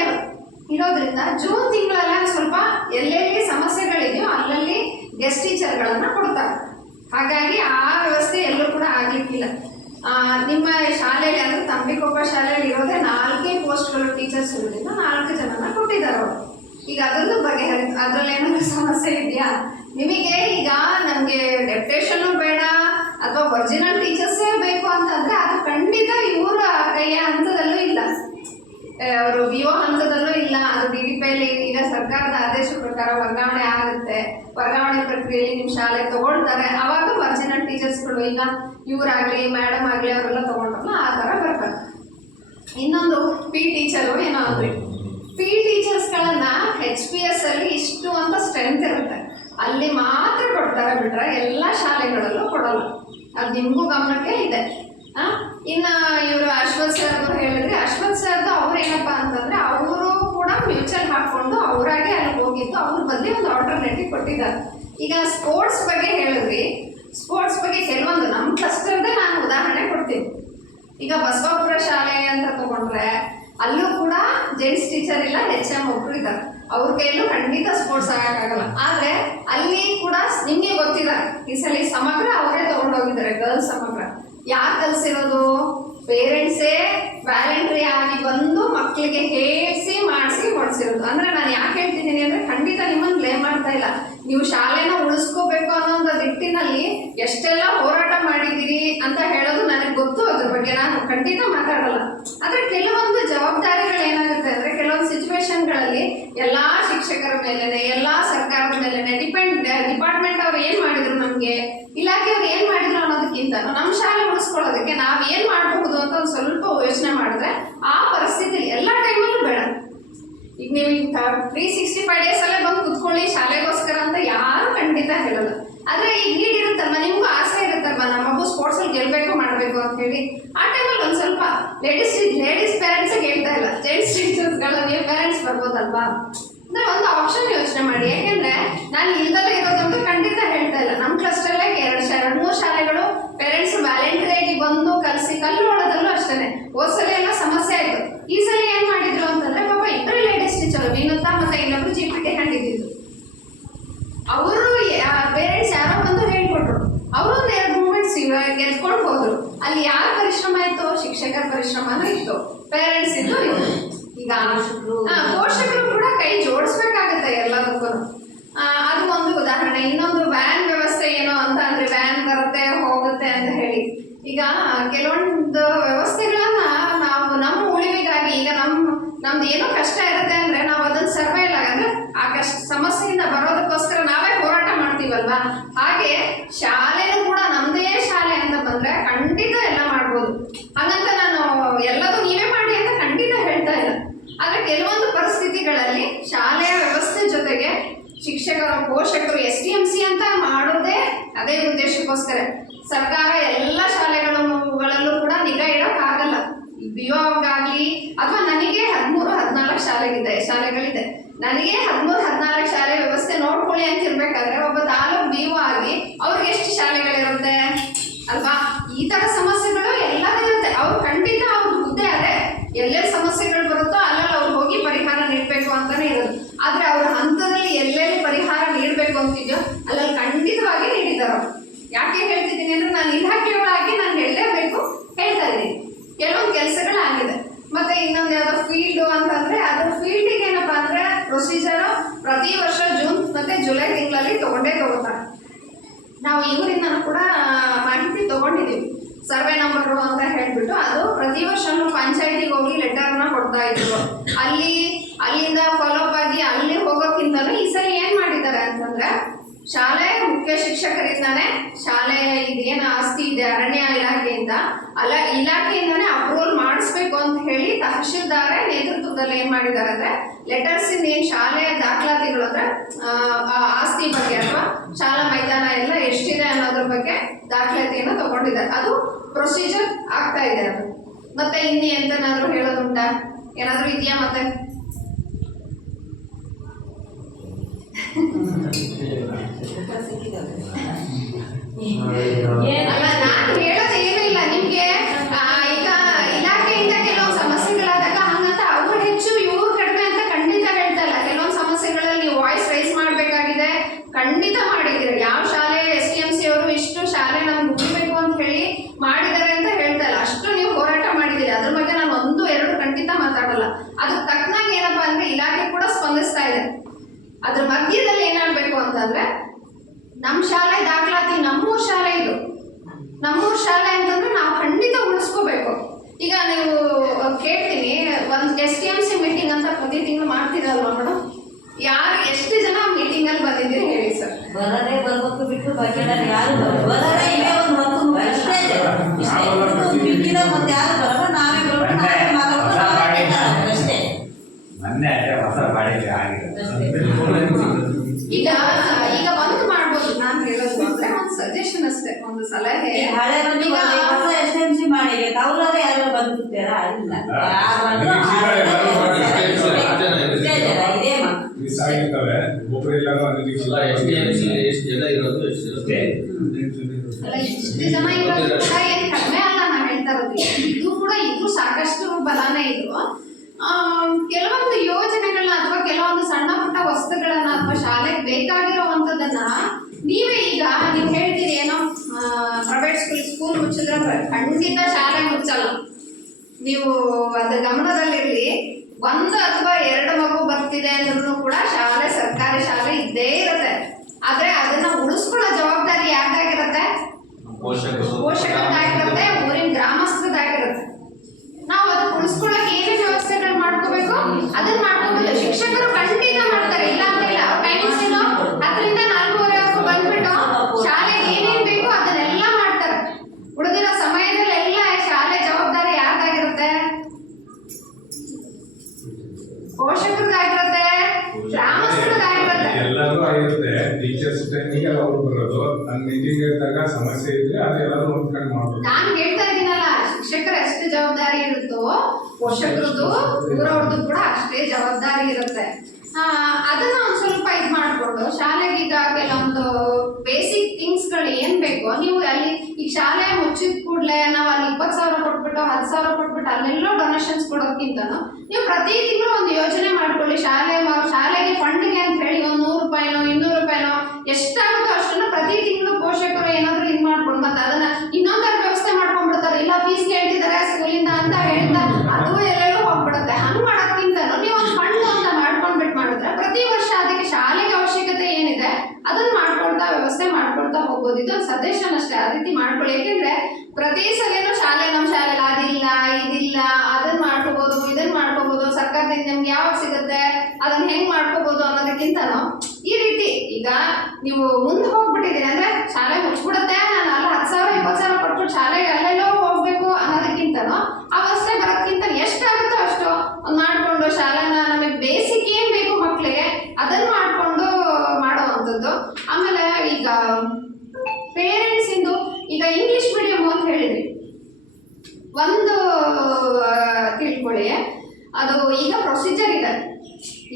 ಇರೋದ್ರಿಂದ ಜೂನ್ ತಿಂಗಳಲ್ಲ ಸ್ವಲ್ಪ ಎಲ್ಲೆಲ್ಲಿ ಸಮಸ್ಯೆಗಳಿದೆಯೋ ಅಲ್ಲಲ್ಲಿ ಗೆಸ್ಟ್ ಟೀಚರ್ಗಳನ್ನ ಕೊಡ್ತಾರೆ. ಹಾಗಾಗಿ ಆ ವ್ಯವಸ್ಥೆ ಎಲ್ಲೂ ಕೂಡ ಆಗ್ಲಿಕ್ಕಿಲ್ಲ. ನಿಮ್ಮ ಶಾಲೆಯಲ್ಲಿ ಅಂದ್ರೆ ತಂಬಿಕೊಪ್ಪ ಶಾಲೆಯಲ್ಲಿ ಇರೋದೇ 4 ಪೋಸ್ಟ್ಗಳು ಟೀಚರ್ಸ್ ಇರೋದ್ರಿಂದ 4 ಜನನ ಕೊಟ್ಟಿದ್ದಾರೆ ಅವರು. ಈಗ ಅದ್ರದ್ದು ಅದ್ರಲ್ಲಿ ಏನಾದ್ರು ಸಮಸ್ಯೆ ಇದೆಯಾ ನಿಮಗೆ? ಈಗ ನಮ್ಗೆ ಡೆಪ್ಯುಟೇಷನ್ ಬೇಡ ಅಥವಾ ಒರಿಜಿನಲ್ ಟೀಚರ್ಸೇ ಬೇಕು ಅಂತಂದ್ರೆ ಅದು ಖಂಡಿತ ಇವರ ಕೈಯ ಹಂತದಲ್ಲೂ ಇಲ್ಲ, ಅವರು BO ಹಂತದಲ್ಲೂ ಇಲ್ಲ. ಅದು DDPಯಲ್ಲಿ ಈಗ ಸರ್ಕಾರದ ಆದೇಶ ಪ್ರಕಾರ ವರ್ಗಾವಣೆ ಆಗುತ್ತೆ, ವರ್ಗಾವಣೆ ಪ್ರಕ್ರಿಯೆಯಲ್ಲಿ ನಿಮ್ಮ ಶಾಲೆ ತಗೊಳ್ತಾರೆ, ಅವಾಗ ಒರಿಜಿನಲ್ ಟೀಚರ್ಸ್ಗಳು ಈಗ ಇವರಾಗ್ಲಿ ಮೇಡಮ್ ಆಗ್ಲಿ ಅವರೆಲ್ಲ ತಗೊಂಡ್ರಲ್ಲ ಆ ಥರ ಬರ್ತಾರೆ. ಇನ್ನೊಂದು P ಟೀಚರು ಏನೋ ಅಂದ್ರೆ P ಟೀಚರ್ಸ್ಗಳನ್ನ HPS ಅಲ್ಲಿ ಇಷ್ಟು ಅಂತ ಸ್ಟ್ರೆಂತ್ ಇರುತ್ತೆ, ಅಲ್ಲಿ ಮಾತ್ರ ಕೊಡ್ತಾರೆ ಬಿಟ್ರೆ ಎಲ್ಲ ಶಾಲೆಗಳಲ್ಲೂ ಕೊಡಲ್ಲ. ಅದು ನಿಮಗೂ ಗಮನಕ್ಕೆ ಇದೆ. ಇನ್ನು ಇವರು ಅಶ್ವಥ್ ಸರ್ ಹೇಳಿದ್ರೆ ಅಶ್ವಥ್ ಸರ್ದು ಅವ್ರು ಏನಪ್ಪಾ ಅಂತಂದ್ರೆ ಅವರು ಕೂಡ ಮ್ಯೂಚುವಲ್ ಹಾಕೊಂಡು ಅವರಾಗೆ ಅಲ್ಲಿ ಹೋಗಿದ್ದು ಅವ್ರ ಬದಲಿ ಒಂದು ಆಲ್ಟರ್ನೇಟಿವ್ ಕೊಟ್ಟಿದ್ದಾರೆ. ಈಗ ಸ್ಪೋರ್ಟ್ಸ್ ಬಗ್ಗೆ ಹೇಳಿದ್ರಿ, ಸ್ಪೋರ್ಟ್ಸ್ ಬಗ್ಗೆ ಕೆಲವೊಂದು ನಮ್ಮ ಕ್ಲಸ್ಟರ್ದೇ ನಾನು ಉದಾಹರಣೆ ಕೊಡ್ತೀನಿ. ಈಗ ಬಸವಾಪುರ ಶಾಲೆ ಅಂತ ತಗೊಂಡ್ರೆ ಅಲ್ಲೂ ಕೂಡ ಜೆಂಟ್ಸ್ ಟೀಚರ್ ಇಲ್ಲ, HM ಒಬ್ರು ಇದ್ದಾರೆ, ಅವ್ರ ಕೈಯಲ್ಲೂ ಖಂಡಿತ ಸ್ಪೋರ್ಟ್ಸ್ ಆಗಕ್ಕಾಗಲ್ಲ. ಆದ್ರೆ ಅಲ್ಲಿ ಕೂಡ ನಿಮ್ಗೆ ಗೊತ್ತಿದ್ದಾರೆ ಈ ಸಲ ಸಮಗ್ರ ಅವರೇ ತಗೊಂಡೋಗಿದ್ದಾರೆ, ಗರ್ಲ್ಸ್ ಸಮಗ್ರ. ಯಾರು ಕಲ್ಸಿರೋದು? ಪೇರೆಂಟ್ಸೇ ವ್ಯಾಲೆಂಟ್ರಿ ಆಗಿ ಬಂದು ಮಕ್ಕಳಿಗೆ ಹೇಳಿಸಿ ಮಾಡಿಸಿ ಕೊಡ್ಸಿರೋದು. ಅಂದ್ರೆ ನಾನು ಯಾಕೆ ಹೇಳ್ತಿದ್ದೀನಿ ಅಂದ್ರೆ ಖಂಡಿತ ನಿಮ್ಮನ್ನು ಬ್ಲೇಮ್ ಮಾಡ್ತಾ ಇಲ್ಲ, ನೀವು ಶಾಲೆನ ಉಳಿಸ್ಕೋಬೇಕು ಅನ್ನೋ ಒಂದು ನಿಟ್ಟಿನಲ್ಲಿ ಎಷ್ಟೆಲ್ಲ ಹೋರಾಟ ಮಾಡಿದ್ದೀರಿ ಅಂತ ಹೇಳೋದು ನನಗೆ ಗೊತ್ತು, ಅದ್ರ ಬಗ್ಗೆ ನಾನು ಖಂಡಿತ ಮಾತಾಡಲ್ಲ. ಆದ್ರೆ ಕೆಲವೊಂದು ಜವಾಬ್ದಾರಿಗಳು ಏನಾಗುತ್ತೆ ಅಂದ್ರೆ ಕೆಲವೊಂದು ಸಿಚುವೇಶನ್ಗಳಲ್ಲಿ ಎಲ್ಲಾ ಶಿಕ್ಷಕರ ಮೇಲೆನೆ ಎಲ್ಲಾ ಸರ್ಕಾರದ ಮೇಲೆನೆ ಡಿಪಾರ್ಟ್ಮೆಂಟ್ ಅವ್ರು ಏನ್ ಮಾಡಿದ್ರು, ನಮ್ಗೆ ಇಲಾಖೆಯವ್ರು ಏನ್ ಮಾಡಿದ್ರು ಅನ್ನೋದಕ್ಕಿಂತ ನಮ್ಮ ಶಾಲೆ ಉಳಿಸ್ಕೊಳ್ಳೋದಕ್ಕೆ ನಾವ್ ಏನ್ ಮಾಡಬಹುದು ಅಂತ ಒಂದು ಸ್ವಲ್ಪ ಯೋಚನೆ ಮಾಡಿದ್ರೆ ಆ ಪರಿಸ್ಥಿತಿ ಎಲ್ಲಾ ಟೈಮಲ್ಲೂ ಬೇಡ. ಈಗ ನೀವು 365 ಡೇಸ್ ಅಲ್ಲೇ ಬಂದು ಕುತ್ಕೊಳ್ಳಿ ಶಾಲೆಗೋಸ್ಕರ ಅಂತ ಯಾರು ಖಂಡಿತ ಹೇಳಲ್ಲ. ಆದ್ರೆ ಈಗ ನೀಡ್ ಇರುತ್ತಲ್ವ, ನಿಮ್ಗೂ ಆಸೆ ಇರುತ್ತಲ್ವ ನಮ್ಮ ಮಗು ಸ್ಪೋರ್ಟ್ಸ್ ಅಲ್ಲಿ ಗೆಲ್ಬೇಕು ಮಾಡ್ಬೇಕು ಅಂತ ಹೇಳಿ, ಆ ಟೈಮಲ್ಲಿ ಒಂದ್ ಸ್ವಲ್ಪ ಲೇಡೀಸ್ ಪೇರೆಂಟ್ಸ್ ಹೇಳ್ತಾ ಇಲ್ಲ, ಜೆಂಟ್ಸ್ ಟೀಚರ್ಸ್ಗಳ ಪೇರೆಂಟ್ಸ್ ಬರ್ಬೋದಲ್ವಾ ಅಂದ್ರೆ ಒಂದು ಆಪ್ಷನ್ ಯೋಚನೆ ಮಾಡಿ. ಯಾಕೆಂದ್ರೆ ನಾನು ಇಲ್ದಲ್ಲೇ ಇರೋದಂತೂ ಖಂಡಿತ ಹೇಳ್ತಾ ಇಲ್ಲ, ನಮ್ಮ ಕ್ಲಸ್ಟರ್ಲೇ 2-3 ಶಾಲೆಗಳು ಪೇರೆಂಟ್ಸ್ ವ್ಯಾಲೆಂಟ್ರಿಯಾಗಿ ಬಂದು ಕಲ್ಲೋಳದಲ್ಲೂ ಅಷ್ಟೇನೆ. ಹೋದ್ಸಲ ಎಲ್ಲ ಸಮಸ್ಯೆ ಆಯ್ತು, ಈ ಸಲ ಏನ್ ಮಾಡಿದ್ರು ಅಂತಂದ್ರೆ ಪಾಪ ಇಬ್ಬರು ಲೇಡೀಸ್ ಟೀಚರ್ ವಿನುತಾ ಮತ್ತೆ ಇನ್ನೊಬ್ರು GPT ಹ್ಯಾಂಡಿದ್ದು, ಅವರು ಪೇರೆಂಟ್ಸ್ ಯಾರೋ ಬಂದು ಹೇಳ್ಕೊಟ್ರು, ಅವರು ಒಂದು 2 ಮೂಮೆಂಟ್ಸ್ ಗೆದ್ಕೊಂಡು ಹೋದ್ರು. ಅಲ್ಲಿ ಯಾರ ಪರಿಶ್ರಮ ಇತ್ತು? ಶಿಕ್ಷಕರ ಪರಿಶ್ರಮನೂ ಇತ್ತು, ಪೇರೆಂಟ್ಸ್ ಇದ್ದು ಇತ್ತು. ಈಗ ಪೋಷಕರು ಕೂಡ ಕೈ ಜೋಡಿಸ್ಬೇಕಾಗತ್ತೆ ಎಲ್ಲದಕ್ಕೂ. ಅದು ಒಂದು ಉದಾಹರಣೆ. ಇನ್ನೊಂದು ವ್ಯಾನ್ ವ್ಯವಸ್ಥೆ ಏನೋ ಅಂತ ಅಂದ್ರೆ ವ್ಯಾನ್ ಬರುತ್ತೆ ಹೋಗುತ್ತೆ ಅಂತ ಹೇಳಿ, ಈಗ ಕೆಲವೊಂದು ವ್ಯವಸ್ಥೆಗಳನ್ನ ನಾವು ನಮ್ಮ ಉಳಿವಿಗಾಗಿ ಈಗ ನಮ್ದು ಏನೋ ಕಷ್ಟ ಇರುತ್ತೆ ಅಂದ್ರೆ ನಾವು ಅದನ್ನ ಸರ್ವೇ ಇಲ್ಲ ಅಂದ್ರೆ ಆ ಸಮಸ್ಯೆಯಿಂದ ಬರೋದಕ್ಕೋಸ್ಕರ ನಾವೇ ಹೋರಾಟ ಮಾಡ್ತೀವಲ್ವಾ, ಹಾಗೆ ಶಾಲೆನೂ ಕೂಡ ನಮ್ದೇ ಶಾಲೆ ಅಂತ ಬಂದ್ರೆ ಖಂಡಿತ ಎಲ್ಲ ಮಾಡ್ಬೋದು. ಹಾಗಂತ ನಾನು ಎಲ್ಲದೂ ನೀವೇ ಮಾಡಿ ಅಂತ ಖಂಡಿತ ಹೇಳ್ತಾ ಇಲ್ಲ. ಆದ್ರೆ ಕೆಲವೊಂದು ಪರಿಸ್ಥಿತಿಗಳಲ್ಲಿ ಶಾಲೆಯ ವ್ಯವಸ್ಥೆ ಜೊತೆಗೆ ಶಿಕ್ಷಕರು ಪೋಷಕರು STMC ಅಂತ ಮಾಡೋದೇ ಅದೇ ಉದ್ದೇಶಕ್ಕೋಸ್ಕರ. ಸರ್ಕಾರ ಎಲ್ಲ ಶಾಲೆಗಳಲ್ಲೂ ಕೂಡ ನಿಗಾ ಇಡೋಕ್ಕಾಗಲ್ಲ. BO ಆಗ್ಲಿ ಅಥವಾ ನನಗೆ 13-14 ಶಾಲೆಗಳಿದೆ, ನನಗೆ 13-14 ಶಾಲೆ ವ್ಯವಸ್ಥೆ ನೋಡ್ಕೊಳ್ಳಿ ಅಂತ ಇರ್ಬೇಕಾದ್ರೆ ಒಬ್ಬ ತಾಲೂಕು BO ಆಗಿ ಅವ್ರಿಗೆ ಎಷ್ಟು ಶಾಲೆಗಳಿರುತ್ತೆ ಅಲ್ವಾ? ಈ ತರ ಸಮಸ್ಯೆಗಳು ಎಲ್ಲರೂ ಇರುತ್ತೆ. ಅವ್ರು ಖಂಡಿತ ಅವ್ರ ಹುದ್ದೆ ಅದೇ, ಎಲ್ಲೆಲ್ಲಿ ಸಮಸ್ಯೆಗಳು ಬರುತ್ತೋ ಅಲ್ಲಲ್ಲಿ ಅವ್ರು ಹೋಗಿ ಪರಿಹಾರ ನೀಡಬೇಕು ಅಂತಾನೆ ಇರೋದು. ಆದ್ರೆ ಅವ್ರ ಹಂತದಲ್ಲಿ ಎಲ್ಲೆಲ್ಲಿ ಪರಿಹಾರ ನೀಡಬೇಕು ಅಂತಿದ್ಯೋ ಅಲ್ಲಲ್ಲಿ ಖಂಡಿತವಾಗಿ ನೀಡಿದ್ದಾರೆ. ಯಾಕೆ ಹೇಳ್ತಿದ್ದೀನಿ ಅಂದ್ರೆ ನಾನು ಇಲಾಖೆಯೊಳಗಾಗಿ ನಾನು ಹೇಳಲೇಬೇಕು, ಹೇಳ್ತಾ ಇದ್ದೀನಿ. ಕೆಲವೊಂದು ಕೆಲಸಗಳಾಗಿದೆ. ಮತ್ತೆ ಇನ್ನೊಂದು ಯಾವ್ದೋ ಫೀಲ್ಡು ಜುಲೈ ತಿಂಗಳಲ್ಲಿ ತಗೋತಾರೆ. ನಾವು ಇವರಿಂದನೂ ಕೂಡ ಮಾಹಿತಿ ತಗೊಂಡಿದ್ದೀವಿ. ಸರ್ವೆ ನಂಬರು ಅಂತ ಹೇಳ್ಬಿಟ್ಟು ಅದು ಪ್ರತಿ ವರ್ಷನೂ ಪಂಚಾಯತಿಗೆ ಹೋಗಿ ಲೆಟರ್ನ ಕೊಡ್ತಾ ಇದ್ರು. ಅಲ್ಲಿಂದ ಫಾಲೋಅಪ್ ಆಗಿ ಅಲ್ಲಿ ಹೋಗೋಕ್ಕಿಂತಲೂ ಈ ಸಲ ಏನು ಮಾಡಿದ್ದಾರೆ ಅಂತಂದ್ರೆ, ಶಾಲೆ ಮುಖ್ಯ ಶಿಕ್ಷಕರಿಂದಾನೇ ಶಾಲೆ ಇದೇನು ಆಸ್ತಿ ಇದೆ ಅರಣ್ಯ ಇಲಾಖೆಯಿಂದಾನೇ ಅಪ್ರೂವಲ್ ಮಾಡಿಸ್ಬೇಕು ಅಂತ ಹೇಳಿ ತಹಶೀಲ್ದಾರ ನೇತೃತ್ವದಲ್ಲಿ ಏನ್ ಮಾಡಿದ್ದಾರೆ ಅಂದ್ರೆ ಲೆಟರ್ಸ್ ಏನ್ ಶಾಲೆಯ ದಾಖಲಾತಿಗಳು ಅಂದ್ರೆ ಆಸ್ತಿ ಬಗ್ಗೆ ಅಥವಾ ಶಾಲಾ ಮೈದಾನ ಎಲ್ಲ ಎಷ್ಟಿದೆ ಅನ್ನೋದ್ರ ಬಗ್ಗೆ ದಾಖಲಾತಿಯನ್ನು ತಗೊಂಡಿದ್ದಾರೆ. ಅದು ಪ್ರೊಸೀಜರ್ ಆಗ್ತಾ ಇದೆ. ಅದು ಮತ್ತೆ ಇನ್ನೇ ಎಂತನಾದ್ರೂ ಹೇಳೋದುಂಟಾ? ಏನಾದ್ರೂ ಇದೆಯಾ ಮತ್ತೆ? ಅಲ್ಲ, ನಾನು ಹೇಳೋದು ಏನೂ ಇಲ್ಲ ನಿಮ್ಗೆ. ಈಗ ಇಲಾಖೆಯಿಂದ ಕೆಲವೊಂದು ಸಮಸ್ಯೆಗಳಾದಾಗ ಹಂಗಂತ ಅವ್ರು ಹೆಚ್ಚು ಇವ್ರು ಕಡಿಮೆ ಅಂತ ಖಂಡಿತ ಹೇಳ್ತಾ ಇಲ್ಲ. ಕೆಲವೊಂದು ಸಮಸ್ಯೆಗಳಲ್ಲಿ ನೀವು ವಾಯ್ಸ್ ರೈಸ್ ಮಾಡಬೇಕಾಗಿದೆ, ಖಂಡಿತ ಮಾಡಿದ್ದೀರಿ. ಯಾವ ಶಾಲೆ STMC ಅವರು ಇಷ್ಟು ಶಾಲೆ ನಮ್ಗೆ ಉಳಿಬೇಕು ಅಂತ ಹೇಳಿ ಮಾಡಿದ್ದಾರೆ ಅಂತ ಹೇಳ್ತಾ ಇಲ್ಲ. ಅಷ್ಟು ನೀವು ಹೋರಾಟ ಮಾಡಿದ್ದೀರಿ. ಅದ್ರ ಬಗ್ಗೆ ನಾನು 1-2 ಖಂಡಿತ ಮಾತಾಡಲ್ಲ. ಅದಕ್ಕೆ ತಕ್ಕನಾಗ ಏನಪ್ಪಾ ಅಂದ್ರೆ ಇಲಾಖೆ ಕೂಡ ಸ್ಪಂದಿಸ್ತಾ ಇದೆ. ಅದ್ರ ಮಧ್ಯದಲ್ಲಿ ಏನಾಗಬೇಕು ಅಂತಂದ್ರೆ, ನಮ್ಮ ಶಾಲೆ ದಾಖಲಾತಿ ನಮ್ಮೂರ್ ಶಾಲೆ ಇದು. ನಮ್ಮೂರ್ ಶಾಲೆ ಅಂತಂದ್ರೆ ನಾವು ಖಂಡಿತ ಉಳಿಸ್ಕೋಬೇಕು. ಈಗ ನೀವು ಕೇಳ್ತೀನಿ, ಒಂದು STMC ಮೀಟಿಂಗ್ ಅಂತ ಪ್ರತಿ ತಿಂಗಳು ಮಾಡ್ತಿರಲ್ವಾ ಮೇಡಮ್? ಎಷ್ಟು ಜನ ಮೀಟಿಂಗ್ ಅಲ್ಲಿ ಬಂದಿದ್ದೀರಿ ಹೇಳಿ ಸರ್? ಬರದೇ ಬರ್ಬೇಕು ಬಿಟ್ಟು ಬಾಕಿ ಯಾರು ಬರದೇ ಇವೇ ಒಂದು 10 ಅಷ್ಟೇ ಮತ್ತೆ ಯಾರು ಬರಲ್ಲ. ನಾವೇ ಅಷ್ಟೇ. ಮೊನ್ನೆ ಹೊಸ ಬಾಡಿಗೆ ಆಗಿದೆ. ಈಗ ಒಂದು ಮಾಡ್ಬೋದು. ನಾನು ಹೇಳೋದು ಅಂದ್ರೆ ಒಂದು ಸಜೆಷನ್ ಅಷ್ಟೇ, ಒಂದು ಸಲಹೆ. ಹಳೆ ಬಂದು ಹೊಸ STMC ಮಾಡಿ ಅವ್ರಾದ್ರೆ ಯಾರು ಬಂದ್ಬಿಡ್ತಾರಾ? ಇಲ್ಲ, ಆಗಿರ್ತವೆ. ಒಬ್ಬರು ಎಲ್ಲರೂ STMC ಎಷ್ಟು ಜನ ಇರೋದು ಅಲ್ಲ, ಇಷ್ಟು ಜನ ಇರೋದು ಕೂಡ ಏನ್ ಕಡಿಮೆ ಅಲ್ಲ. ನಾನು ಹೇಳ್ತಾ ಇರೋದು ಇದು ಸಾಕಷ್ಟು ಬಲಾನೇ ಇದು. ಕೆಲವೊಂದು ಯೋಜನೆಗಳನ್ನ ಅಥವಾ ಕೆಲವೊಂದು ಸಣ್ಣ ಪುಟ್ಟ ವಸ್ತುಗಳನ್ನ ಅಥವಾ ಶಾಲೆಗೆ ಬೇಕಾಗಿರುವಂತದನ್ನ ನೀವೇ ಈಗ ನೀವು ಹೇಳ್ತೀರಿ ಏನೋ ಪ್ರೈವೇಟ್ ಸ್ಕೂಲ್ ಮುಚ್ಚಿದ್ರೆ ಖಂಡಿತ ಶಾಲೆ ಮುಚ್ಚಲ್ಲ. ನೀವು ಅದು ಗಮನದಲ್ಲಿರ್ಲಿ. 1 ಅಥವಾ 2 ಮಗು ಬರ್ತಿದೆ ಅಂದ್ರೂ ಕೂಡ ಶಾಲೆ ಸರ್ಕಾರಿ ಶಾಲೆ ಇದ್ದೇ ಇರುತ್ತೆ. ಆದ್ರೆ ಅದನ್ನ ಉಳಿಸ್ಕೊಳ್ಳೋ ಜವಾಬ್ದಾರಿ ಯಾರ್ದಾಗಿರುತ್ತೆ? ಪೋಷಕರದಾಗಿರುತ್ತೆ, ಊರಿನ ಗ್ರಾಮಸ್ಥರದಾಗಿರುತ್ತೆ. ನಾವು ಅದನ್ನ ಉಳಿಸ್ಕೊಳ್ಳೋಕೆ ಏನೇನು ವ್ಯವಸ್ಥೆಗಳು ಮಾಡ್ಕೋಬೇಕು ಅದನ್ನ ಮಾಡ್ಕೋಬೇಕು. ಶಿಕ್ಷಕರು ಖಂಡಿತ ಮಾಡ್ತಾರೆ, ಇಲ್ಲ ಅಂತ ಇಲ್ಲ. ಅವ್ರ ಟೈಮಿಂಗ್ಸ್ ಏನು 10ರಿಂದ 4:30 ಬಂದ್ಬಿಟ್ಟು ಶಾಲೆಗೆ ಏನೇನ್ ಬೇಕು ಅದನ್ನೆಲ್ಲ ಮಾಡ್ತಾರೆ. ಉಳಿದಿರೋ ಸಮಯದಲ್ಲಿ ಎಲ್ಲ ಶಾಲೆ ಜವಾಬ್ದಾರಿ ಯಾರ್ದಾಗಿರುತ್ತೆ? ಪೋಷಕರದಾಗಿರುತ್ತೆ, ಗ್ರಾಮಸ್ಥರದಾಗಿರುತ್ತೆ. ಎಲ್ಲರೂ ಆಗಿರುತ್ತೆ. ಟೀಚರ್ಸ್ ಟೆಕ್ನಿಕಲ್ ಅವ್ರು ಬರೋದು. ನನ್ನ ಮೀಟಿಂಗ್ ಇದ್ದಾಗ ಸಮಸ್ಯೆ ಇದ್ರೆ ಅದು ಎಲ್ಲರೂ ನೋಡ್ಕೊಂಡು ಮಾಡ್ಬೋದು. ನಾನು ಹೇಳ್ತಾ ಇದ್ದೀನಲ್ಲ, ಶಿಕ್ಷಕರ ಎಷ್ಟು ಜವಾಬ್ದಾರಿ ಇರುತ್ತೋ ಪೋಷಕರದ್ದು ಊರವ್ರದ್ದು ಕೂಡ ಅಷ್ಟೇ ಜವಾಬ್ದಾರಿ ಇರುತ್ತೆ. ಅದನ್ನ ಒಂದ್ ಸ್ವಲ್ಪ ಇದು ಮಾಡ್ಕೊಂಡು ಶಾಲೆಗೆ ಈಗ ಕೆಲವೊಂದು ಬೇಸಿಕ್ ಥಿಂಗ್ಸ್ಗಳು ಏನ್ ಬೇಕೋ ನೀವು ಅಲ್ಲಿ ಈಗ ಶಾಲೆ ಮುಚ್ಚಿದ ಕೂಡಲೇ ನಾವು ಅಲ್ಲಿ 20,000 ಕೊಟ್ಬಿಟ್ಟು 10,000 ಕೊಟ್ಬಿಟ್ಟು ಅಲ್ಲೆಲ್ಲೋ ಡೊನೇಷನ್ಸ್ ಕೊಡೋಕ್ಕಿಂತನೂ ನೀವು ಪ್ರತಿ ತಿಂಗಳು ಒಂದು ಯೋಜನೆ ಮಾಡ್ಕೊಳ್ಳಿ. ಶಾಲೆಗೆ ಫಂಡ್ಗೆ ಅಂತ ಹೇಳಿ ಒಂದು 100 ರೂಪಾಯಿನೋ 200 ರೂಪಾಯಿನೋ ಎಷ್ಟಾಗುತ್ತೋ ಅಷ್ಟನ್ನು ಪ್ರತಿ ತಿಂಗಳು ಪೋಷಕರು ಏನಾದ್ರು ಇದು ಮಾಡ್ಕೊಂಡು ಮತ್ತೆ ಅದನ್ನ ಇನ್ನೊಂದರ ವ್ಯವಸ್ಥೆ ಮಾಡ್ಕೊಂಡ್ಬಿಡ್ತಾರೆ. ಇಲ್ಲ ಫೀಸ್ ಕೇಳ್ತಿದ್ದಾರೆ ಸ್ಕೂಲಿಂದ ಅಂತ ಹೇಳ್ತಾ ಅದು ಎಲ್ಲೆಲ್ಲೂ ಹೋಗ್ಬಿಡುತ್ತೆ. ಹಂಗ್ ಮಾಡೋದ್ಕಿಂತನೂ ನೀವು ಒಂದು ಫಂಡ್ ಅಂತ ಮಾಡ್ಕೊಂಡ್ಬಿಟ್ಟು ಮಾಡಿದ್ರೆ ಪ್ರತಿ ವರ್ಷ ಅದಕ್ಕೆ ಶಾಲೆಗೆ ಅವಶ್ಯಕತೆ ಏನಿದೆ ಅದನ್ನ ಮಾಡ್ಕೊಳ್ತಾ ವ್ಯವಸ್ಥೆ ಮಾಡ್ಕೊಳ್ತಾ ಹೋಗ್ಬೋದು. ಇದೊಂದು ಸಜೆಷನ್ ಅಷ್ಟೇ, ಆ ರೀತಿ ಮಾಡ್ಕೊಳ್ಳಿ. ಯಾಕೆಂದ್ರೆ ಪ್ರತಿ ಸಲನೂ ನಮ್ಮ ಶಾಲೆಯಲ್ಲಿ ಅದಿಲ್ಲ ಇದಿಲ್ಲ ಅದನ್ನ ಮಾಡ್ಕೋಬಹುದು ಇದನ್ನ ಮಾಡ್ಕೋಬಹುದು, ಸರ್ಕಾರದಿಂದ ನಿಮ್ಗೆ ಯಾವಾಗ ಸಿಗುತ್ತೆ ಅದನ್ನ ಹೆಂಗ್ ಮಾಡ್ಕೋಬಹುದು ಅನ್ನೋದಕ್ಕಿಂತನೂ ಈ ರೀತಿ ಈಗ ನೀವು ಮುಂದೆ ಹೋಗ್ಬಿಟ್ಟಿದ್ದೀರಿ ಅಂದ್ರೆ ಶಾಲೆ ಮುಚ್ಬಿಡುತ್ತೆ, ನಾನು ಅಲ್ಲ 10,000 20,000 ಕೊಟ್ಬಿಟ್ಟು ಶಾಲೆಗೆ ಅಲ್ಲೆಲ್ಲೋ ಹೋಗ್ಬೇಕು ಅನ್ನೋದಕ್ಕಿಂತನೂ ಅವಸ್ಥೆ ಬರೋದಕ್ಕಿಂತ ಎಷ್ಟಾಗುತ್ತೋ ಅಷ್ಟು ಮಾಡ್ಕೊಂಡು ಶಾಲೆನ ನಮಗೆ ಬೇಸಿಕ್ ಏನ್ ಬೇಕು ಮಕ್ಕಳಿಗೆ ಅದನ್ನ ಮಾಡ್ಕೊಂಡು ಮಾಡುವಂಥದ್ದು. ಆಮೇಲೆ ಈಗ ಪೇರೆಂಟ್ಸ್ ಇಂದು ಈಗ ಇಂಗ್ಲಿಷ್ ಮೀಡಿಯಂ ಅಂತ ಹೇಳಿದ್ರಿ, ಒಂದು ತಿಳ್ಕೊಳ್ಳಿ, ಅದು ಈಗ ಪ್ರೊಸೀಜರ್ ಇದೆ.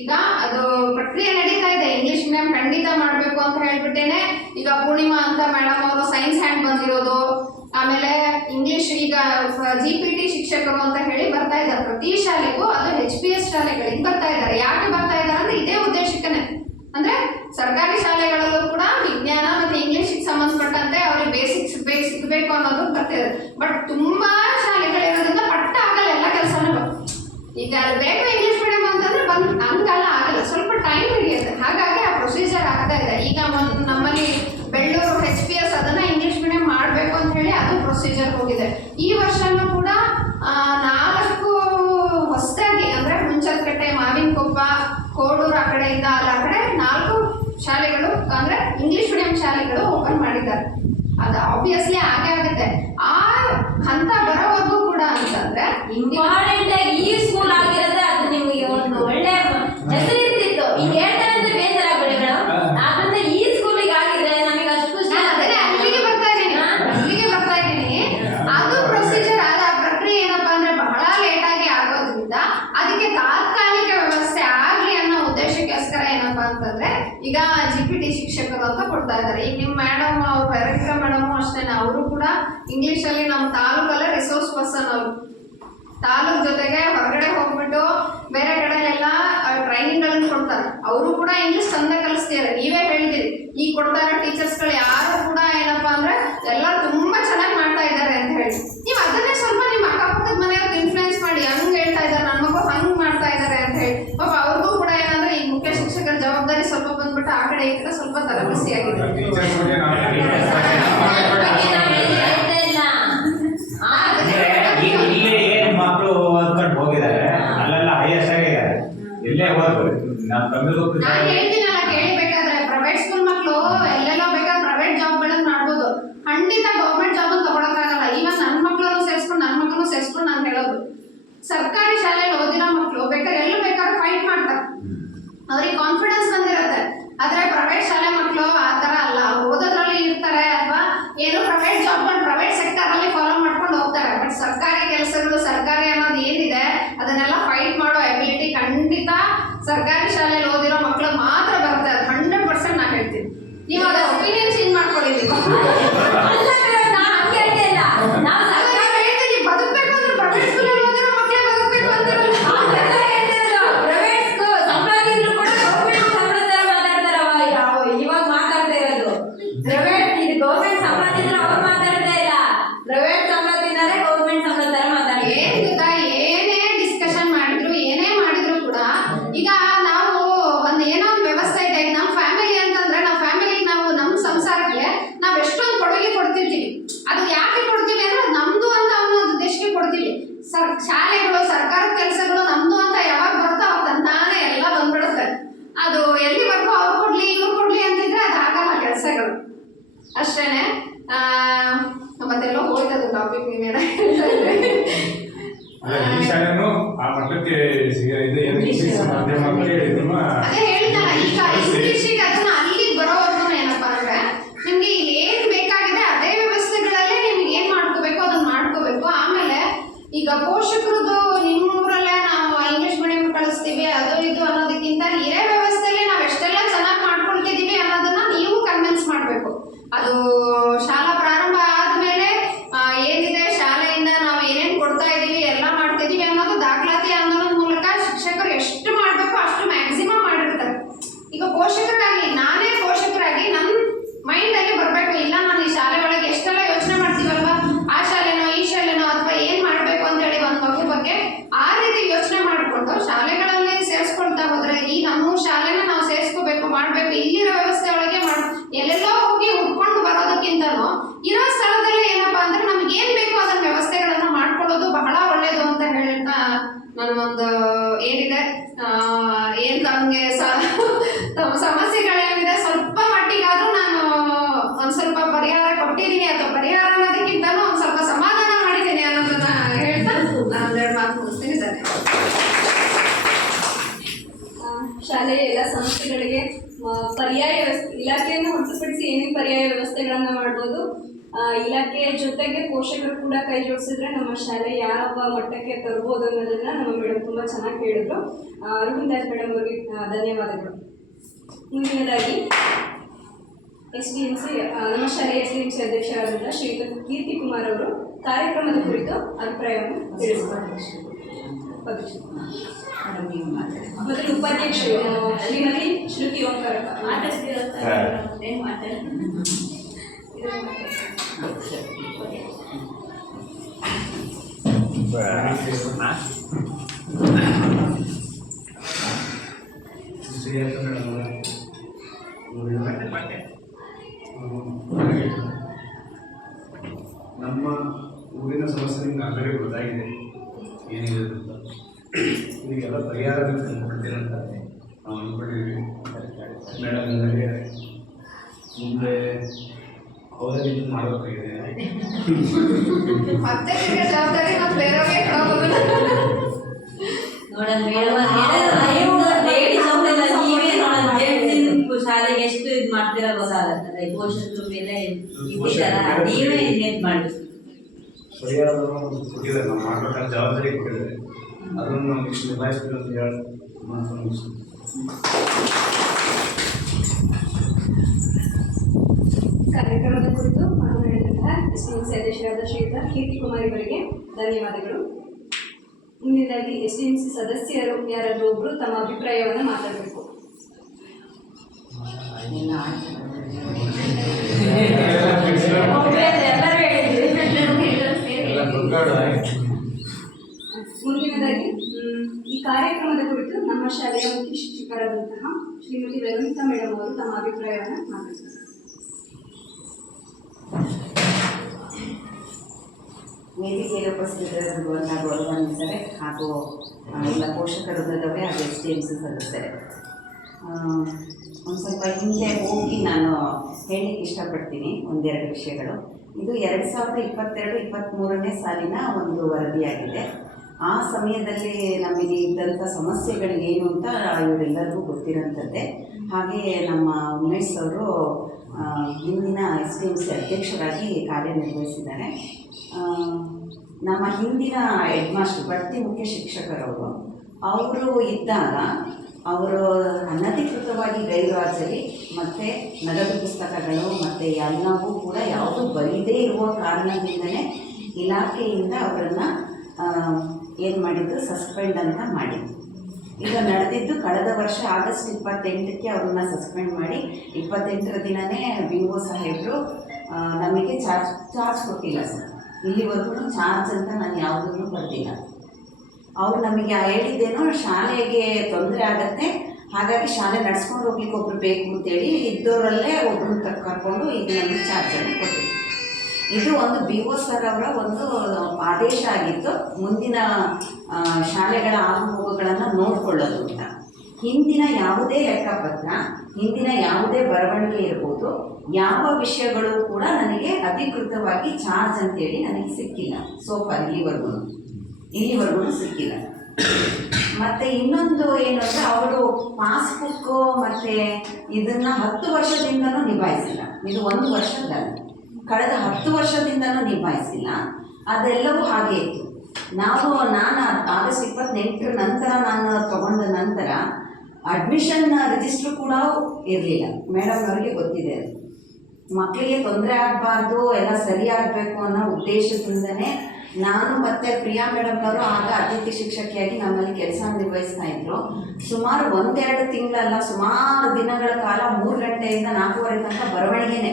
ಈಗ ಅದು ಪ್ರಕ್ರಿಯೆ ನಡೀತಾ ಇದೆ. ಇಂಗ್ಲಿಷ್ ಮೀಡಿಯಂ ಖಂಡಿತ ಮಾಡಬೇಕು ಅಂತ ಹೇಳ್ಬಿಟ್ಟೇನೆ ಈಗ ಪೂರ್ಣಿಮಾ ಅಂತ ಮೇಡಮ್ ಅವರು ಸೈನ್ಸ್ ಹ್ಯಾಂಡ್ ಬಂದಿರೋದು. ಆಮೇಲೆ ಇಂಗ್ಲಿಷ್ ಈಗ GPT ಶಿಕ್ಷಕರು ಅಂತ ಹೇಳಿ ಬರ್ತಾ ಇದ್ದಾರೆ ಪ್ರತಿ ಶಾಲೆಗೂ. ಅದು HPS ಶಾಲೆಗಳಿಗೆ ಬರ್ತಾ ಇದ್ದಾರೆ. ಯಾಕೆ ಬರ್ತಾ ಇದ್ದಾರೆ ಅಂದ್ರೆ ಇದೇ ಉದ್ದೇಶಕ್ಕನೆ. ಅಂದ್ರೆ ಸರ್ಕಾರಿ ಶಾಲೆಗಳಲ್ಲೂ ಕೂಡ ವಿಜ್ಞಾನ ಮತ್ತೆ ಇಂಗ್ಲಿಷ್ಗೆ ಸಂಬಂಧಪಟ್ಟಂತೆ ಅವ್ರಿಗೆ ಬೇಸಿಕ್ಸ್ ಸಿಗಬೇಕು ಅನ್ನೋದು ಬರ್ತಿದೆ. ಬಟ್ ತುಂಬಾ ಶಾಲೆಗಳಿರೋದ್ರಿಂದ ಪಟ್ಟ ಆಗಲ್ಲ ಎಲ್ಲ ಕೆಲಸನೂ. ಈಗ ಬೇಕು ಇಂಗ್ಲಿಷ್ ಮೀಡಿಯಂ ಅಂತಂದ್ರೆ ಹಂಗಲ್ಲ ಆಗಲ್ಲ, ಸ್ವಲ್ಪ ಟೈಮ್ ಹಿಡಿಯುತ್ತೆ. ಹಾಗಾಗಿ ಆ ಪ್ರೊಸೀಜರ್ ಆಗ್ತಾ ಇದೆ. ಈಗ ನಮ್ಮಲ್ಲಿ ಬೆಳ್ಳೂರು HPS ಅದನ್ನ ಇಂಗ್ಲಿಷ್ ಮೀಡಿಯಂ ಮಾಡಬೇಕು ಅಂತ ಹೇಳಿ ಅದು ಪ್ರೊಸೀಜರ್ ಹೋಗಿದೆ. ಈ ವರ್ಷನೂ ಕೂಡ 4 ಹೊಸದಾಗಿ ಅಂದ್ರೆ ಹುಂಚದಕಟ್ಟೆ, ಮಾವಿನಕೊಪ್ಪ, ಕೋಡೂರು ಆ ಕಡೆಯಿಂದ ಆ ಕಡೆ 4 ಶಾಲೆಗಳು ಅಂದ್ರೆ ಇಂಗ್ಲಿಷ್ ಮೀಡಿಯಂ ಶಾಲೆಗಳು ಓಪನ್ ಮಾಡಿದ್ದಾರೆ. ಅದು ಆಬ್ವಿಯಸ್ಲಿ ಆಗೇ ಆಗುತ್ತೆ. ಆ ಹಂತ ಬರೋವರೆಗೂ ಕೂಡ ಅಂತಂದ್ರೆ ಇಂಪಾರ್ಟೆಂಟ್ ಆಗಿ ಈ ಸ್ಕೂಲ್ ಆಗಿರೋದ್ರೆ ಅದು ನಿಮಗೆ ಒಂದು ಒಳ್ಳೆ ಹೆಸರು ಇರ್ತಿತ್ತು. ಈಗ ಹೇಳ್ತಾರೆ ಅಂತ ಬೇಜಾರಾಗ್ಬೇಡಿ ಮೇಡಮ್, ಆದ್ರಿಂದ ಈ ಸ್ಕೂಲಿಗೆ ಆಗಿದ್ರೆ ನಮಗೆ ಅಷ್ಟು ಖುಷಿ. ಅದೇ ಅಲ್ಲಿಗೆ ಬರ್ತಾ ಇದ್ದೀನಿ ಅದು ಪ್ರೊಸೀಜರ್ ಆದ ಪ್ರಕ್ರಿಯೆ ಏನಪ್ಪಾ ಅಂದ್ರೆ ಬಹಳ ಲೇಟ್ ಆಗಿ ಆಗೋದ್ರಿಂದ ಅದಕ್ಕೆ ತಾತ್ಕಾಲಿಕ ವ್ಯವಸ್ಥೆ ಆಗ್ಲಿ ಅನ್ನೋ ಉದ್ದೇಶಕ್ಕೋಸ್ಕರ ಏನಪ್ಪಾ ಅಂತಂದ್ರೆ ಈಗ GPT ಶಿಕ್ಷಕರು ಅಂತ ಕೊಡ್ತಾ ಇದ್ದಾರೆ. ಈಗ ನಿಮ್ಮ ಮೇಡಮ್ ಅವ್ರು ವೆರವಿಕಾ ಮೇಡಮ್ ಅಷ್ಟೇನೆ, ಅವರು ಕೂಡ ಇಂಗ್ಲಿಷ್ ಅಲ್ಲಿ ನಮ್ಮ ತಾಲೂಕಲ್ಲೇ ರಿಸೋರ್ಸ್ ಪರ್ಸನ್. ಅವರು ತಾಲೂಕ್ ಜೊತೆಗೆ ಹೊರಗಡೆ ಹೋಗ್ಬಿಟ್ಟು ಬೇರೆ ಕಡೆ ಎಲ್ಲ ಟ್ರೈನಿಂಗ್ ಗಳನ್ನು ಕೊಡ್ತಾರೆ. ಅವರು ಕೂಡ ಇಂಗ್ಲಿಷ್ ಚಂದ ಕಲಿಸ್ತಾರೆ. ನೀವೇ ಹೇಳ್ತೀರಿ ಈಗ ಕೊಡ್ತಾರ ಟೀಚರ್ಸ್ಗಳು ಯಾರು ಕೂಡ ಏನಪ್ಪಾ ಅಂದ್ರೆ ಎಲ್ಲ ತುಂಬಾ ಚೆನ್ನಾಗಿ ಮಾಡ್ತಾ ಇದ್ದಾರೆ ಅಂತ ಹೇಳಿ. ನೀವು ಅದನ್ನೇ ಸ್ವಲ್ಪ ನಿಮ್ಮ ಅಕ್ಕಪಕ್ಕದ ಮನೆಯವ್ರಿಗೆ ಇನ್ಫ್ಲೂಯೆನ್ಸ್ ಮಾಡಿ ಹಂಗ್ ಹೇಳ್ತಾ ಇದ್ದಾರೆ, ನನ್ನ ಮಗು ಹಂಗ್ ಮಾಡ್ತಾ ಇದ್ದಾರೆ ಅಂತ ಹೇಳಿ. ಪಾಪ ಅವ್ರಿಗೂ ಕೂಡ ಏನಂದ್ರೆ ಈ ಮುಖ್ಯ ಶಿಕ್ಷಕರ ಜವಾಬ್ದಾರಿ ಸ್ವಲ್ಪ ಬಂದ್ಬಿಟ್ಟು ಆ ಕಡೆ ಈ ಕಡೆ ಸ್ವಲ್ಪ ತಲೆಬಿಸಿ ಆಗಿದೆ. ಮಕ್ಕಳು ಓದ್ಕೊಂಡು ಹೋಗಿದ್ದಾರೆ, ಅಲ್ಲೆಲ್ಲ ಹೈಯೆಸ್ಟ್ ಆಗಿದ್ದಾರೆ. ಇಲ್ಲೇ ಓದ್ಬೇಕು. ನಾನು ಹೇಳ್ತೀನಲ್ಲ, ಕೇಳಬೇಕಾದ್ರೆ ಪ್ರೈವೇಟ್ ಸ್ಕೂಲ್ ಮಕ್ಕಳು ಎಲ್ಲೆಲ್ಲೋ ಬೇಕಾದ್ರೆ ಪ್ರೈವೇಟ್ ಜಾಬ್ಗಳನ್ನು ಮಾಡ್ಬೋದು, ಖಂಡಿತ ಗೌರ್ಮೆಂಟ್ ಜಾಬ್ ತಗೊಳಕ್ಕಾಗಲ್ಲ. ಈವನ್ ನನ್ನ ಮಕ್ಕಳನ್ನು ಸೇರಿಸ್ಕೊಂಡು ನನ್ನ ಮಕ್ಕಳನ್ನು ಸೇರಿಸ್ಕೊಂಡು ನಾನು ಹೇಳೋದು, ಸರ್ಕಾರಿ ಶಾಲೆಯಲ್ಲಿ ಓದಿರೋ ಮಕ್ಕಳು ಬೇಕಾದ್ರೆ ಎಲ್ಲೂ ಬೇಕಾದ್ರೆ ಫೈಟ್ ಮಾಡ್ತಾರೆ, ಅವ್ರಿಗೆ ಕಾನ್ಫಿಡೆನ್ಸ್ ಬಂದಿರುತ್ತೆ. ಆದ್ರೆ ಪ್ರೈವೇಟ್ ಶಾಲೆ ಮಕ್ಕಳು ಆ ಥರ ಅಲ್ಲ, ಓದೋದ್ರಲ್ಲಿ ಇರ್ತಾರೆ ಅಥವಾ ಏನು ಪ್ರೈವೇಟ್ ಜಾಬ್ ಪ್ರೈವೇಟ್ ಸೆಕ್ಟರ್ ಅಲ್ಲಿ ಫಾಲೋ ಮಾಡ್ಕೊಂಡು ಹೋಗ್ತಾರೆ. ಬಟ್ ಸರ್ಕಾರಿ ಕೆಲಸಗಳು, ಸರ್ಕಾರಿ ಅನ್ನೋದು ಏನಿದೆ ಅದನ್ನೆಲ್ಲ ಫೈಟ್ ಮಾಡೋ ಎಬಿಲಿಟಿ ಖಂಡಿತ ಸರ್ಕಾರಿ ಶಾಲೆಯಲ್ಲಿ ಓದಿರೋ ಮಕ್ಕಳು ಮಾತ್ರ ಬರುತ್ತೆ. ಅದು 100% ನಾನು ಹೇಳ್ತೀನಿ. ನೀವು ಅದ ಒಪಿನಿಯನ್ ಚೇಂಜ್ ಮಾಡ್ಕೊಂಡಿದ್ದೀವಿ. ಬದುಕಬೇಕು ಅಂದ್ರೆ ಪ್ರೈವೇಟ್ ಸ್ಕೂಲಲ್ಲಿ ಓದಿರೋ ಮಕ್ಕಳೇ ಬದುಕಬೇಕು ಅಂತಿರಲ್ಲ. ಇವಾಗ ಮಾತಾಡ್ತಾ ಇರೋದು ಪ್ರೈವೇಟ್, ಇದು ಗೌರ್ಮೆಂಟ್ ಸಂಬಳ ತಿಂದ್ರೆ ಅವ್ರು ಮಾತಾಡ್ತಾ ಇಲ್ಲ, ಪ್ರೈವೇಟ್ ಸಂಬಳ ತಿಂದರೆ ಗೌರ್ಮೆಂಟ್ ಸಂಬಳ ತರ ಮಾತಾಡ್ತಾರೆ. ಏನ್ ಗೊತ್ತಾ, ಏನೇ ಡಿಸ್ಕಷನ್ ಮಾಡಿದ್ರು ಏನೇ ಮಾಡಿದ್ರು ಕೂಡ ಈಗ ನಾವು ಏನೋ ಒಂದು ವ್ಯವಸ್ಥೆ ಇದೆ. ಈಗ ನಮ್ಮ ಫ್ಯಾಮಿಲಿ ಅಂತಂದ್ರೆ ನಮ್ಮ ಫ್ಯಾಮಿಲಿಗೆ ನಾವು ನಮ್ಮ ಸಂಸಾರಕ್ಕೆ ನಾವು ಎಷ್ಟೊಂದು ಕೊಡುಗೆ ಕೊಡ್ತಿರ್ತೀವಿ. ಅದು ಯಾಕೆ ಕೊಡ್ತೀವಿ ಅಂದ್ರೆ ಅದು ನಮ್ದು ಅಂತ ಅನ್ನೋ ಉದ್ದೇಶಕ್ಕೆ ಕೊಡ್ತೀವಿ. ಶಾಲೆಗಳು, ಸರ್ಕಾರದ ಕೆಲಸಗಳು ನಮ್ದು ಅಂತ ಯಾವಾಗ ಬರುತ್ತೋ ಅವಾಗ ತಾನೇ ಎಲ್ಲ ಬಂದ್ಬಿಡುತ್ತೆ. ಅದು ಎಲ್ಲಿವರೆಗೂ ಅವ್ರು ಕೊಡ್ಲಿ ಇವ್ರು ಕೊಡ್ಲಿ ಅಂತಿದ್ರೆ ಅದು ಆಗಲ್ಲ ಕೆಲಸಗಳು ಅಷ್ಟೇನೆ. ಮತ್ತೆಲ್ಲೋ ಹೋಯ್ತದು ಟಾಪಿಕ್ ನೀವೇನ ಹೇಳ್ತಾ ಇದ್ರೆ. ಈ ಶಾಲೆನೂ ಆ ಮಟ್ಟಕ್ಕೆ ಮಾಧ್ಯಮಕ್ಕೆ ಅದೇ ಹೇಳ್ತಾರ. ಈಗ ಇಂಗ್ಲಿಷಿಗೆ ಅದನ್ನ ಅಲ್ಲಿಗೆ ಬರೋವರೆಗೂ ಏನಪ್ಪಾ ಅಂದ್ರೆ ನಿಮ್ಗೆ ಇಲ್ಲಿ ಏನ್ ಬೇಕಾಗಿದೆ ಅದೇ ವ್ಯವಸ್ಥೆಗಳಲ್ಲೇ ನಿಮ್ಗೆ ಏನ್ ಮಾಡ್ಕೋಬೇಕು ಅದನ್ನ ಮಾಡ್ಕೋಬೇಕು. ಆಮೇಲೆ ಈಗ ಪೋಷಕರದು ನಿಮ್ಮೂರಲ್ಲೇ ನಾವು ಇಂಗ್ಲಿಷ್ ಮೀಡಿಯಂ ಕಳಿಸ್ತೀವಿ ಅದು ಇದು ಅನ್ನೋದಕ್ಕಿಂತ ಇರೇ ವ್ಯವಸ್ಥೆಯಲ್ಲಿ ನಾವು ಎಷ್ಟೆಲ್ಲ ಚೆನ್ನಾಗಿ ಮಾಡ್ಕೊಳ್ತಿದೀವಿ ಅನ್ನೋದನ್ನ ನೀವು ಕನ್ವಿನ್ಸ್ ಮಾಡ್ಬೇಕು. ಅದು ಶಾಲಾ ಪ್ರಾರಂಭ ಆದ್ಮೇಲೆ ಏನಿದೆ ಶಾಲೆಯಿಂದ ನಾವು ಏನೇನ್ ಕೊಡ್ತಾ ಇದೀವಿ ಎಲ್ಲ ಮಾಡ್ತಿದೀವಿ ಅನ್ನೋದು ದಾಖಲಾತಿ ಅನ್ನೋದ್ರ ಮೂಲಕ ಶಿಕ್ಷಕರು ಎಷ್ಟು ಮಾಡ್ಬೇಕು ಅಷ್ಟು ಮ್ಯಾಕ್ಸಿಮಮ್ ಮಾಡಿರ್ತಾರೆ. ಈಗ ಪೋಷಕರಾಗಿ ನಾನೇ ಪೋಷಕರಾಗಿ ನನ್ನ ಮೈಂಡ್ ಅಲ್ಲಿ ಬರ್ಬೇಕು, ಇಲ್ಲ ನಾನು ಈ ಶಾಲೆ ಒಳಗೆ ಎಷ್ಟೆಲ್ಲ ಯೋಚನೆ ಮಾಡ್ತೀವಲ್ವಾ, ಆ ಶಾಲೆನೋ ಈ ಶಾಲೆನೋ ಅಥವಾ ಏನ್ ಮಾಡ್ಬೇಕು ಅಂತ ಹೇಳಿ ಒಂದ್ ಮಗು ಬಗ್ಗೆ ಆ ರೀತಿ ಯೋಚನೆ ಮಾಡ್ಕೊಂಡು ಶಾಲೆಗಳಲ್ಲಿ ಸೇರಿಸ್ಕೊಳ್ತಾ ಹೋದ್ರೆ ಈ ನಮ್ಮ ಶಾಲೆನ ನಾವು ಸೇರಿಸ್ಕೋಬೇಕು ಮಾಡ್ಬೇಕು. ಇಲ್ಲಿರೋ ವ್ಯವಸ್ಥೆ ಒಳಗೆ ಎಲ್ಲೆಲ್ಲೋ ಹೋಗಿ ಹುಡ್ಕೊಂಡು ಬರೋದಕ್ಕಿಂತನೂ ಇರೋ ಸ್ಥಳದಲ್ಲೇ ಏನಪ್ಪಾ ಅಂದ್ರೆ ನಮ್ಗೆ ಏನ್ ಬೇಕು ಅದನ್ನ ವ್ಯವಸ್ಥೆಗಳನ್ನ ಮಾಡ್ಕೊಳ್ಳೋದು ಬಹಳ ಒಳ್ಳೇದು ಅಂತ ಹೇಳ್ತಾ ನನ್ಗೊಂದು ಏನಿದೆ ಏನ್ ತಮ್ಗೆ ಸಮಸ್ಯೆಗಳೇನಿದೆ ಸ್ವಲ್ಪ ಮಟ್ಟಿಗಾದ್ರೂ ನಾನು ಒಂದ್ ಸ್ವಲ್ಪ ಪರಿಹಾರ ಕೊಟ್ಟಿದ್ದೀನಿ ಅಥವಾ ಪರಿಹಾರ ಅನ್ನೋದಕ್ಕಿಂತನೂ ಒಂದ್ ಸ್ವಲ್ಪ ಸಮಾಧಾನ ಮಾಡಿದ್ದೀನಿ ಅನ್ನೋದನ್ನ ಹೇಳ್ತಾ ನಾನು ಒಂದೆರಡು ಮಾತು ಮುಗಿಸ್ತೀನಿ. ಶಾಲೆಯ ಎಲ್ಲ ಸಮಸ್ಯೆಗಳಿಗೆ ಪರ್ಯಾಯ ಇಲಾಖೆಯನ್ನು ಹೊರತುಪಡಿಸಿ ಏನೇನು ಪರ್ಯಾಯ ವ್ಯವಸ್ಥೆಗಳನ್ನ ಮಾಡ್ಬೋದು, ಇಲಾಖೆಯ ಜೊತೆಗೆ ಪೋಷಕರು ಕೂಡ ಕೈ ಜೋಡಿಸಿದ್ರೆ ನಮ್ಮ ಶಾಲೆ ಯಾವ ಮಟ್ಟಕ್ಕೆ ತರ್ಬೋದು ಅನ್ನೋದನ್ನ ನಮ್ಮ ಮೇಡಮ್ ತುಂಬ ಚೆನ್ನಾಗಿ ಹೇಳಿದ್ರು. ರೋಹಿಂದಾಸ್ ಮೇಡಮ್ ಅವರಿಗೆ ಧನ್ಯವಾದಗಳು. ಮುಂದಿನದಾಗಿ SDMC ನಮ್ಮ ಶಾಲೆಯ SDMC ಅಧ್ಯಕ್ಷರಾದಂಥ ಶ್ರೀಯುತ ಕೀರ್ತಿ ಕುಮಾರ್ ಅವರು ಕಾರ್ಯಕ್ರಮದ ಕುರಿತು ಅಭಿಪ್ರಾಯವನ್ನು ತಿಳಿಸಿದ್ದಾರೆ. ಮೊದಲು ಉಪಾಧ್ಯಕ್ಷರು ಶ್ರೀಮತಿ ಶ್ರುತಿ ಓಂಕಾರ ನಮ್ಮ ಊರಿನ ಸಮಸ್ಯೆ ನಿಮ್ಗೆ ಆಗಲೇ ಗೊತ್ತಾಗಿದೆ ಏನಿದೆ ಅಂತ. ಇದಕ್ಕೆಲ್ಲ ಪರಿಹಾರ ತಂದುಕೊಡ್ತೀನಿ ಅಂತ ನಾವು ಅಂದ್ಕೊಂಡಿದ್ವಿ. ಮೇಡಮ್ ನನಗೆ ಮುಂದೆ ಅವರೇ ಇದು ಮಾಡಬೇಕಾಗಿದೆ. ಮತ್ತೆ ಜವಾಬ್ದಾರಿ ಮತ್ತೆ ಬೇರೆಯವ್ರಿಗೆ ಕೊಡೋದು. ನೋಡೋಣ ಮೇಡಮ್ ನೀವೇ ನೋಡೋಣ ಶಾಲೆಗೆ ಎಷ್ಟು ಇದು ಮಾಡ್ತೀರಾ ಗೊತ್ತಾಗತ್ತೆ. ಪೋಷಕರ ಮೇಲೆ ನೀವೇ ಇನ್ವೇಟ್ ಮಾಡಿ ಪರಿಹಾರವನ್ನು ಕೊಟ್ಟಿದ್ದಾರೆ, ನಾವು ಮಾಡಬೇಕಾದ ಜವಾಬ್ದಾರಿ ಕೊಟ್ಟಿದ್ದಾರೆ. ಅದನ್ನು ನಾವು ಇಷ್ಟು ನಿಭಾಯಿಸ್ತೀವಿ ಅಂತ ಹೇಳಿ ಕಾರ್ಯಕ್ರಮದ ಕುರಿತು ಮಾತನಾಡಿದಂತಹ ಎಸ್ಟಿಎಂಸಿ ಅಧ್ಯಕ್ಷರಾದ ಶ್ರೀಯುತ ಕೀರ್ತಿಕುಮಾರ್ ಇವರಿಗೆ ಧನ್ಯವಾದಗಳು. ಮುಂದಿನದಾಗಿ ಎಸ್ಟಿಎಂಸಿ ಸದಸ್ಯರು ಯಾರಾದರೂ ಒಬ್ಬರು ತಮ್ಮ ಅಭಿಪ್ರಾಯವನ್ನು ಮಾತಾಡಬೇಕು. ಮುಂದಿನದಾಗಿ ಈ ಕಾರ್ಯಕ್ರಮದ ಕುರಿತು ನಮ್ಮ ಶಾಲೆಯ ಮುಖ್ಯ ಶಿಕ್ಷಕರಾದಂತಹ ಶ್ರೀಮತಿ ವೆರೋನಿಕಾ ಮೇಡಮ್ ಅವರು ತಮ್ಮ ಅಭಿಪ್ರಾಯವನ್ನು ಮಾತಾಡ್ತಾರೆ. ವೇದಿಕೆಯಲ್ಲಿ ಉಪಸ್ಥಿತರಿರುವಂತಹ ಗೌರವಾನ್ವಿತರೆ ಹಾಗೂ ಎಲ್ಲ ಪೋಷಕರ ವೃಂದದವರೇ ಹಾಗೂ STMC ಸದಸ್ಯರೇ, ಒಂದು ಸ್ವಲ್ಪ ಹಿಂದೆ ಹೋಗಿ ನಾನು ಹೇಳಲಿಕ್ಕೆ ಇಷ್ಟಪಡ್ತೀನಿ ಒಂದೆರಡು ವಿಷಯಗಳು. ಇದು 2022-23ನೇ ಸಾಲಿನ ಒಂದು ವರದಿಯಾಗಿದೆ. ಆ ಸಮಯದಲ್ಲಿ ನಮಗೆ ಇದ್ದಂಥ ಸಮಸ್ಯೆಗಳು ಏನು ಅಂತ ಇವರೆಲ್ಲರಿಗೂ ಗೊತ್ತಿರೋಂಥದ್ದೇ. ಹಾಗೆಯೇ ನಮ್ಮ ಉಮೇಶ್ ಅವರು ಹಿಂದಿನ STMC ಅಧ್ಯಕ್ಷರಾಗಿ ಕಾರ್ಯನಿರ್ವಹಿಸಿದ್ದಾರೆ. ನಮ್ಮ ಹಿಂದಿನ ಹೆಡ್ ಮಾಸ್ಟರ್ ಬಡ್ತಿ ಮುಖ್ಯ ಶಿಕ್ಷಕರವರು ಅವರು ಇದ್ದಾಗ ಅವರು ಅನಧಿಕೃತವಾಗಿ ಗೈರುಹಾಜರಿ ಮತ್ತು ನಗದು ಪುಸ್ತಕಗಳು ಮತ್ತು ಎಲ್ಲವೂ ಕೂಡ ಯಾವುದೂ ಬರೀದೇ ಇರುವ ಕಾರಣದಿಂದಲೇ ಇಲಾಖೆಯಿಂದ ಅವರನ್ನು ಏನು ಮಾಡಿದ್ದು ಸಸ್ಪೆಂಡ್ ಅಂತ ಮಾಡಿದ್ದು. ಈಗ ನಡೆದಿದ್ದು ಕಳೆದ ವರ್ಷ ಆಗಸ್ಟ್ 28ಕ್ಕೆ ಅವ್ರನ್ನ ಸಸ್ಪೆಂಡ್ ಮಾಡಿ 28ರ ದಿನವೇ BO ಸಾಹೇಬರು ನಮಗೆ ಚಾರ್ಜ್ ಕೊಟ್ಟಿಲ್ಲ ಸರ್. ಇಲ್ಲಿವರೆಗೂ ಚಾರ್ಜ್ ಅಂತ ನಾನು ಯಾವುದನ್ನು ಬರ್ದಿಲ್ಲ. ಅವರು ನಮಗೆ ಹೇಳಿದ್ದೇನೋ ಶಾಲೆಗೆ ತೊಂದರೆ ಆಗತ್ತೆ, ಹಾಗಾಗಿ ಶಾಲೆ ನಡ್ಸ್ಕೊಂಡು ಹೋಗ್ಲಿಕ್ಕೆ ಒಬ್ರು ಬೇಕು ಅಂತೇಳಿ ಇದ್ದವರಲ್ಲೇ ಒಬ್ಬರನ್ನ ಕರ್ಕೊಂಡು ಈಗ ನಮಗೆ ಚಾರ್ಜನ್ನು ಕೊಟ್ಟಿದ್ರು. ಇದು ಒಂದು BO ಸರ್ ಅವರ ಒಂದು ಆದೇಶ ಆಗಿತ್ತು, ಮುಂದಿನ ಶಾಲೆಗಳ ಆಗುಹೋಗುಗಳನ್ನು ನೋಡಿಕೊಳ್ಳೋದು ಅಂತ. ಹಿಂದಿನ ಯಾವುದೇ ಲೆಕ್ಕಪತ್ರ, ಹಿಂದಿನ ಯಾವುದೇ ಬರವಣಿಗೆ ಇರ್ಬೋದು, ಯಾವ ವಿಷಯಗಳು ಕೂಡ ನನಗೆ ಅಧಿಕೃತವಾಗಿ ಚಾರ್ಜ್ ಅಂತೇಳಿ ನನಗೆ ಸಿಕ್ಕಿಲ್ಲ ಸೋಫಾರ್ ಇಲ್ಲಿವರೆಗೂ ಸಿಕ್ಕಿಲ್ಲ. ಮತ್ತು ಇನ್ನೊಂದು ಏನು ಅಂದರೆ ಅವರು ಪಾಸ್ಬುಕ್ಕು ಮತ್ತು ಇದನ್ನು 10 ವರ್ಷದಿಂದನೂ ನಿಭಾಯಿಸಿಲ್ಲ. ಇದು 1 ವರ್ಷದಲ್ಲ, ಕಳೆದ 10 ವರ್ಷದಿಂದನೂ ನಿಭಾಯಿಸಿಲ್ಲ. ಅದೆಲ್ಲವೂ ಹಾಗೆ ಇತ್ತು. ನಾನು ಆಗಸ್ಟ್ 28ರ ನಂತರ ನಾನು ತಗೊಂಡ ನಂತರ ಅಡ್ಮಿಷನ್ ರಿಜಿಸ್ಟ್ರು ಕೂಡ ಇರಲಿಲ್ಲ. ಮೇಡಮ್ನವ್ರಿಗೆ ಗೊತ್ತಿದೆ, ಮಕ್ಕಳಿಗೆ ತೊಂದರೆ ಆಗಬಾರ್ದು, ಎಲ್ಲ ಸರಿಯಾಗಬೇಕು ಅನ್ನೋ ಉದ್ದೇಶದಿಂದನೇ ನಾನು ಮತ್ತು ಪ್ರಿಯಾ ಮೇಡಮ್ನವರು ಆಗ ಅತಿಥಿ ಶಿಕ್ಷಕಿಯಾಗಿ ನಮ್ಮಲ್ಲಿ ಕೆಲಸ ನಿರ್ವಹಿಸ್ತಾ ಇದ್ರು. ಸುಮಾರು 1-2 ತಿಂಗಳಲ್ಲ, ಸುಮಾರು ದಿನಗಳ ಕಾಲ 3 ಗಂಟೆಯಿಂದ 4:30 ತನಕ ಬರವಣಿಗೆನೆ.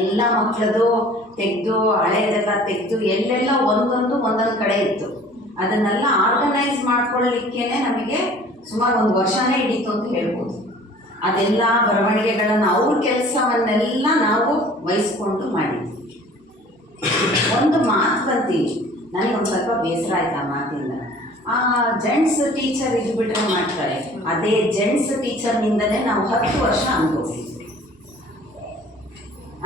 ಎಲ್ಲ ಮಕ್ಕಳದು ತೆಗೆದು ಹಳೆಯದೆಲ್ಲ ತೆಗೆದು ಎಲ್ಲೆಲ್ಲ ಒಂದೊಂದು ಕಡೆ ಇತ್ತು. ಅದನ್ನೆಲ್ಲ ಆರ್ಗನೈಸ್ ಮಾಡ್ಕೊಳ್ಳಿಕ್ಕೇ ನಮಗೆ ಸುಮಾರು 1 ವರ್ಷನೇ ಹಿಡಿತು ಅಂತ ಹೇಳ್ಬೋದು. ಅದೆಲ್ಲ ಬರವಣಿಗೆಗಳನ್ನು ಅವ್ರ ಕೆಲಸವನ್ನೆಲ್ಲ ನಾವು ವಹಿಸ್ಕೊಂಡು ಮಾಡಿದ್ವಿ. ಒಂದು ಮಾತು ಬಂತೀನಿ, ನನಗೊಂದು ಸ್ವಲ್ಪ ಬೇಸರ ಆಯ್ತು ಆ ಮಾತಿಂದ. ಆ ಜೆಂಟ್ಸ್ ಟೀಚರ್ ಇದು ಬಿಟ್ಟರೆ ಮಾಡ್ತಾರೆ, ಅದೇ ಜೆಂಟ್ಸ್ ಟೀಚರ್ನಿಂದಲೇ ನಾವು 10 ವರ್ಷ ಅನುಭವಿಸಿದ್ವಿ.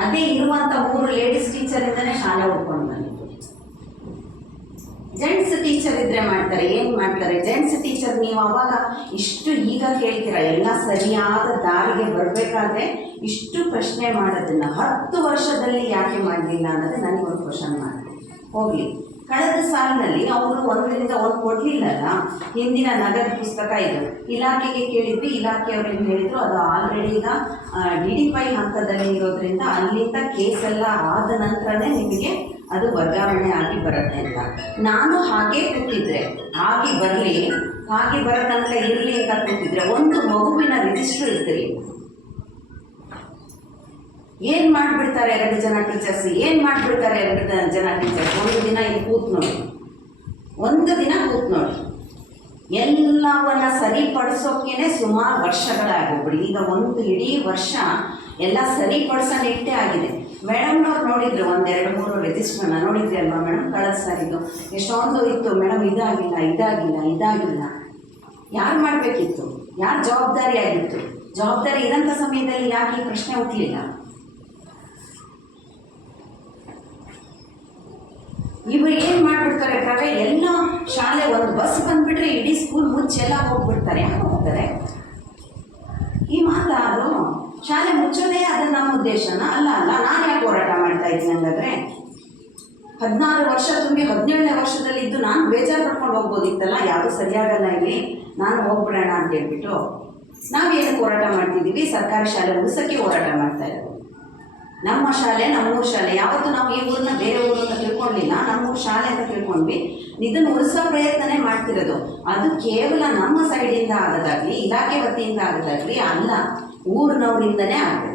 ಅದೇ ಇರುವಂಥ 3 ಲೇಡೀಸ್ ಟೀಚರಿಂದನೇ ಶಾಲೆ ಹುಡ್ಕೊಂಡು ಬಂದಿದ್ದು. ಜೆಂಟ್ಸ್ ಟೀಚರ್ ಇದ್ರೆ ಮಾಡ್ತಾರೆ, ಏನು ಮಾಡ್ತಾರೆ ಜೆಂಟ್ಸ್ ಟೀಚರ್? ನೀವು ಅವಾಗ ಇಷ್ಟು ಈಗ ಕೇಳ್ತೀರ, ಎಲ್ಲ ಸರಿಯಾದ ದಾರಿಗೆ ಬರಬೇಕಾದ್ರೆ ಇಷ್ಟು ಪ್ರಶ್ನೆ ಮಾಡೋದನ್ನ 10 ವರ್ಷದಲ್ಲಿ ಯಾಕೆ ಮಾಡಲಿಲ್ಲ ಅನ್ನೋದು ನನಗೊಂದು ಕ್ವಶನ್ ಮಾಡಿ ಹೋಗಲಿ. ಕಳೆದ ಸಾಲಿನಲ್ಲಿ ಅವರು 1ರಿಂದ 1 ಕೊಡಲಿಲ್ಲಲ್ಲ. ಹಿಂದಿನ ನಗದು ಪುಸ್ತಕ ಇದು ಇಲಾಖೆಗೆ ಕೇಳಿದ್ವಿ, ಇಲಾಖೆಯವರು ಏನು ಹೇಳಿದ್ರು, ಅದು ಆಲ್ರೆಡಿ ಈಗ DD5 ಹಂತದಲ್ಲಿ ಇರೋದ್ರಿಂದ ಅಲ್ಲಿಂದ ಕೇಸೆಲ್ಲ ಆದ ನಂತರನೇ ನಿಮಗೆ ಅದು ವರ್ಗಾವಣೆ ಆಗಿ ಬರುತ್ತೆ ಅಂತ. ನಾನು ಹಾಗೆ ಕೂತಿದ್ರೆ ಆಗಿ ಬರಲಿ, ಹಾಗೆ ಬರೋ ನಂತರ ಇರಲಿ ಅಂತ ಕೂತಿದ್ರೆ ಒಂದು ಮಗುವಿನ ರಿಜಿಸ್ಟ್ರು ಇರ್ತೀರಿ. ಏನು ಮಾಡಿಬಿಡ್ತಾರೆ 2 ಜನ ಟೀಚರ್ಸ್, ಏನು ಮಾಡಿಬಿಡ್ತಾರೆ 2 ಜನ ಟೀಚರ್ಸ್. ಒಂದು ದಿನ ಇಲ್ಲಿ ಕೂತ್ ನೋಡಿ, ಒಂದು ದಿನ ಕೂತ್ ನೋಡಿ. ಎಲ್ಲವನ್ನ ಸರಿಪಡಿಸೋಕ್ಕೇನೆ ಸುಮಾರು ವರ್ಷಗಳಾಗೋಗ್ಬಿಡಿ. ಈಗ ಒಂದು ಇಡೀ ವರ್ಷ ಎಲ್ಲ ಸರಿಪಡಿಸೋ ನಿಟ್ಟೆ ಆಗಿದೆ. ಮೇಡಮ್ನವ್ರು ನೋಡಿದ್ರು 1-2-3 ರಿಜಿಸ್ಟ್ರನ್ನ ನೋಡಿದ್ರಿ ಅಲ್ವಾ ಮೇಡಮ್? ಕಳೆದ ಸಾರಿದು ಎಷ್ಟೊಂದು ಇತ್ತು ಮೇಡಮ್, ಇದಾಗಿಲ್ಲ. ಯಾರು ಮಾಡಬೇಕಿತ್ತು? ಯಾರು ಜವಾಬ್ದಾರಿ ಆಗಿತ್ತು? ಜವಾಬ್ದಾರಿ ಇರೋಂಥ ಸಮಯದಲ್ಲಿ ಯಾಕೆ ಈ ಪ್ರಶ್ನೆ ಹುಟ್ಟಲಿಲ್ಲ? ಇವರು ಏನು ಮಾಡಿಬಿಡ್ತಾರೆ ಎಲ್ಲ ಶಾಲೆ ಒಂದು ಬಸ್ ಬಂದುಬಿಟ್ರೆ ಇಡೀ ಸ್ಕೂಲ್ ಮುಚ್ಚೆಲ್ಲ ಹೋಗ್ಬಿಡ್ತಾರೆ. ಯಾಕೆ ಹೋಗ್ತಾರೆ? ಈ ಮಾತಾ ಅದು ಶಾಲೆ ಮುಚ್ಚೋದೇ ಅದು ನಮ್ಮ ಉದ್ದೇಶನ ಅಲ್ಲ. ನಾನು ಯಾಕೆ ಹೋರಾಟ ಮಾಡ್ತಾ ಇದ್ದೀನಿ ಹಂಗಾದ್ರೆ? 16 ವರ್ಷ ತುಂಬಿ 17ನೇ ವರ್ಷದಲ್ಲಿದ್ದು ನಾನು ಬೇಜಾರು ಪಡ್ಕೊಂಡು ಹೋಗ್ಬೋದಿತ್ತಲ್ಲ, ಯಾವುದು ಸರಿಯಾಗಲ್ಲ ಇಲ್ಲಿ, ನಾನು ಹೋಗ್ಬಿಡೋಣ ಅಂತ ಹೇಳ್ಬಿಟ್ಟು ನಾವೇನಕ್ಕೆ ಹೋರಾಟ ಮಾಡ್ತಿದ್ದೀವಿ? ಸರ್ಕಾರಿ ಶಾಲೆ ಉಳಿಸೋಕ್ಕೆ ಹೋರಾಟ ಮಾಡ್ತಾ ಇರೋದು. ನಮ್ಮ ಶಾಲೆ ನಮ್ಮೂರು ಶಾಲೆ. ಯಾವತ್ತೂ ನಾವು ಈ ಊರನ್ನ ಬೇರೆ ಊರು ಅಂತ ತಿಳ್ಕೊಳ್ಳಿಲ್ಲ, ನಮ್ಮೂರು ಶಾಲೆ ಅಂತ ತಿಳ್ಕೊಂಡ್ವಿ. ಇದನ್ನು ಉಳಿಸೋ ಪ್ರಯತ್ನನೇ ಮಾಡ್ತಿರೋದು. ಅದು ಕೇವಲ ನಮ್ಮ ಸೈಡಿಂದ ಆಗೋದಾಗಲಿ, ಇಲಾಖೆ ವತಿಯಿಂದ ಆಗೋದಾಗಲಿ ಅಲ್ಲ, ಊರಿನವರಿಂದನೇ ಆಗಬೇಕು.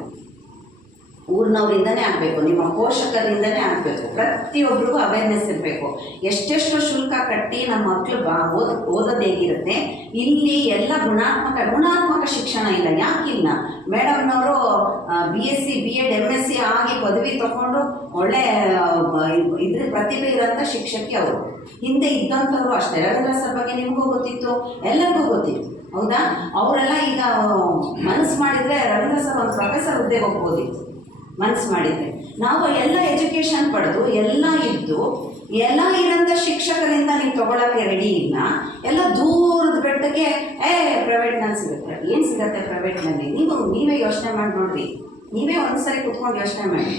ನಿಮ್ಮ ಪೋಷಕರಿಂದನೇ ಆಗಬೇಕು. ಪ್ರತಿಯೊಬ್ಬರಿಗೂ ಅವೇರ್ನೆಸ್ ಇರಬೇಕು. ಎಷ್ಟೆಷ್ಟು ಶುಲ್ಕ ಕಟ್ಟಿ ನಮ್ಮ ಮಕ್ಕಳು ಓದೋದು ಹೇಗಿರುತ್ತೆ, ಇಲ್ಲಿ ಎಲ್ಲ ಗುಣಾತ್ಮಕ ಶಿಕ್ಷಣ ಇಲ್ಲ. ಯಾಕಿಲ್ಲ? ಮೇಡಮ್ನವರು BSc BEd MSc ಆಗಿ ಪದವಿ ತಗೊಂಡು ಒಳ್ಳೆ ಇದ್ರ ಪ್ರತಿಭೆ ಇರೋಂಥ ಶಿಕ್ಷಕಿ ಅವರು. ಹಿಂದೆ ಇದ್ದಂಥವ್ರು ಅಷ್ಟೇ. ರವೀಂದ್ರ ಸರ್ ಬಗ್ಗೆ ನಿಮಗೂ ಗೊತ್ತಿತ್ತು, ಎಲ್ಲರಿಗೂ ಗೊತ್ತಿತ್ತು, ಹೌದಾ? ಅವರೆಲ್ಲ ಈಗ ಮನಸ್ಸು ಮಾಡಿದರೆ ರವೀಂದ್ರ ಸರ್ ಒಂದು ಪ್ರೊಫೆಸರ್ ಹುದ್ದೆಗೆ ಹೋಗ್ಬೋದಿತ್ತು ಮನಸ್ಸು ಮಾಡಿದರೆ. ನಾವು ಎಲ್ಲ ಎಜುಕೇಷನ್ ಪಡೆದು ಎಲ್ಲ ಇದ್ದು ಎಲ್ಲ ಇರೋಂಥ ಶಿಕ್ಷಕರಿಂದ ನೀವು ತೊಗೊಳಕ್ಕೆ ರೆಡಿ ಇಲ್ಲ. ಎಲ್ಲ ದೂರದ ಬೆಟ್ಟಕ್ಕೆ ಪ್ರೈವೇಟ್ನಲ್ಲಿ ಸಿಗುತ್ತೆ. ಏನು ಸಿಗುತ್ತೆ ಪ್ರೈವೇಟ್ನಲ್ಲಿ? ನೀವೇ ಯೋಚನೆ ಮಾಡಿ ನೋಡ್ರಿ. ನೀವೇ ಒಂದ್ಸರಿ ಕುತ್ಕೊಂಡು ಯೋಚನೆ ಮಾಡಿ.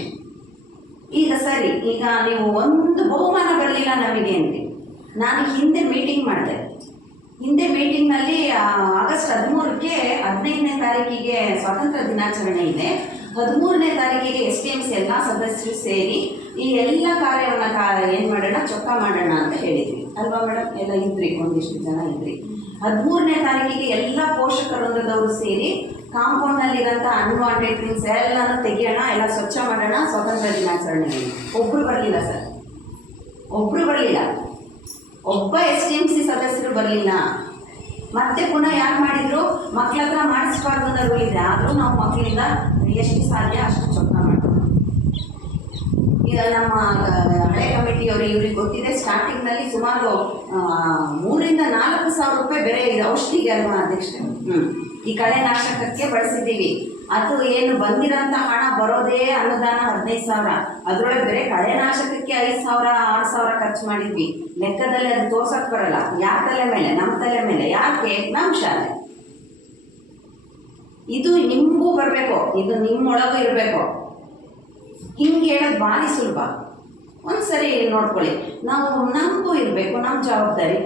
ಈಗ ಸರಿ, ಈಗ ನೀವು ಒಂದು ಬಹುಮಾನ ಬರಲಿಲ್ಲ ನಮಗೆ ಅಂದ್ರಿ. ನಾನು ಹಿಂದೆ ಮೀಟಿಂಗ್ ಮಾಡಿದೆ. ಮೀಟಿಂಗ್ನಲ್ಲಿ ಆಗಸ್ಟ್ 13ಕ್ಕೆ 15ನೇ ತಾರೀಕಿಗೆ ಸ್ವಾತಂತ್ರ್ಯ ದಿನಾಚರಣೆ ಇದೆ. 13ನೇ ತಾರೀಕಿಗೆ STMC ಎಲ್ಲ ಸದಸ್ಯರು ಸೇರಿ ಈ ಎಲ್ಲ ಕಾರ್ಯವನ್ನು ಏನು ಮಾಡೋಣ, ಚೊಕ್ಕ ಮಾಡೋಣ ಅಂತ ಹೇಳಿದ್ವಿ ಅಲ್ವಾ ಮೇಡಮ್? ಎಲ್ಲ ಇದ್ರಿ, ಒಂದಿಷ್ಟು ಜನ ಇದ್ರಿ. 13ನೇ ತಾರೀಕಿಗೆ ಎಲ್ಲ ಪೋಷಕರೊಂದದವರು ಸೇರಿ ಕಾಂಪೌಂಡ್ನಲ್ಲಿರೋಂಥ ಅನ್ವಾಂಟೆಡ್ ಥಿಂಗ್ಸ್ ಎಲ್ಲನೂ ತೆಗಿಯೋಣ, ಎಲ್ಲ ಸ್ವಚ್ಛ ಮಾಡೋಣ ಸ್ವಾತಂತ್ರ್ಯ ದಿನಾಚರಣೆಯಲ್ಲಿ. ಒಬ್ಬರು ಬರಲಿಲ್ಲ ಸರ್, ಒಬ್ಬ STMC ಸದಸ್ಯರು ಬರಲಿಲ್ಲ. ಮತ್ತೆ ಪುನಃ ಯಾರು ಮಾಡಿದ್ರು? ಮಕ್ಕಳ ಹತ್ರ ಮಾಡಿಸ್ಬಾರ್ದು ಅನ್ನೋದು ಇದೆ. ಆದರೂ ನಾವು ಮಕ್ಕಳಿಂದ ಎಷ್ಟು ಸಾಧ್ಯ ಅಷ್ಟು ಚೊಕ್ಕ ಮಾಡ್ತೀವಿ. ಈಗ ನಮ್ಮ ಹಳೆ ಕಮಿಟಿಯವರು ಇವ್ರಿಗೆ ಗೊತ್ತಿದೆ, ಸ್ಟಾರ್ಟಿಂಗ್ನಲ್ಲಿ ಸುಮಾರು 3,000-4,000 ರೂಪಾಯಿ ಬೆಲೆ ಇದೆ ಔಷಧಿಗೆ ಅಲ್ವಾ ಅಧ್ಯಕ್ಷರೇ? ಈ ಕಳೆನಾಶಕಕ್ಕೆ ಬಳಸಿದ್ದೀವಿ. ಅದು ಏನು ಬಂದಿರೋಂಥ ಹಣ ಬರೋದೇ ಅನುದಾನ 15,000. ಅದರೊಳಗೆ ಬೇರೆ ಕಳೆನಾಶಕಕ್ಕೆ 5,000-6,000 ಖರ್ಚು ಮಾಡಿದ್ವಿ. ಲೆಕ್ಕದಲ್ಲಿ ಅದು ತೋರ್ಸಕ್ಕೆ ಬರಲ್ಲ. ಯಾರ ತಲೆ ಮೇಲೆ? ನಮ್ಮ ತಲೆ ಮೇಲೆ. ಯಾಕೆ? ನಮ್ಮ ಶಾಲೆ. ಇದು ನಿಮಗೂ ಬರಬೇಕು, ಇದು ನಿಮ್ಮೊಳಗೂ ಇರಬೇಕು. ಹಿಂಗೆ ಹೇಳೋದು ಭಾರಿ ಸುಲಭ. ಒಂದ್ಸರಿ ನೋಡ್ಕೊಳ್ಳಿ. ನಮಗೂ ಇರಬೇಕು ನಮ್ಮ ಜವಾಬ್ದಾರಿ.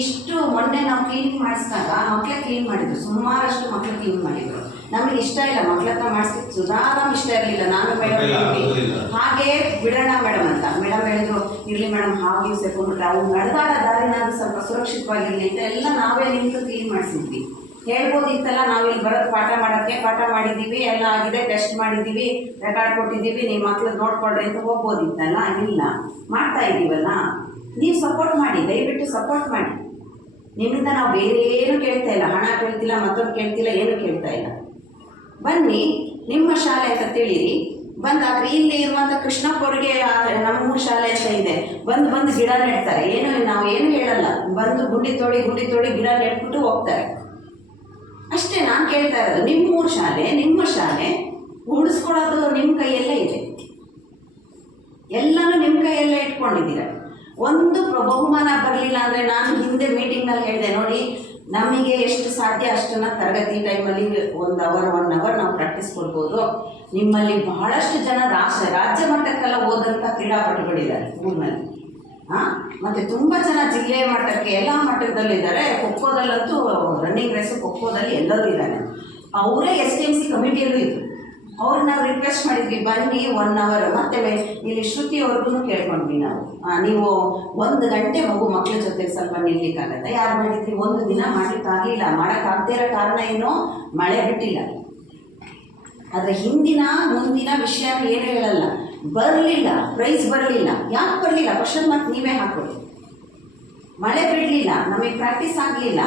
ಇಷ್ಟು ಮೊನ್ನೆ ನಾವು ಕ್ಲೀನ್ ಮಾಡಿಸಿದಾಗ ಮಕ್ಕಳೇ ಕ್ಲೀನ್ ಮಾಡಿದ್ರು, ಸುಮಾರಷ್ಟು ಮಕ್ಕಳು ಕ್ಲೀನ್ ಮಾಡಿದ್ರು. ನಮಗೆ ಇಷ್ಟ ಇಲ್ಲ ಮಕ್ಕಳ ಹತ್ರ ಮಾಡಿಸ್ಲಿಕ್ಕೆ, ಸುಧಾರಣ ಇಷ್ಟ ಇರಲಿಲ್ಲ. ನಾನು ಮೇಡಮ್ ಹಾಗೆ ಬಿಡೋಣ ಮೇಡಮ್ ಅಂತ. ಮೇಡಮ್ ಹೇಳಿದ್ರು ಇರಲಿ ಮೇಡಮ್, ಹಾಗೆ ಸೇರ್ಕೊಂಡ್ಬಿಟ್ರೆ ಅವ್ರು ನಡೆದಾಡ ದಾರಿನಾದ್ರೂ ಸ್ವಲ್ಪ ಸುರಕ್ಷಿತವಾಗಿರಲಿ ಅಂತ ಎಲ್ಲ ನಾವೇ ನಿಂತು ಕ್ಲೀನ್ ಮಾಡಿಸಿದ್ವಿ. ಹೇಳ್ಬೋದಿತ್ತಲ್ಲ, ನಾವಿಲ್ಲಿ ಬರೋದು ಪಾಠ ಮಾಡಿದ್ದೀವಿ, ಎಲ್ಲ ಆಗಿದೆ, ಟೆಸ್ಟ್ ಮಾಡಿದ್ದೀವಿ, ರೆಕಾರ್ಡ್ ಕೊಟ್ಟಿದ್ದೀವಿ, ನಿಮ್ಮ ಮಕ್ಳು ನೋಡ್ಕೊಳ್ರಿ ಅಂತ ಹೋಗ್ಬೋದಿತ್ತಲ್ಲ. ಇಲ್ಲ, ಮಾಡ್ತಾ ಇದ್ದೀವಲ್ಲ. ನೀವು ಸಪೋರ್ಟ್ ಮಾಡಿ, ದಯವಿಟ್ಟು ಸಪೋರ್ಟ್ ಮಾಡಿ. ನಿಮ್ಮಿಂದ ನಾವು ಬೇರೆ ಏನು ಕೇಳ್ತಾ ಇಲ್ಲ, ಹಣ ಕೇಳ್ತಿಲ್ಲ, ಮತ್ತೊಂದು ಕೇಳ್ತಿಲ್ಲ, ಏನು ಕೇಳ್ತಾ ಇಲ್ಲ. ಬನ್ನಿ, ನಿಮ್ಮ ಶಾಲೆ ಅಂತ ತಿಳಿರಿ. ಬಂದಾದ್ರೆ ಇಲ್ಲಿ ಇರುವಂಥ ಕೃಷ್ಣಪ್ಪ ಅವ್ರಿಗೆ ನಮ್ಮ ಶಾಲೆ ಅಂತ ಇದೆ, ಬಂದು ಗಿಡ ನೆಡ್ತಾರೆ. ನಾವು ಏನು ಹೇಳಲ್ಲ, ಬಂದು ಗುಂಡಿ ತೋಡಿ ಗಿಡ ನೆಟ್ಬಿಟ್ಟು ಹೋಗ್ತಾರೆ ಅಷ್ಟೇ. ನಾನು ಕೇಳ್ತಾ ಇರೋದು, ನಿಮ್ಮ ಶಾಲೆ ಉಳಿಸ್ಕೊಳ್ಳೋದು ನಿಮ್ಮ ಕೈಯಲ್ಲೇ ಇದೆ. ಎಲ್ಲನೂ ನಿಮ್ಮ ಕೈಯಲ್ಲೇ ಇಟ್ಕೊಂಡಿದ್ದೀರ. ಒಂದು ಬಹುಮಾನ ಬರಲಿಲ್ಲ ಅಂದರೆ, ನಾನು ಹಿಂದೆ ಮೀಟಿಂಗ್ನಲ್ಲಿ ಹೇಳಿದೆ ನೋಡಿ, ನಮಗೆ ಎಷ್ಟು ಸಾಧ್ಯ ಅಷ್ಟನ್ನು ತರಗತಿ ಟೈಮಲ್ಲಿ 1 ಅವರ್ ನಾವು ಪ್ರಾಕ್ಟೀಸ್ ಕೊಡ್ಬೋದು. ನಿಮ್ಮಲ್ಲಿ ಬಹಳಷ್ಟು ಜನ ರಾಜ್ಯ ಮಟ್ಟಕ್ಕೆಲ್ಲ ಹೋದಂಥ ಕ್ರೀಡಾಪಟುಗಳಿದ್ದಾರೆ ಊರಿನಲ್ಲಿ. ಮತ್ತು ತುಂಬ ಜನ ಜಿಲ್ಲೆ ಮಟ್ಟಕ್ಕೆ ಎಲ್ಲ ಮಟ್ಟದಲ್ಲಿದ್ದಾರೆ. ಖೋಖೋದಲ್ಲಂತೂ ರನ್ನಿಂಗ್ ರೇಸು ಖೋಖೋದಲ್ಲಿ ಎಲ್ಲರೂ ಇದ್ದಾರೆ. ಅವರೇ STMC ಕಮಿಟಿಯಲ್ಲೂ ಇದ್ದರು. ಅವ್ರನ್ನ ನಾವು ರಿಕ್ವೆಸ್ಟ್ ಮಾಡಿದ್ವಿ, ಬನ್ನಿ 1 ಅವರ್. ಮತ್ತು ಇಲ್ಲಿ ಶ್ರುತಿಯವ್ರಿಗೂ ಕೇಳ್ಕೊಂಡ್ವಿ ನಾವು, ನೀವು 1 ಗಂಟೆ ಮಕ್ಕಳ ಜೊತೆಗೆ ಸ್ವಲ್ಪ ನಿಲ್ಲಿಕ್ಕಾಗತ್ತೆ. ಯಾರು ಮಾಡಿದ್ವಿ? 1 ದಿನ ಮಾಡಲಿಕ್ಕಾಗಲಿಲ್ಲ. ಮಾಡೋಕ್ಕಾಗದೇ ಇರೋ ಕಾರಣ ಏನೋ ಮಳೆ ಬಿಟ್ಟಿಲ್ಲ. ಆದರೆ ಮುಂದಿನ ವಿಷಯ ಏನು ಹೇಳಲ್ಲ. ಬರಲಿಲ್ಲ, ಪ್ರೈಸ್ ಬರಲಿಲ್ಲ. ಯಾಕೆ ಬರಲಿಲ್ಲ? ಕ್ವಶನ್ ಮಾರ್ಕ್ ನೀವೇ ಹಾಕ್ಕೊಳ್ಳಿ. ಮಳೆ ಬಿಡಲಿಲ್ಲ, ನಮಗೆ ಪ್ರಾಕ್ಟೀಸ್ ಆಗಲಿಲ್ಲ,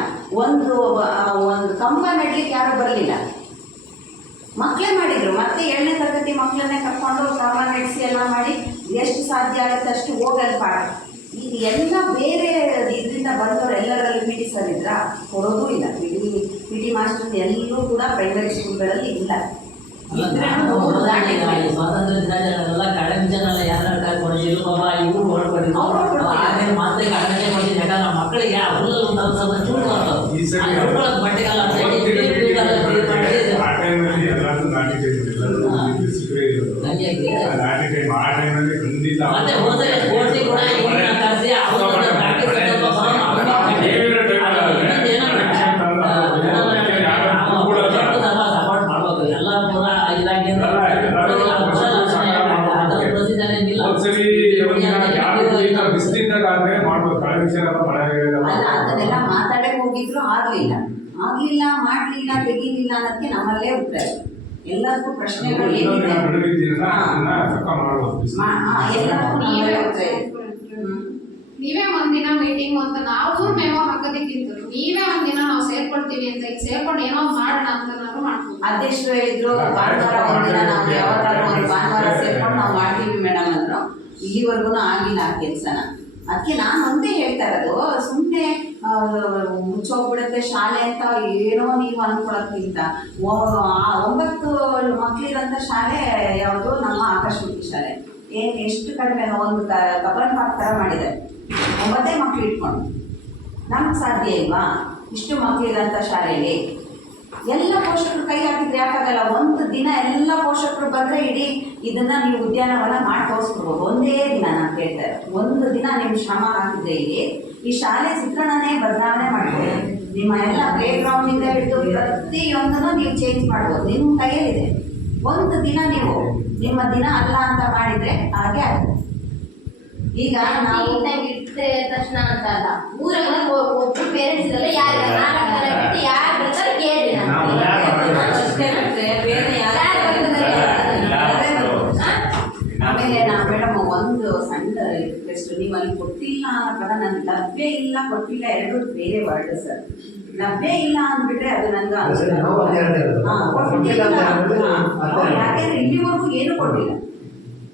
ಒಂದು ಕಂಬ ನೆಡ್ಲಿಕ್ಕೆ ಯಾರು ಬರಲಿಲ್ಲ, ಮಕ್ಕಳೇ ಮಾಡಿದರು. ಮತ್ತೆ 7ನೇ ತರಗತಿ ಮಕ್ಕಳನ್ನೇ ಕರ್ಕೊಂಡು ಕಂಬ ನೆಡ್ಸಿ ಎಲ್ಲ ಮಾಡಿ ಎಷ್ಟು ಸಾಧ್ಯ ಆಗುತ್ತೆ ಅಷ್ಟು ಹೋಗಲ್ ಪಾಠ. ಈಗ ಎಲ್ಲ ಬೇರೆ ಇದರಿಂದ ಬಂದವರು ಎಲ್ಲರಲ್ಲಿ ಪಿ ಟಿ ಸರ್ ಇದ್ರ ಕೊಡೋದೂ ಇಲ್ಲ. ಪಿ ಟಿ ಮಾಸ್ಟರ್ ಎಲ್ಲರೂ ಕೂಡ ಪ್ರೈಮರಿ ಸ್ಕೂಲ್ಗಳಲ್ಲಿ ಇಲ್ಲ. ಸ್ವಾತಂತ್ರ್ಯ ದಿನಾಚರಣೆಲ್ಲ ಕಡಿಮೆ ಜನ ಯಾರು ಕೊಡಿಸಿದ್ರು ಬಾಬಾ ಇವರು ಹೊರಡ್ಕೊಂಡಿದ್ರು. ಆಮೇಲೆ ಮತ್ತೆ ಕಡಿಮೆ ಕೊಟ್ಟಿದ್ದ ಯಾಕಂದ್ರೆ ಮಕ್ಕಳಿಗೆ ಅವರೆಲ್ಲ ಒಂದು ಸ್ವಲ್ಪ ಚೂಡು ಬಟ್ಟೆಗಾಲ ಆ ಟೈಮಲ್ಲಿ ಎಲ್ಲರೂ ನಾಟಿ ಟೈಮ್ ಎಲ್ಲರೂ ಸಿಕ್ಕರೆ ಇರೋದು. ಆ ನಾಟಿ ಟೈಮ್ ಆ ಟೈಮಲ್ಲಿ ಖಂಡಿತ ಮತ್ತೆ ಹೋದರೆ ಸ್ಪೋರ್ಟ್ಸ್ ಕೂಡ ಇವ್ರನ್ನ ಕರೆಸಿ ಅವರು ಪ್ರಾಕ್ಟೀಸ್ ಸಪೋರ್ಟ್ ಮಾಡ್ಬೇಕು ಎಲ್ಲ ಪೂರ ಇಲಾಖೆಯಿಂದ ಬಿಸಿಲಿದ್ದಾಗ ಮಾಡ್ಬೋದು. ಕಳೆ ವಿಷಯ ಅದನ್ನೆಲ್ಲ ಮಾತಾಡಕ್ಕೆ ಹೋಗಿದ್ರು ಆಗ್ಲಿಲ್ಲ, ಮಾಡ್ಲಿಲ್ಲ, ತೆಗೀಲಿಲ್ಲ ಅನ್ನೋದಕ್ಕೆ ನಮ್ಮಲ್ಲೇ ಉತ್ತರ. ಎಲ್ಲದಕ್ಕೂ ಪ್ರಶ್ನೆಗಳು ಏನಿದೆ ನೀವೇ ಒಂದಿನ ಮೀಟಿಂಗ್ ಅಂತ ನಾವು ಮೆಮೋ ಹಾಕೋದಕ್ಕಿಂತ ನೀವೇ ಒಂದಿನ ನಾವು ಸೇರ್ಕೊಳ್ತೀವಿ ಅಂತ ಈಗ ಸೇರ್ಕೊಂಡು ಏನೋ ಮಾಡೋಣ ಅಂತ ನಾವು ಮಾಡ್ತೀವಿ. ಅಧ್ಯಕ್ಷರು ಹೇಳಿದ್ರು ಭಾನುವಾರ ಒಂದಿನ ನಾವು ಯಾವತ್ತಾದ್ರೂ ಒಂದು ಭಾನುವಾರ ಸೇರ್ಕೊಂಡು ನಾವು ಮಾಡ್ತೀವಿ ಮೇಡಮ್ ಅಂದ್ರು. ಇಲ್ಲಿವರೆಗೂ ಆಗಿಲ್ಲ ಆ ಕೆಲಸನ. ಅದಕ್ಕೆ ನಾನು ಒಂದೇ ಹೇಳ್ತಾ ಇರೋದು, ಸುಮ್ಮನೆ ಮುಚ್ಚೋಗ್ಬಿಡುತ್ತೆ ಶಾಲೆ ಅಂತ ಏನೋ ನೀವು ಅನ್ಕೊಳಕ್ಕಿಂತ 9 ಮಕ್ಕಳಿರಂಥ ಶಾಲೆ ಯಾವುದು ನಮ್ಮ ಆಕಾಶವಾಣಿ ಶಾಲೆ. ಎಷ್ಟು ಕಡಿಮೆ ಒಂದು ಕಬ್ಬನ್ ಪಾರ್ಕ್ ಥರ ಮಾಡಿದ್ದಾರೆ, 9 ಮಕ್ಕಳು ಇಟ್ಕೊಂಡು. ನಮ್ಗೆ ಸಾಧ್ಯ ಇಲ್ವಾ ಇಷ್ಟು ಮಕ್ಕಳಿರಂಥ ಶಾಲೆಯಲ್ಲಿ? ಎಲ್ಲ ಪೋಷಕರು ಕೈ ಹಾಕಿದ್ರೆ ಯಾಕಾಗಲ್ಲ? ಒಂದು ದಿನ ಎಲ್ಲ ಪೋಷಕರು ಬಂದರೆ ಇಡೀ ಇದನ್ನ ನೀವು ಉದ್ಯಾನವನ ಮಾಡಿ ತೋರಿಸ್ಕೊಡ್ಬೋದು. ಒಂದೇ ದಿನ ನಾನು ಕೇಳ್ತಾರೆ, ಒಂದು ದಿನ ನಿಮ್ಮ ಶ್ರಮ ಹಾಕಿದ್ರೆ ಇಲ್ಲಿ ಈ ಶಾಲೆ ಚಿತ್ರಣನೇ ಬದಲಾವಣೆ ಮಾಡ್ಬೋದು. ನಿಮ್ಮ ಎಲ್ಲ ಪ್ಲೇ ಗ್ರೌಂಡಿಂದ ಹಿಡಿದು ಪ್ರತಿಯೊಂದನ್ನು ನೀವು ಚೇಂಜ್ ಮಾಡ್ಬೋದು, ನಿಮ್ಮ ಕೈಯಲ್ಲಿದೆ. ಒಂದು ದಿನ ನೀವು ನಿಮ್ಮ ದಿನ ಅಲ್ಲ ಅಂತ ಮಾಡಿದರೆ ಹಾಗೆ ಆಗುತ್ತೆ. ಈಗ ನಾವು ಇಟ್ಟೆ ತಕ್ಷಣ ಅಂತ ಅಲ್ಲ, ಊರಲ್ಲಿ ಒಬ್ರು ಪೇರೆಂಟ್ಸ್ ಇರಲ್ಲ, ಯಾರು ಬರ್ತಾರೆ ಕೇಳಿ ಬೇರೆ ಆಮೇಲೆ ನಾವು ಮೇಡಮ್ ಒಂದು ಸಣ್ಣ ರಿಕ್ವೆಸ್ಟ್, ನೀವು ಅಲ್ಲಿ ಕೊಟ್ಟಿಲ್ಲ ಅನ್ನೋ ಪದ ನನಗೆ ಲಭ್ಯ ಇಲ್ಲ, ಕೊಟ್ಟಿಲ್ಲ ಎರಡು ಬೇರೆ ವರ್ಡ್ ಸರ್. ಲಭ್ಯ ಇಲ್ಲ ಅಂದ್ಬಿಟ್ರೆ ಅದು ನನಗೆ ಯಾಕೆಂದ್ರೆ ಇಲ್ಲಿವರೆಗೂ ಏನು ಕೊಟ್ಟಿಲ್ಲ,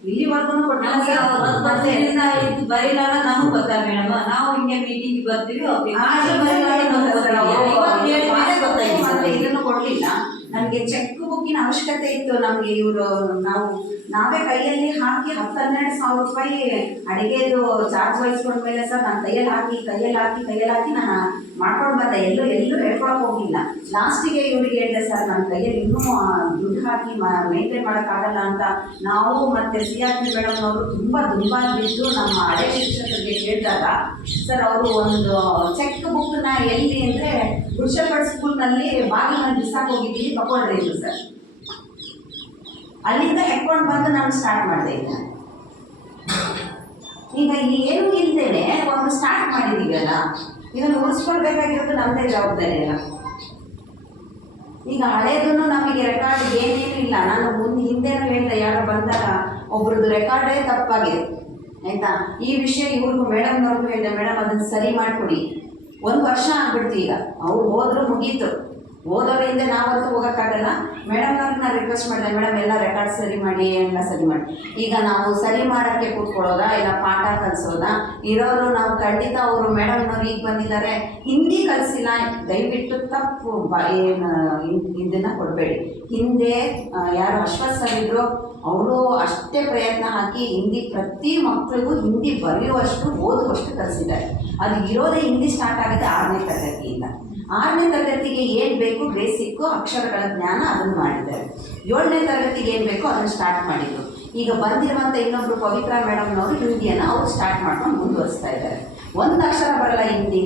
ಇಲ್ಲಿವರೆಗೂ ಕೊಟ್ಟಿಲ್ಲ. ಬರೀಲಾಗ ನಮಗ್ ಗೊತ್ತಾ ಮೇಡಮ್, ನಾವು ಹಿಂಗೆ ಮೀಟಿಂಗ್ ಬರ್ತೀವಿ ಮತ್ತೆ ಇದನ್ನು ಕೊಡ್ಲಿಲ್ಲ. ನನಗೆ ಚೆಕ್ ಬುಕ್ಕಿನ ಅವಶ್ಯಕತೆ ಇತ್ತು. ನಮಗೆ ಇವರು ನಾವೇ ಕೈಯಲ್ಲಿ ಹಾಕಿ 10-12 ರೂಪಾಯಿ ಅಡಿಗೆದು ಚಾರ್ಜ್ ವಹಿಸ್ಕೊಂಡ್ಮೇಲೆ ಸರ್ ನಾನು ಕೈಯಲ್ಲಿ ಹಾಕಿ ನಾನು ಮಾಡ್ಕೊಂಡು ಬಂದೆ. ಎಲ್ಲೂ ಹೇಳ್ಕೊಳಕ್ ಹೋಗಿಲ್ಲ. ಲಾಸ್ಟಿಗೆ ಇವ್ರಿಗೆ ಹೇಳಿದೆ, ಸರ್ ನನ್ನ ಕೈಯಲ್ಲಿ ಇನ್ನೂ ದುಡ್ಡು ಹಾಕಿ ಮೇಂಟೈನ್ ಮಾಡೋಕ್ಕಾಗಲ್ಲ ಅಂತ. ನಾವು ಮತ್ತೆ CRP ಮೇಡಮ್ ಅವರು ತುಂಬ ದುಂಬಾಗಿದ್ದು ನಮ್ಮ ಹಳೆ ಶಿಕ್ಷಕರಿಗೆ ಕೇಳಿದಾಗ, ಸರ್ ಅವರು ಒಂದು ಚೆಕ್ ಬುಕ್ನ ಎಲ್ಲಿ ಅಂದರೆ ಗುಡ್ಶೆಫರ್ಡ್ ಸ್ಕೂಲ್ನಲ್ಲಿ ಬಾಗಿಲಲ್ಲಿ ಬಿಸಾಕ್ ಹೋಗಿದ್ದೀವಿ, ತಗೊಂಡ್ರಿ ಇದು ಸರ್. ಅಲ್ಲಿಂದ ಹೆಕ್ಕೊಂಡು ಬಂದು ನಾನು ಸ್ಟಾರ್ಟ್ ಮಾಡಿದೆ. ಈಗ ಏನು ಇಲ್ದೇನೆ ಒಂದು ಸ್ಟಾರ್ಟ್ ಮಾಡಿದೀವಲ್ಲ, ಇದನ್ನು ಉಳಿಸ್ಕೊಳ್ಬೇಕಾಗಿರೋದು ನಮ್ಮದೇ ಜವಾಬ್ದಾರಿ ಅಲ್ಲ. ಈಗ ಹಳೇದನ್ನು ನಮಗೆ ರೆಕಾರ್ಡ್ ಏನೇನು ಇಲ್ಲ. ನಾನು ಹಿಂದೆನೂ ಹೇಳ್ದೆ, ಯಾರೋ ಬಂದಾಗ ಒಬ್ರದ್ದು ರೆಕಾರ್ಡೇ ತಪ್ಪಾಗಿದೆ ಆಯ್ತಾ. ಈ ವಿಷಯ ಇವ್ರಿಗೂ ಮೇಡಮ್ನವ್ರಿಗೂ ಹೇಳಿದೆ, ಮೇಡಮ್ ಅದನ್ನು ಸರಿ ಮಾಡಿಕೊಡಿ. 1 ವರ್ಷ ಆಗ್ಬಿಡ್ತು. ಈಗ ಅವ್ರು ಹೋದ್ರು ಮುಗೀತು. ಓದೋರಿಂದ ನಾವಂತೂ ಹೋಗೋಕ್ಕಾಗಲ್ಲ. ಮೇಡಮ್ನವ್ರಿಗೆ ನಾನು ರಿಕ್ವೆಸ್ಟ್ ಮಾಡಿದೆ, ಮೇಡಮ್ ಎಲ್ಲ ರೆಕಾರ್ಡ್ ಸರಿ ಮಾಡಿ, ಎಲ್ಲ ಸರಿ ಮಾಡಿ. ಈಗ ನಾವು ಸರಿ ಮಾಡೋಕ್ಕೆ ಕೂತ್ಕೊಳ್ಳೋದಾ ಇಲ್ಲ ಪಾಠ ಕಲಿಸೋದಾ? ಇರೋರು ನಾವು ಖಂಡಿತ ಅವರು ಮೇಡಮ್ನವ್ರು ಈಗ ಬಂದಿದ್ದಾರೆ, ಹಿಂದಿ ಕಲಿಸಿಲ್ಲ, ದಯವಿಟ್ಟು ತಪ್ಪು ಏನು ಇದನ್ನು ಕೊಡಬೇಡಿ. ಹಿಂದೆ ಯಾರು ಅಶ್ವಥ್ ಸರ್ ಇದ್ರು, ಅವರು ಅಷ್ಟೇ ಪ್ರಯತ್ನ ಹಾಕಿ ಹಿಂದಿ ಪ್ರತಿ ಮಕ್ಕಳಿಗೂ ಹಿಂದಿ ಬರೆಯುವಷ್ಟು ಓದುವಷ್ಟು ಕಲಿಸಿದ್ದಾರೆ. ಅದು ಇರೋದೇ ಹಿಂದಿ ಸ್ಟಾರ್ಟ್ ಆಗುತ್ತೆ 6ನೇ ತರಗತಿಯಿಂದ. 6ನೇ ತರಗತಿಗೆ ಏನು ಬೇಕು ಬೇಸಿಕ್ಕು ಅಕ್ಷರಗಳ ಜ್ಞಾನ ಅದನ್ನು ಮಾಡಿದ್ದಾರೆ. 7ನೇ ತರಗತಿಗೆ ಏನು ಬೇಕೋ ಅದನ್ನು ಸ್ಟಾರ್ಟ್ ಮಾಡಿದರು. ಈಗ ಬಂದಿರುವಂಥ ಇನ್ನೊಬ್ಬರು ಪವಿತ್ರ ಮೇಡಮ್ನವರು ಹಿಂದಿಯನ್ನು ಅವ್ರು ಸ್ಟಾರ್ಟ್ ಮಾಡ್ಕೊಂಡು ಮುಂದುವರಿಸ್ತಾ ಇದ್ದಾರೆ. ಒಂದು ಅಕ್ಷರ ಬರಲ್ಲ ಹಿಂದಿ,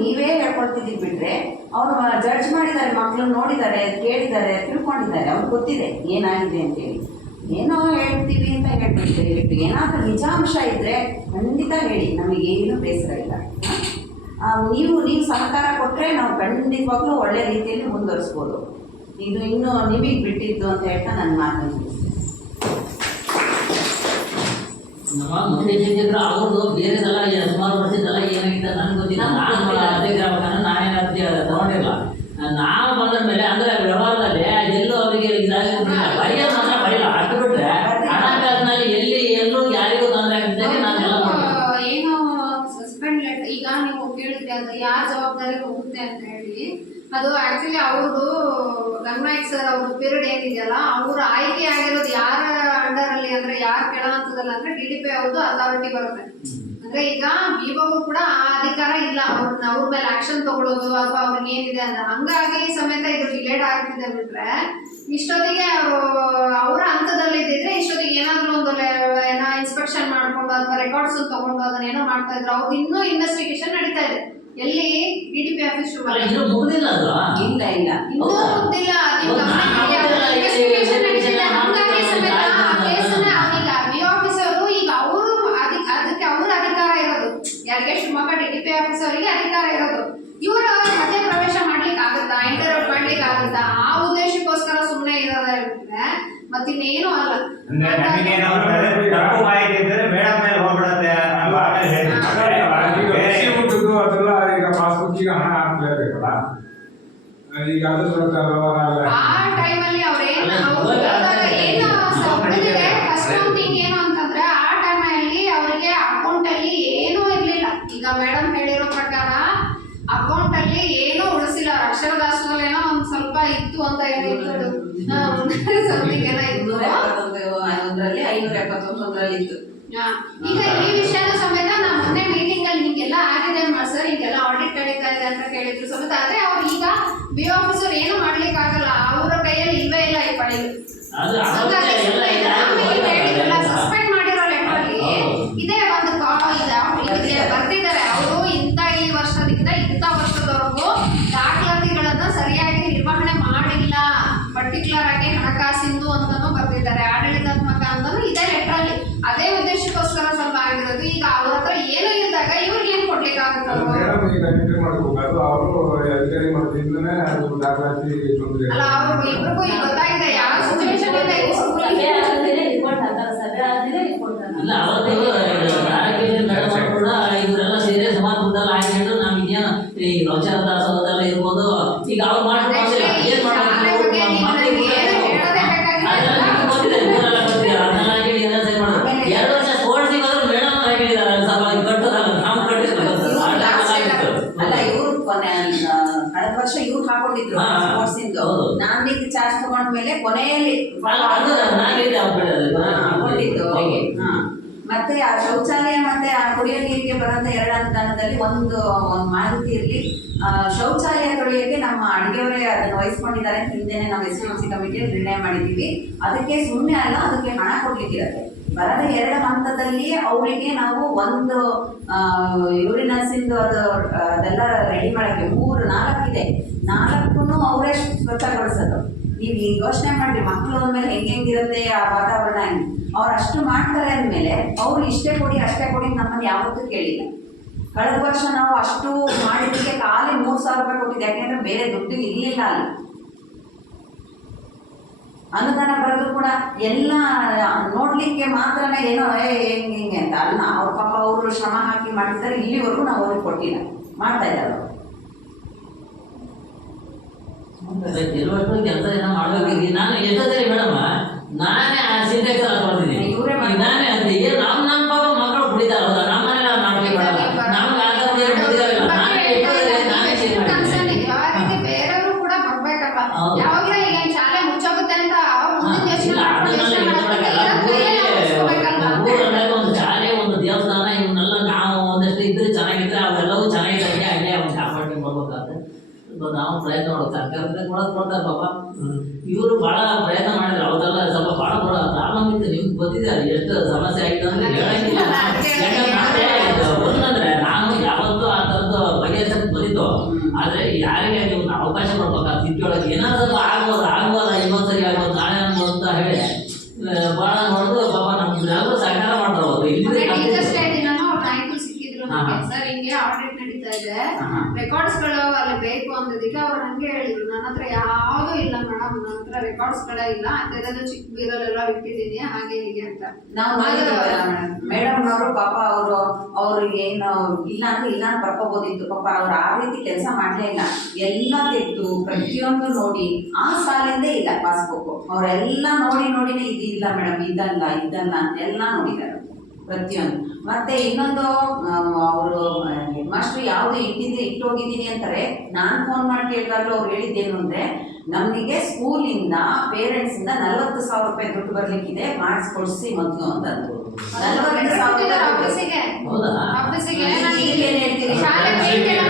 ನೀವೇ ಹೇಳ್ಕೊಳ್ತಿದ್ದೀವಿ ಬಿಟ್ಟರೆ ಅವರು ಜಡ್ಜ್ ಮಾಡಿದ್ದಾರೆ, ಮಕ್ಕಳು ನೋಡಿದ್ದಾರೆ, ಕೇಳಿದ್ದಾರೆ, ತಿಳ್ಕೊಂಡಿದ್ದಾರೆ, ಅವ್ರಿಗೆ ಗೊತ್ತಿದೆ ಏನಾಗಿದೆ ಅಂತೇಳಿ. ಏನೋ ಹೇಳ್ತೀವಿ ಅಂತ ಹೇಳ್ಬಿಟ್ಟು ಏನಾದರೂ ನಿಜಾಂಶ ಇದ್ದರೆ ಖಂಡಿತ ಹೇಳಿ, ನಮಗೇನು ಬೇಸರ ಇಲ್ಲ. ನೀವು ಸಹಕಾರ ಕೊಟ್ಟರೆ ನಾವು ಖಂಡಿತವಾಗ್ಲೂ ಒಳ್ಳೆ ರೀತಿಯಲ್ಲಿ ಮುಂದುವರಿಸ್ಬೋದು. ಇದು ಇನ್ನೂ ನಿಮಗೆ ಬಿಟ್ಟಿದ್ದು ಅಂತ ಹೇಳ್ತಾ ನನ್ನ ಮಾತನ್ನು ನಮ್ಮ ಮುಂದೆ ಚಿಂತಿದ್ರು ಅವ್ರದ್ದು ಬೇರೆದೆಲ್ಲ ಸುಮಾರು ವರ್ಷದೆಲ್ಲ ಏನಾಗಿದೆ ನನಗೆ ಗೊತ್ತಿಲ್ಲ. ನಾನು ಅಧ್ಯಕ್ಷ ಆಗ್ಬೇಕಂದ್ರೆ ನಾನೇನು ಅರ್ಜಿ ತಗೊಂಡಿಲ್ಲ. ನಾವು ಬಂದ ಮೇಲೆ ಅಂದ್ರೆ ವ್ಯವಹಾರದಲ್ಲಿ ಎಲ್ಲೂ ಅವರಿಗೆ ಬರೆಯೋದು ಮಾತ್ರ ಬರೀಲ್ಲ. ಅಷ್ಟು ಬಿಟ್ರೆ ಹಣಕಾಸಿನಲ್ಲಿ ಎಲ್ಲೂ ಯಾರಿಗೂ ತೊಂದರೆ ಆಗಿದ್ದಾಗ ನಾನೆಲ್ಲ ಏನು ಸಸ್ಪೆಂಡ್ ಲೆಟರ್ ಈಗ ನೀವು ಕೇಳಿದ್ರೆ ಅದು ಯಾರ ಜವಾಬ್ದಾರಿ ಹೋಗುತ್ತೆ ಅಂತ ಹೇಳಿ, ಅದು ಆಕ್ಚುಲಿ ಅವ್ರದ್ದು ಗಂಗನಾಯಕ್ ಸರ್ ಅವ್ರ ಪೀರಿಯಡ್ ಏನಿದೆಯಲ್ಲ, ಅವ್ರು ಆಯ್ಕೆ ಆಗಿರೋದು ಯಾರ ಅಂಡರ್ ಅಲ್ಲಿ ಅಂದ್ರೆ ಯಾರ ಕೆಳ ಹಂತದಲ್ಲ ಅಂದ್ರೆ DDP ಅವ್ರದ್ದು ಅಥಾರಿಟಿ ಬರುತ್ತೆ. ಅಂದ್ರೆ ಈಗ ವಿವೋಗೂ ಕೂಡ ಆ ಅಧಿಕಾರ ಇಲ್ಲ, ಅವ್ರ ಮೇಲೆ ಆಕ್ಷನ್ ತಗೊಳ್ಳೋದು ಅಥವಾ ಅವ್ರಿಗೆ ಏನಿದೆ ಅಂತ. ಹಂಗಾಗಿ ಸಮೇತ ಇದು ಡಿಲೇಡ್ ಆಗ್ತಿದೆ ಬಿಟ್ರೆ ಇಷ್ಟೊತ್ತಿಗೆ ಅವರ ಹಂತದಲ್ಲಿ ಇದ್ದಿದ್ರೆ ಇಷ್ಟೊತ್ತಿಗೆ ಏನಾದ್ರು ಒಂದು ಏನೋ ಇನ್ಸ್ಪೆಕ್ಷನ್ ಮಾಡ್ಕೊಂಡು ಅಥವಾ ರೆಕಾರ್ಡ್ಸ್ ತಗೊಂಡು ಅದನ್ನ ಏನೋ ಮಾಡ್ತಾ ಇದ್ರು. ಅವ್ರದ್ದು ಇನ್ನೂ ಇನ್ವೆಸ್ಟಿಗೇಷನ್ ನಡೀತಾ ಇದೆ. ಎಲ್ಲಿ DDP ಆಫೀಸ್ ಇನ್ನೂ ಮುಗಿದಿಲ್ಲ ಅದು. ಇಲ್ಲ ಇನ್ನೂ ಮುಗ್ದಿಲ್ಲ. ಇನ್ವೆಸ್ಟಿಗೇಷನ್ ನಡೀತಿದೆ. ಹಂಗಾಗಿ ಸಮೇತ ಆ ಕೇಸನ್ನ ಅವನೀಗ BO ಆಫೀಸ್ ಅವರು ಈಗ ಅವರು ಅದಕ್ಕೆ ಅವ್ರ ಅಧಿಕಾರ ಇರೋದು ಯಾರಿಗೆ, ಶಿವಮೊಗ್ಗ DDP ಆಫೀಸ್ ಅವರಿಗೆ ಅಧಿಕಾರ ಇರೋದು. ಇವರು ಮಧ್ಯ ಪ್ರವೇಶ ಮಾಡ್ಲಿಕ್ಕೆ ಆಗುತ್ತಾ, ಇಂಟರ್ವ್ಯೂ ಮಾಡ್ಲಿಕ್ಕೆ ಆಗುತ್ತಾ? ಆ ಉದ್ದೇಶಕ್ಕೋಸ್ಕರ ಸುಮ್ಮನೆ ಇರೋದ್ರೆ ಮತ್ತಿನ್ನೇನು ಅಲ್ಲ. ಅದೆಲ್ಲ ಈಗ ಪಾಸ್ಬುಕ್ಕಿಗೆ ಹಣ ಹಾಕ್ಲೇಬೇಕಲ್ಲ, ಈಗ ಅದು ಆ ಟೈಮಲ್ಲಿ ಅವ್ರೇನು ಫಸ್ಟ್ ಒಂದು ಥಿಂಗ್ ಏನು ಅಂತಂದ್ರೆ ಆ ಟೈಮಲ್ಲಿ ಅವರಿಗೆ ಅಕೌಂಟ್ ಅಲ್ಲಿ ಏನೂ ಇರ್ಲಿಲ್ಲ. ಈಗ ಮೇಡಮ್ ಹೇಳಿರೋ ಪ್ರಕಾರ ಅಕೌಂಟ್ ಅಲ್ಲಿ ಏನೂ ಉಳಿಸಿಲ್ಲ. ಅಕ್ಷರ ದಾಸೋಹದಲ್ಲಿ ಏನೋ ಒಂದ್ ಸ್ವಲ್ಪ ಇತ್ತು ಅಂತ ಹೇಳಿದ್ರು, ಸಮಥಿಂಗ್ ಏನೋ ಇತ್ತು, 571 ಇತ್ತು. ಈಗ ಈ ವಿಷಯದ ಸಮೇತ ನಾವು ಮೊನ್ನೆ ಮೀಟಿಂಗ್ ಅಲ್ಲಿ ನಿಮ್ಗೆಲ್ಲ ಆಗಿದೆ ಸರ್, ಹಿಂಗೆಲ್ಲ ಆಡಿಟ್ ನಡೀತಾ ಇದೆ ಅಂತ ಕೇಳಿದ್ರು ಸಮೇತ. ಆದ್ರೆ ಅವ್ರು ಈಗ BO ಆಫೀಸರ್ ಏನು ಮಾಡ್ಲಿಕ್ಕೆ ಆಗಲ್ಲ, ಅವರ ಕೈಯಲ್ಲಿ ಇಲ್ವೇ ಇಲ್ಲ ಈ ಫೈಲ್. ಸಸ್ಪೆಂಡ್ ಮಾಡಿರೋ ಲೆಟರ್ ಅಲ್ಲಿ ಇದೇ ಒಂದು ಬರ್ತಿದ್ದಾರೆ. ಅವರು ಈ ವರ್ಷದಿಂದ ಇಂಥ ವರ್ಷದವರೆಗೂ ದಾಖಲಾತಿಗಳನ್ನ ಸರಿಯಾಗಿ ನಿರ್ವಹಣೆ ಮಾಡಿಲ್ಲ, ಪರ್ಟಿಕ್ಯುಲರ್ ಆಗಿ ಹಣಕಾಸಿಂದು ಅಂತಾನು ಬರ್ತಿದ್ದಾರೆ, ಆಡಳಿತಾತ್ಮಕ ಅಂತಾನು ಇದೇ ಲೆಟರ್ ಅಲ್ಲಿ. ಅದೇ ಉದ್ದೇಶಕ್ಕೋಸ್ಕರ ಸ್ವಲ್ಪ ಆಗಿರೋದು. ಈಗ ಅವ್ರ ಹತ್ರ ಏನು ಇದ್ದಾಗ ಇವ್ರಿಗೆ ಏನ್ ಕೊಡ್ಲಿಕ್ಕೆ ಆಗುತ್ತಲ್ಲ, ಅಲ್ಲ ಅವ್ರು ಇಬ್ರಿಗೂ ಈಗ ಗೊತ್ತಾಗಿದೆ ಯಾವ ಸಿಚುವೇಶನ್ ಇದೆ. ಇಲ್ಲ ಅವತ್ತು ಕೂಡ ಇವರೆಲ್ಲ ಸೇರಿ ಸುಮಾರು ದುಡ್ಡೆಲ್ಲ ಹಾಕಿಟ್ಟು ನಮಗೇನು ಈ ಅಕ್ಷರ ದಾಸೋಹದೆಲ್ಲ ಇರ್ಬೋದು. ಈಗ ಅವ್ರು ಮಾಡ್ತಾರೆ ಏನ್ ಕಳೆದ ವರ್ಷ ಇವ್ರು ಹಾಕೊಂಡಿದ್ರು ಸ್ಪೋರ್ಟ್ಸ್ ಇಂದು. ನಾನ್ ಚಾರ್ಜ್ ತಗೊಂಡ್ಮೇಲೆ ಕೊನೆಯಲ್ಲಿ ಹಾಕೊಂಡಿದ್ದು. ಮತ್ತೆ ಆ ಶೌಚಾಲಯ ಮತ್ತೆ ಆ ಕುಡಿಯೋ ನೀರಿಗೆ ಬರುವಂತ 2 ಅನುದಾನದಲ್ಲಿ ಒಂದು ಮಾಹಿತಿ ಇರಲಿ. ಶೌಚಾಲಯ ತೊಳೆಯೋಕೆ ನಮ್ಮ ಅಡುಗೆಯವರೇ ಅದನ್ನು ವಹಿಸ್ಕೊಂಡಿದ್ದಾರೆ. ಹಿಂದೆನೆ ನಾವು SMC ಕಮಿಟಿಯಲ್ಲಿ ನಿರ್ಣಯ ಮಾಡಿದ್ದೀವಿ. ಅದಕ್ಕೆ ಸುಮ್ಮನೆ ಅಲ್ಲ, ಅದಕ್ಕೆ ಹಣ ಕೊಡ್ಲಿಕ್ಕಿರುತ್ತೆ. ಬರದ 2 ಹಂತದಲ್ಲಿ ಅವರಿಗೆ ನಾವು ಒಂದು ಯೂರಿನಲ್ಸಿಂದು ಅದೆಲ್ಲ ರೆಡಿ ಮಾಡಕ್ಕೆ 3-4 ಇದೆ. 4ಕ್ಕೂ ಅವರೇ ಸ್ವಚ್ಛಗೊಳಿಸೋದು. ನೀವು ಈಗ ಯೋಚನೆ ಮಾಡಿ, ಮಕ್ಕಳು ಅಂದಮೇಲೆ ಹೆಂಗಿರುತ್ತೆ ಆ ವಾತಾವರಣ. ಅವ್ರು ಅಷ್ಟು ಮಾಡ್ತಾರೆ ಅಂದಮೇಲೆ ಅವ್ರು ಇಷ್ಟೇ ಕೊಡಿ ಅಷ್ಟೇ ಕೊಡಿ ನಮ್ಮನ್ನು ಯಾವತ್ತೂ ಕೇಳಿಲ್ಲ. ಕಳೆದ ವರ್ಷ ನಾವು ಅಷ್ಟು ಮಾಡಿದ್ದಕ್ಕೆ ಖಾಲಿ 3,000 ರೂಪಾಯಿ ಕೊಟ್ಟಿದ್ದೆ. ಯಾಕೆಂದ್ರೆ ಬೇರೆ ದುಡ್ಡು ಇರಲಿಲ್ಲ ಅಲ್ಲಿ. ಅನುದಾನ ಬರೋದು ಕೂಡ ಎಲ್ಲ ನೋಡ್ಲಿಕ್ಕೆ ಮಾತ್ರನೇ ಏನೋ ಹಿಂಗೆ ಅಂತ ಅಲ್ಲ. ಅವ್ರ ಪಾಪ ಅವರು ಶ್ರಮ ಹಾಕಿ ಮಾಡಿದ್ದಾರೆ. ಇಲ್ಲಿವರೆಗೂ ನಾವು ಅವ್ರಿಗೆ ಕೊಟ್ಟಿಲ್ಲ, ಮಾಡ್ತಾ ಇದ್ದಾರೆ. ಕೆಲಸ ಏನೋ ಮಾಡ್ಬೇಕು. ನಾನು ಎಷ್ಟೊತ್ತಲ್ಲಿ ಮೇಡಮ್ ನಾನೇ ಸಿಂಟೆಕ್ಸ್ ಎಲ್ಲ ತೊಗೊಳ್ತೀನಿ. ನಾನೇ ಅಂತ ನಮ್ಮ ಪಾಪ ಮಕ್ಕಳು ಕುಡಿತಾರೆ. ಹೌದಾ, ನಮ್ಮ ಮನೇಲಿ ನಾವು ಮಾಡ್ಲಿಕ್ಕೆ ಮಾಡಲ್ಲ. ನಮ್ಗೆ ಆಗ ಬೇರೆಯವರು ಕೂಡ ಬರ್ಬೇಕಪ್ಪ. ಯಾವಾಗಲೂ ಈಗ ಶಾಲೆ ಮುಚ್ಚೋಗುತ್ತೆ ಅಂತ ಒಂದು ಶಾಲೆ, ಒಂದು ದೇವಸ್ಥಾನ ಇವನ್ನೆಲ್ಲ ನಾವು ಒಂದಷ್ಟು ಇದ್ರೆ ಚೆನ್ನಾಗಿದ್ರೆ ಅವೆಲ್ಲವೂ ಚೆನ್ನಾಗಿದ್ದಂಗೆ ಅಲ್ಲೇ ಒಂದು ಕಾಪಾಡಿ ಮಾಡ್ಬೇಕಾಗುತ್ತೆ. ನಾವು ಪ್ರಯತ್ನ ಮಾಡೋದು ಸರ್ಕಾರದಿಂದ ಕೊಡ್ತಾರೆ ಪಾಪ. ಇವರು ಬಹಳ ಪ್ರಯತ್ನ ಮಾಡಿದ್ರು. ಅವರೆಲ್ಲ ಸ್ವಲ್ಪ ಬಹಳ ಪ್ರಾಬ್ಲಮ್ ಇತ್ತು. ನಿಮ್ಗೆ ಗೊತ್ತಿದೆ ಎಷ್ಟು ಸಮಸ್ಯೆ ಆಗಿದೆ ಅಂದ್ರೆ ಹೇಳಂಗಿಲ್ಲ. ಯಾಕಂದ್ರೆ ಒಂದಂದ್ರೆ ನಾವು ಯಾವತ್ತೂ ಆ ಥರದ್ದು ಬಗೆಹರಿಸಕ್ಕೆ ಬಂದಿತ್ತು. ಆದ್ರೆ ಯಾರಿಗೆ ನೀವು ಅವಕಾಶ ಕೊಡ್ಬೇಕಾಗ್ತದೆ. ಸಿಟಿಯೊಳಗೆ ಏನಾದ್ರು ಆಗ್ಬೋದ ಇನ್ನೊಂದ್ಸರಿ ಆಗ್ಬೋದು, ನಾಳೆ ಅನ್ಬೋದು ಅಂತ ಹೇಳಿ ಬಹಳ ನೋಡಿದ್ರು ಪಾಪ ನಮ್ಗೆ ಸಹಕಾರ ಮಾಡ್ತಾರೆ. ಸರ್ ಹಿಂಗೆ ಆಡಿಟ್ ನಡೀತಾ ಇದೆ, ರೆಕಾರ್ಡ್ಸ್ ಗಳು ಅಲ್ಲಿ ಬೇಕು ಅಂದಿದ್ದಕ್ಕೆ ಅವ್ರು ಹಂಗೆ ಹೇಳಿದ್ರು. ನನ್ನ ಹತ್ರ ಯಾವ್ದು ಇಲ್ಲ ಮೇಡಮ್, ನನ್ನ ಹತ್ರ ರೆಕಾರ್ಡ್ಸ್ ಕಡೆ ಇಲ್ಲ ಅದೆಲ್ಲ ಚಿಕ್ಕ ಬೀರಲ್ಲೆಲ್ಲ ಇಟ್ಟಿದ್ದೀನಿ ಹಾಗೆ ಹೀಗೆ ಅಂತ ನಾವು ಮೇಡಮ್ ಅವರು ಪಾಪ ಅವ್ರಿಗೆ ಏನು ಇಲ್ಲ ಅಂದ್ರೆ ಇಲ್ಲ ಅಂತ ಬರ್ಕೋಬೋದಿತ್ತು. ಪಾಪ ಅವ್ರು ಆ ರೀತಿ ಕೆಲಸ ಮಾಡಲೇ ಇಲ್ಲ. ಎಲ್ಲ ತೆಗೆದು ಪ್ರತಿಯೊಂದು ನೋಡಿ ಆ ಸಾಲಿಂದ ಇಲ್ಲ ಪಾಸ್ಬುಕ್. ಅವರೆಲ್ಲ ನೋಡಿನೇ ಇದಿಲ್ಲ ಮೇಡಮ್, ಇದಲ್ಲ ಅಂತೆಲ್ಲ ನೋಡಿದ್ದಾರೆ ಪ್ರತಿಯೊಂದು. ಮತ್ತೆ ಇನ್ನೊಂದು ಅವರು ಹೆಡ್ ಮಾಸ್ಟರ್ ಯಾವ್ದು ಇಟ್ಟು ಹೋಗಿದ್ದೀನಿ ಅಂತಾರೆ. ನಾನು ಫೋನ್ ಮಾಡಿ ಕೇಳಿದಾಗಲೂ ಅವ್ರು ಹೇಳಿದ್ದೇನು ಅಂದ್ರೆ, ನಮಗೆ ಸ್ಕೂಲಿಂದ ಪೇರೆಂಟ್ಸಿಂದ 40,000 ರೂಪಾಯಿ ದುಡ್ಡು ಬರ್ಲಿಕ್ಕಿದೆ, ಮಾಡಿಸ್ಕೊಡ್ಸಿ ಮೊದಲು ಅಂತಂದ್ರು. 40,000 ಆಫೀಸಿಗೆ ಹೌದಾ? ಆಫೀಸಿಗೆ ಏನ್ ಹೇಳ್ತೀರಿ? ಶಾಲೆ ಪೇಂಟ್ ಎಲ್ಲ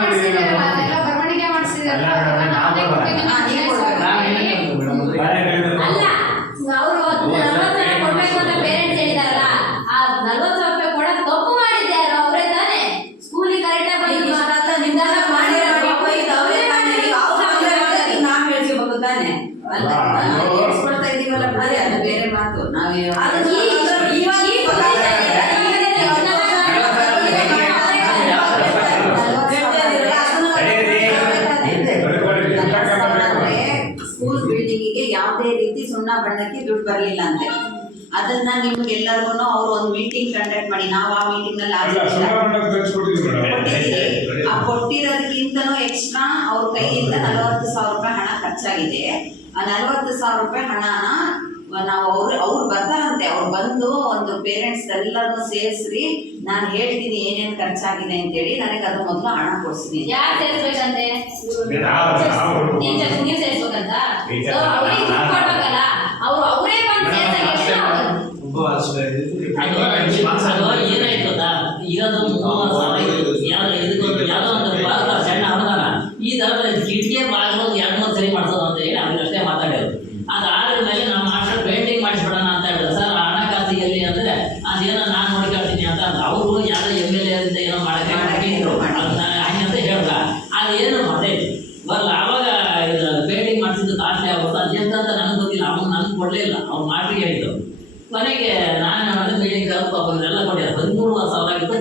ಮಾಡಿಸಿದಾರಲ್ಲ, ಅದೆಲ್ಲ ಬರವಣಿಗೆ ಮಾಡಿಸಿದಾರಲ್ಲ, ಅದೆಲ್ಲ ನಾನೇ ಕೊಟ್ಟಿದ್ದೀನಿ. ಅಲ್ಲ ಅವರು 40,000 ಕೊಡ್ಬೇಕು ಅಂತ ಪೇರೆಂಟ್ಸ್ ಹೇಳಿದಾರಲ್ಲ, ಆ 40,000 ರೂಪಾಯಿ ಕೊಡಕ್ ತಪ್ಪು ಮಾಡಿದ್ದೆ ಯಾರು? ಅವರೇ ತಾನೇ ಸ್ಕೂಲಿಗೆ ಕರೆಕ್ಟಾಗಿ ಬಂದು ನಿಧಾನ ಮಾಡಿ ನಾವ್ ಹೇಳ್ಸ್ಬೇಕು ತಾನೆ. ಅಲ್ಲ ಹೇಳ್ಸ್ಕೊಳ್ತಾ ಇದೀವಲ್ಲ ಬಿಡಿ, ಅದು ಬೇರೆ ಮಾತು. ನಾವೇ ಸ್ಕೂಲ್ ಬಿಲ್ಡಿಂಗಿಗೆ ಯಾವುದೇ ರೀತಿ ಸುಣ್ಣ ಬಣ್ಣಕ್ಕೆ ದುಡ್ಡು ಬರಲಿಲ್ಲ ಅಂತೆ. ಅದನ್ನ ನಿಮ್ಗೆಲ್ಲರಿಗೂ ಅವ್ರು ಒಂದು ಮೀಟಿಂಗ್ ಕಂಡಕ್ಟ್ ಮಾಡಿ, ನಾವು ಆ ಮೀಟಿಂಗ್ ನಲ್ಲಿ ಆ ಕೊಟ್ಟಿರೋದಕ್ಕಿಂತನೂ ಎಕ್ಸ್ಟ್ರಾ ಅವ್ರ ಕೈಯಿಂದ 40,000 ರೂಪಾಯಿ ಹಣ ಖರ್ಚಾಗಿದೆ. ಆ 40,000 ರೂಪಾಯಿ ಹಣನ ನಾವು ಅವ್ರು ಬರ್ತಾರಂತೆ. ಅವ್ರು ಬಂದು ಒಂದು ಪೇರೆಂಟ್ಸ್ ಎಲ್ಲರನ್ನು ಸೇರಿಸ್ರಿ, ನಾನು ಹೇಳ್ತೀನಿ ಏನೇನು ಖರ್ಚಾಗಿದೆ ಅಂತೇಳಿ, ನನಗೆ ಅದು ಮೊದಲು ಹಣ ಕೊಡ್ಸಿದೀನಿ. ಯಾರು ಸೇರಿಸ್ಬೇಕಂತೆ? ಟೀಚರ್ಸ್ ನೀವು ಸೇರಿಸ್ಬೇಕಂತ ಅವ್ರಿಗೆ ದುಡ್ಡು ಕೊಡ್ಬೇಕಲ್ಲ, ಅವರೇ ಬಂದು ಸೇರ್ಸಕ್ಕೆ ಏನಾಯ್ತು ಗೊತ್ತಾ, ಇರೋದು 30,000 ಯಾವ್ದೋ ಒಂದು ಸಣ್ಣ ಅನುದಾನ, ಈ ತರ ಕಿಟಕಿ ಬಾಗಿಲು 2-3 ಸರಿ ಮಾಡ್ಸೋದು ಅಂತ ಹೇಳಿ ಅವ್ರಷ್ಟೇ ಮಾತಾಡೋದು. ಅದಾದ ಮೇಲೆ ನಮ್ಮ ಮಾಸ್ಟರ್ ಪೇಂಟಿಂಗ್ ಮಾಡಿಸ್ಬಿಡೋಣ ಅಂತ ಹೇಳಿದ್ರು. ಸರ್ ಹಣಕಾಸು ಎಲ್ಲಿ ಅಂದ್ರೆ ಅದೇನೋ ನಾನು ನೋಡ್ಕೊಳ್ತೀನಿ ಅಂತ ಅವರು ಯಾರೋ MLA ಅಂತ ಏನೋ ಮಾಡಕ್ಕೆ ಹಂಗೆ ಅಂತ ಹೇಳ್ದ. ಅದೇನು ಅದೇ ಬರಲ್ಲ. ಅವಾಗ ಪೇಂಟಿಂಗ್ ಮಾಡಿಸಿದ್ದು ಕಾಸ್ಟ್ಲಿ ಆಗುತ್ತೆ, ಅದೇಂತ ನನಗೆ ಗೊತ್ತಿಲ್ಲ, ಅವ್ನು ನನಗೆ ಕೊಡಲೇ ಇಲ್ಲ, ಅವ್ನು ಮಾಡಿ ಹೇಳಿದ್ರು. ಕೊನೆಗೆ ನಾನು ಹೇಳಿದ್ರೆ ಮೀಟಿಂಗ್ ಕರೆದು ಅವನ್ನೆಲ್ಲ ಕೊಟ್ಟಿದ್ದೆ. 13,000 ಆಗಿತ್ತು.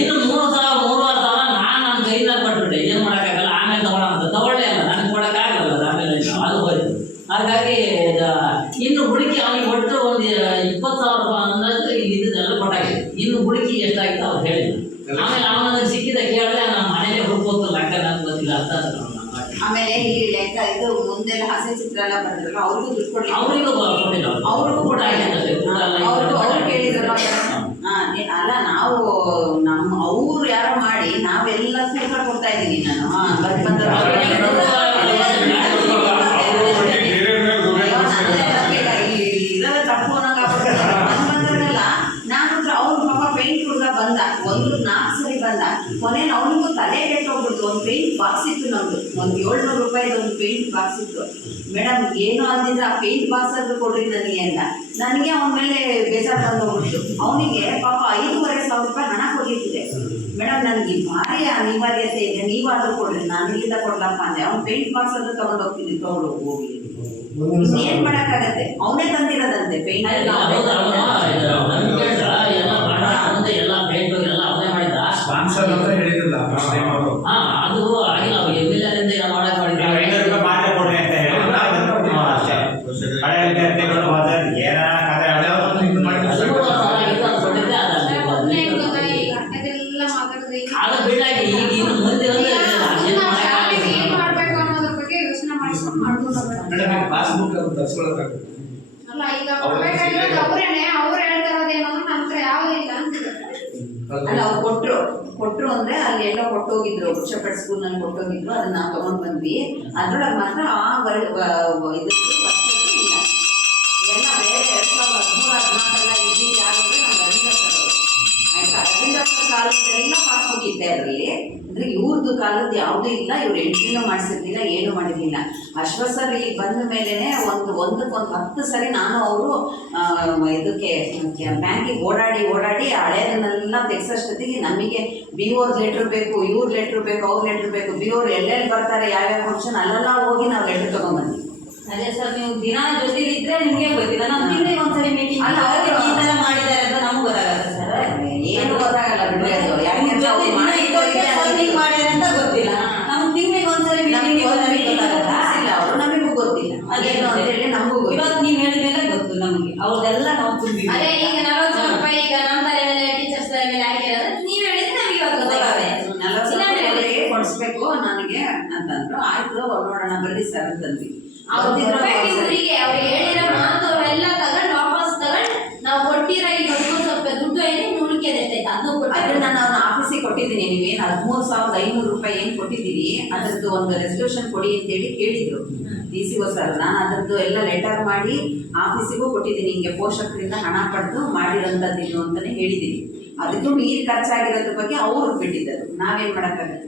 ಇನ್ನು 3,000 ನಾನು ನನ್ನ ಕೈದಾಗ ಕೊಟ್ಬಿಟ್ಟೆ. ಏನು ಮಾಡೋಕ್ಕಾಗಲ್ಲ, ಆಮೇಲೆ ತಗೊಳ್ಳೇ ಅಲ್ಲ, ನನಗೆ ಕೊಡೋಕ್ಕಾಗಲ್ಲ. ಆಮೇಲೆ ಅದು ಹೋಯ್ತು. ಹಾಗಾಗಿ ಇನ್ನು ಹುಡುಕಿ ಅವನಿಗೆ ಒಟ್ಟು ಒಂದು 20,000 ರೂಪಾಯಿ ಅಂದಾಜು ಇದೆಲ್ಲ ಕೊಟ್ಟಾಗಿದೆ. ಇನ್ನು ಹುಡುಕಿ ಎಷ್ಟಾಗಿತ್ತು ಅವ್ರು ಹೇಳಿದ್ರು. ಆಮೇಲೆ ಅವನ ಸಿಕ್ಕಿದ ಕೇಳಿದ್ರೆ ನಮ್ಮ ಮನೇಲೆ ಹುಡುಕೋದು ಲೆಕ್ಕ ನನಗೆ ಗೊತ್ತಿಲ್ಲ ಅಂತ. ಆಮೇಲೆ ಇಲ್ಲಿ ಲೆಕ್ಕ ಇದು ಮುಂದೆಲ್ಲ ಹಸೆ ಚಿತ್ರ ಎಲ್ಲ ಬರ್ತಿದ್ರು, ಅವ್ರಿಗೂ ದುಡ್ಡು ಕೊಡ್ಲಿ, ಅವರಿಗೂ ಕೊಟ್ಟಿಲ್ಲ, ಅವ್ರಿಗೂ ಕೂಡ ಅವ್ರು ಕೇಳಿದ್ರು. ಅಲ್ಲ ನಾವು ಅವ್ರು ಯಾರೋ ಮಾಡಿ ನಾವೆಲ್ಲ ಸೂತ್ರ ಕೊಡ್ತಾ ಇದ್ದೀನಿ ನಾನು. ತಪ್ಪು ಬಂದ್ರಲ್ಲ ನಾನು ಅವ್ರ ಪಾಪ ಪೇಂಟ್ ಹುಡುಗ ಬಂದ, 4 ಸರಿ ಬಂದ. ಕೊನೆಯಲ್ಲಿ ಅವನಿಗೂ ತಲೆ ಕೆಟ್ಟೋಗ್ಬಿಡ್ತು. ಒಂದು ಪೇಂಟ್ ಬಾಕ್ಸ್ ಇತ್ತು ನಮ್ದು, ಒಂದು 700 ರೂಪಾಯಿದು ಒಂದು ಪೇಂಟ್ ಬಾಕ್ಸ್ ಇತ್ತು. ಮೇಡಮ್ ಏನು ಅಂದಿದ್ರೆ ಆ ಪೇಂಟ್ ಬಾಕ್ಸ್ ಆದ್ರೂ ಕೊಡ್ರಿ ನನಗೆ ಅಂತ. ನನಗೆ ಅವನ ಮೇಲೆ ಬೇಜಾರು ಬಂದೋಗ್ಬಿಡ್ತು. ಅವನಿಗೆ ಪಾಪ 5,500 ರೂಪಾಯಿ ಹಣ ಕೊಡ್ಲಿಕ್ಕಿದೆ. ಮೇಡಮ್ ನನಗೆ ಭಾರಿ ಅನಿವಾರ್ಯತೆ ಇದೆ, ನೀವಾದ್ರೂ ಕೊಡ್ರಿ, ನಾನು ಇಲ್ಲಿಂದ ಕೊಡ್ಲಪ್ಪ ಅಂದೆ. ಅವ್ನು ಪೇಂಟ್ ಬಾಕ್ಸ್ ಆದ್ರೂ ತಗೊಂಡು ಹೋಗ್ತೀನಿ, ತಗೊಂಡು ಹೋಗಿ ಏನ್ ಮಾಡಕ್ಕಾಗತ್ತೆ, ಅವನೇ ತಂದಿರೋದಂತೆ ಪೇಂಟ್ ಎಲ್ಲ ಪೇಂಟ್ ಎಲ್ಲ ಅವನೇ ಮಾಡಿದ. ಸ್ಪಾನ್ಸರ್ ಅಂತ ಹೇಳಿದ್ರಲ್ಲ ಅದು ಆಗಿಲ್ಲ, ಅವ್ರು MLA ಏನೋ ಮಾಡಕ್ ಮಾಡಿದ್ರು. 500 ರೂಪಾಯಿ ಮಾತ್ರ ಕೊಡ್ರಿ ಅಂತ ಹೇಳಿ ಹಳೆ ವಿದ್ಯಾರ್ಥಿಗಳು ಅದು ಬಿಡಾಗಿ ಈಗ ಇನ್ನು ಮುಂದೆ ಶಾಲೆಗೆ ಏನ್ ಮಾಡ್ಬೇಕು ಅನ್ನೋದ್ರ ಬಗ್ಗೆ ಯೋಚನೆ ಮಾಡ್ಕೊಂಡು ಪಾಸ್ಬುಕ್ ತರ್ಸ್ಕೊಳಕ್ಕಾಗುತ್ತೆ. ಅಲ್ಲ ಈಗ ಕೊಡ್ಬೇಕಾಗಿರೋದು ಅವ್ರೇನೆ, ಅವ್ರು ಹೇಳ್ತಾ ಇರೋದೇನೋ ನಂತರ ಯಾವುದಿಲ್ಲ ಅಂತಿದೆ. ಅಲ್ಲ ಅವ್ರು ಕೊಟ್ರು ಅಂದ್ರೆ ಅಲ್ಲಿ ಎಲ್ಲ ಕೊಟ್ಟೋಗಿದ್ರು, ವೃಕ್ಷಪಟ್ ಸ್ಕೂಲ್ ನಲ್ಲಿ ಕೊಟ್ಟೋಗಿದ್ರು. ಅದನ್ನ ನಾವು ತಗೊಂಡ್ ಬಂದ್ವಿ. ಅದ್ರೊಳಗೆ ಮಾತ್ರ ಆ ಇದಕ್ಕೆ ಇಲ್ಲ, ಎಲ್ಲ ಬೇರೆ 2013-14 ಇದ್ದಿದ್ದು ಯಾರು ಅಂದ್ರೆ ನಮ್ಮ ರವೀಂದ್ರ ಸರ್ ಅವರು. ಆಯ್ತಾ, ರವೀಂದ್ರ ಸರ್ ಕಾಲದೆಲ್ಲ ಪಾಸ್ಬುಕ್ ಇದ್ದೆ ಅದರಲ್ಲಿ. ಅಂದ್ರೆ ಇವ್ರದ್ದು ಕಾಲದ್ದು ಯಾವುದೂ ಇಲ್ಲ, ಇವ್ರು ಎಂಟ್ರಿನೂ ಮಾಡಿಸಿರ್ಲಿಲ್ಲ, ಏನು ಮಾಡಿರ್ಲಿಲ್ಲ. ಅಶ್ವಥ್ ಸರ್ ಇಲ್ಲಿ ಬಂದ ಮೇಲೆನೆ ಒಂದಕ್ಕೊಂದು 10 ಸರಿ ನಾನು ಅವರು ಇದಕ್ಕೆ ಬ್ಯಾಂಕಿಗೆ ಓಡಾಡಿ ಹಳೆಯದನ್ನೆಲ್ಲ ತೆಗ್ಸೋಷ್ಟೊತ್ತಿಗೆ ನಮಗೆ BO ಲೆಟ್ರ್ ಬೇಕು, ಇವ್ರ ಲೆಟ್ರ್ ಬೇಕು, ಅವ್ರ ಲೆಟ್ರ್ ಬೇಕು, BO ಎಲ್ಲೆಲ್ಲಿ ಬರ್ತಾರೆ, ಯಾವ್ಯಾವ ಫಂಕ್ಷನ್ ಅಲ್ಲೆಲ್ಲ ಹೋಗಿ ನಾವು ಲೆಟ್ರ್ ತಗೊಂಡ್ಬಂದ್ವಿ. ಅದೇ ಸರ್, ನೀವು ದಿನ ಜೊತೆಲಿದ್ರೆ ನಿಮ್ಗೆ ಗೊತ್ತಿಲ್ಲ. ನಾವು ತಿಂಗಳಿಗೆ ಒಂದ್ಸರಿ ಮೀಟಿಂಗ್ ಅಲ್ಲ, ಈ ತರ ಮಾಡಿದ್ದಾರೆ ಅಂತ ನಮ್ಗೆ ಗೊತ್ತಾಗತ್ತೆ ಸರ್. ಏನು ಗೊತ್ತಾಗಲ್ಲ ಬಿಡಿ ಅದು. ಯಾಕೆಂದ್ರೆ ಜೊತೆ ಅವ್ರು ದಿನ ಮಾಡಿ ಇದ್ದವ್ರಿಗೆ ಸರ್ವಿಂಗ್ ಮಾಡ್ಯಾರ ಅಂತ ಗೊತ್ತಿಲ್ಲ. ನಮ್ಗೆ ತಿಂಗಳಿಗೆ ಒಂದ್ಸರಿ ಮೀಟಿಂಗ್ ಅವರು ನಮಗೂ ಗೊತ್ತಿಲ್ಲ ಅದೇನು ಅಂತ ಹೇಳಿ ನಮಗೂ ಗೊತ್ತಿಲ್ಲ. ಇವತ್ತು ನೀವು ಹೇಳಿದ್ಮೇಲೆ ಗೊತ್ತು ನಮ್ಗೆ. ಅವ್ರದೆಲ್ಲ ನಾವು ತುಂಬಿ ಅದೇ ಈಗ 40 ರೂಪಾಯಿ ಈಗ ನಮ್ಮ ತಲೆ ಮೇಲೆ ಟೀಚರ್ಸ್ ತಲೆ ಮೇಲೆ ಹಾಕಿರೋದು ನೀವ್ ಹೇಳಿದ್ರೆ ನಮಗೆ ಇವತ್ತು ಗೊತ್ತಾಗುತ್ತೆ. 40 ರೂಪಾಯಿಗೆ ಕೊಡಿಸ್ಬೇಕು ನನಗೆ ಅಂತಂದ್ರು. ಆಯ್ತು ನೋಡೋಣ ಬರ್ರಿ ಸರ್ ಅಂತಂದ್ವಿ. ಅವ್ರಿಗೆ ಅವ್ರಿಗೆ ಹೇಳಿರೋ ಮಾತು ಎಲ್ಲ ತಗೊಂಡು ವಾಪಸ್ ತಗೊಂಡು ನಾವು ಕೊಟ್ಟಿರೋ ಈಗ ಸ್ವಲ್ಪ ದುಡ್ಡು ಐತೆ ಉಳಿಕೆ ಎಷ್ಟೈತೆ ಅದನ್ನು ಅದ್ರ ನಾನು ಅವ್ನ ಆಫೀಸಿಗೆ ಕೊಟ್ಟಿದ್ದೀನಿ. ನೀವೇನು 13,500 ರೂಪಾಯಿ ಏನು ಕೊಟ್ಟಿದ್ದೀರಿ ಅದರದ್ದು ಒಂದು ರೆಸಲ್ಯೂಷನ್ ಕೊಡಿ ಅಂತೇಳಿ ಕೇಳಿದ್ರು DCO ಸರ್. ನಾನು ಅದರದ್ದು ಎಲ್ಲ ಲೆಟರ್ ಮಾಡಿ ಆಫೀಸಿಗೂ ಕೊಟ್ಟಿದ್ದೀನಿ. ಹಿಂಗೆ ಪೋಷಕರಿಂದ ಹಣ ಪಡೆದು ಮಾಡಿರೋಂಥದ್ದು ಇದು ಅಂತಲೇ ಹೇಳಿದ್ದೀನಿ. ಅದಕ್ಕೂ ನೀರು ಖರ್ಚಾಗಿರೋದ್ರ ಬಗ್ಗೆ ಅವರು ಬಿಟ್ಟಿದ್ದರು. ನಾವೇನು ಮಾಡೋಕ್ಕಾಗುತ್ತೆ?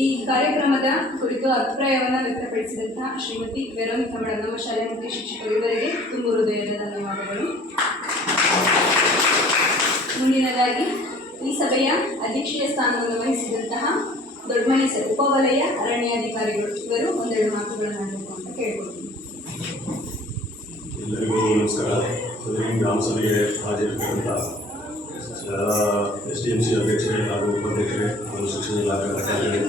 ಈ ಕಾರ್ಯಕ್ರಮದ ಕುರಿತು ಅಭಿಪ್ರಾಯವನ್ನು ವ್ಯಕ್ತಪಡಿಸಿದಂತಹ ಶ್ರೀಮತಿ ವೆರೋನಿಕಾ ಮೇಡಮ್, ನಮ್ಮ ಶಾಲೆ ಮುಖ್ಯ ಶಿಕ್ಷಕರು ಇವರಿಗೆ ತುಂಬ ಹೃದಯದ ಧನ್ಯವಾದಗಳು. ಮುಂದಿನದಾಗಿ ಈ ಸಭೆಯ ಅಧ್ಯಕ್ಷೀಯ ಸ್ಥಾನವನ್ನು ವಹಿಸಿದಂತಹ ದೊಡ್ಡಮನಿ ಸರ್ ಉಪವಲಯ ಅರಣ್ಯಾಧಿಕಾರಿಗಳು ಇವರು ಒಂದೆರಡು ಮಾತುಗಳನ್ನು ಆಡಬೇಕು ಅಂತ ಕೇಳ್ಕೊಳ್ತೀನಿ. ಎಲ್ಲರಿಗೂ ನಮಸ್ಕಾರ. ಗ್ರಾಮ ಸಭೆಗೆ ಹಾಜರಿರುವಂಥ SDMC ಅಧ್ಯಕ್ಷರೇ ಹಾಗೂ ಉಪಾಧ್ಯಕ್ಷರೇ ಹಾಗೂ ಶಿಕ್ಷಣ ಇಲಾಖೆ ಅಧಿಕಾರಿಗಳೇ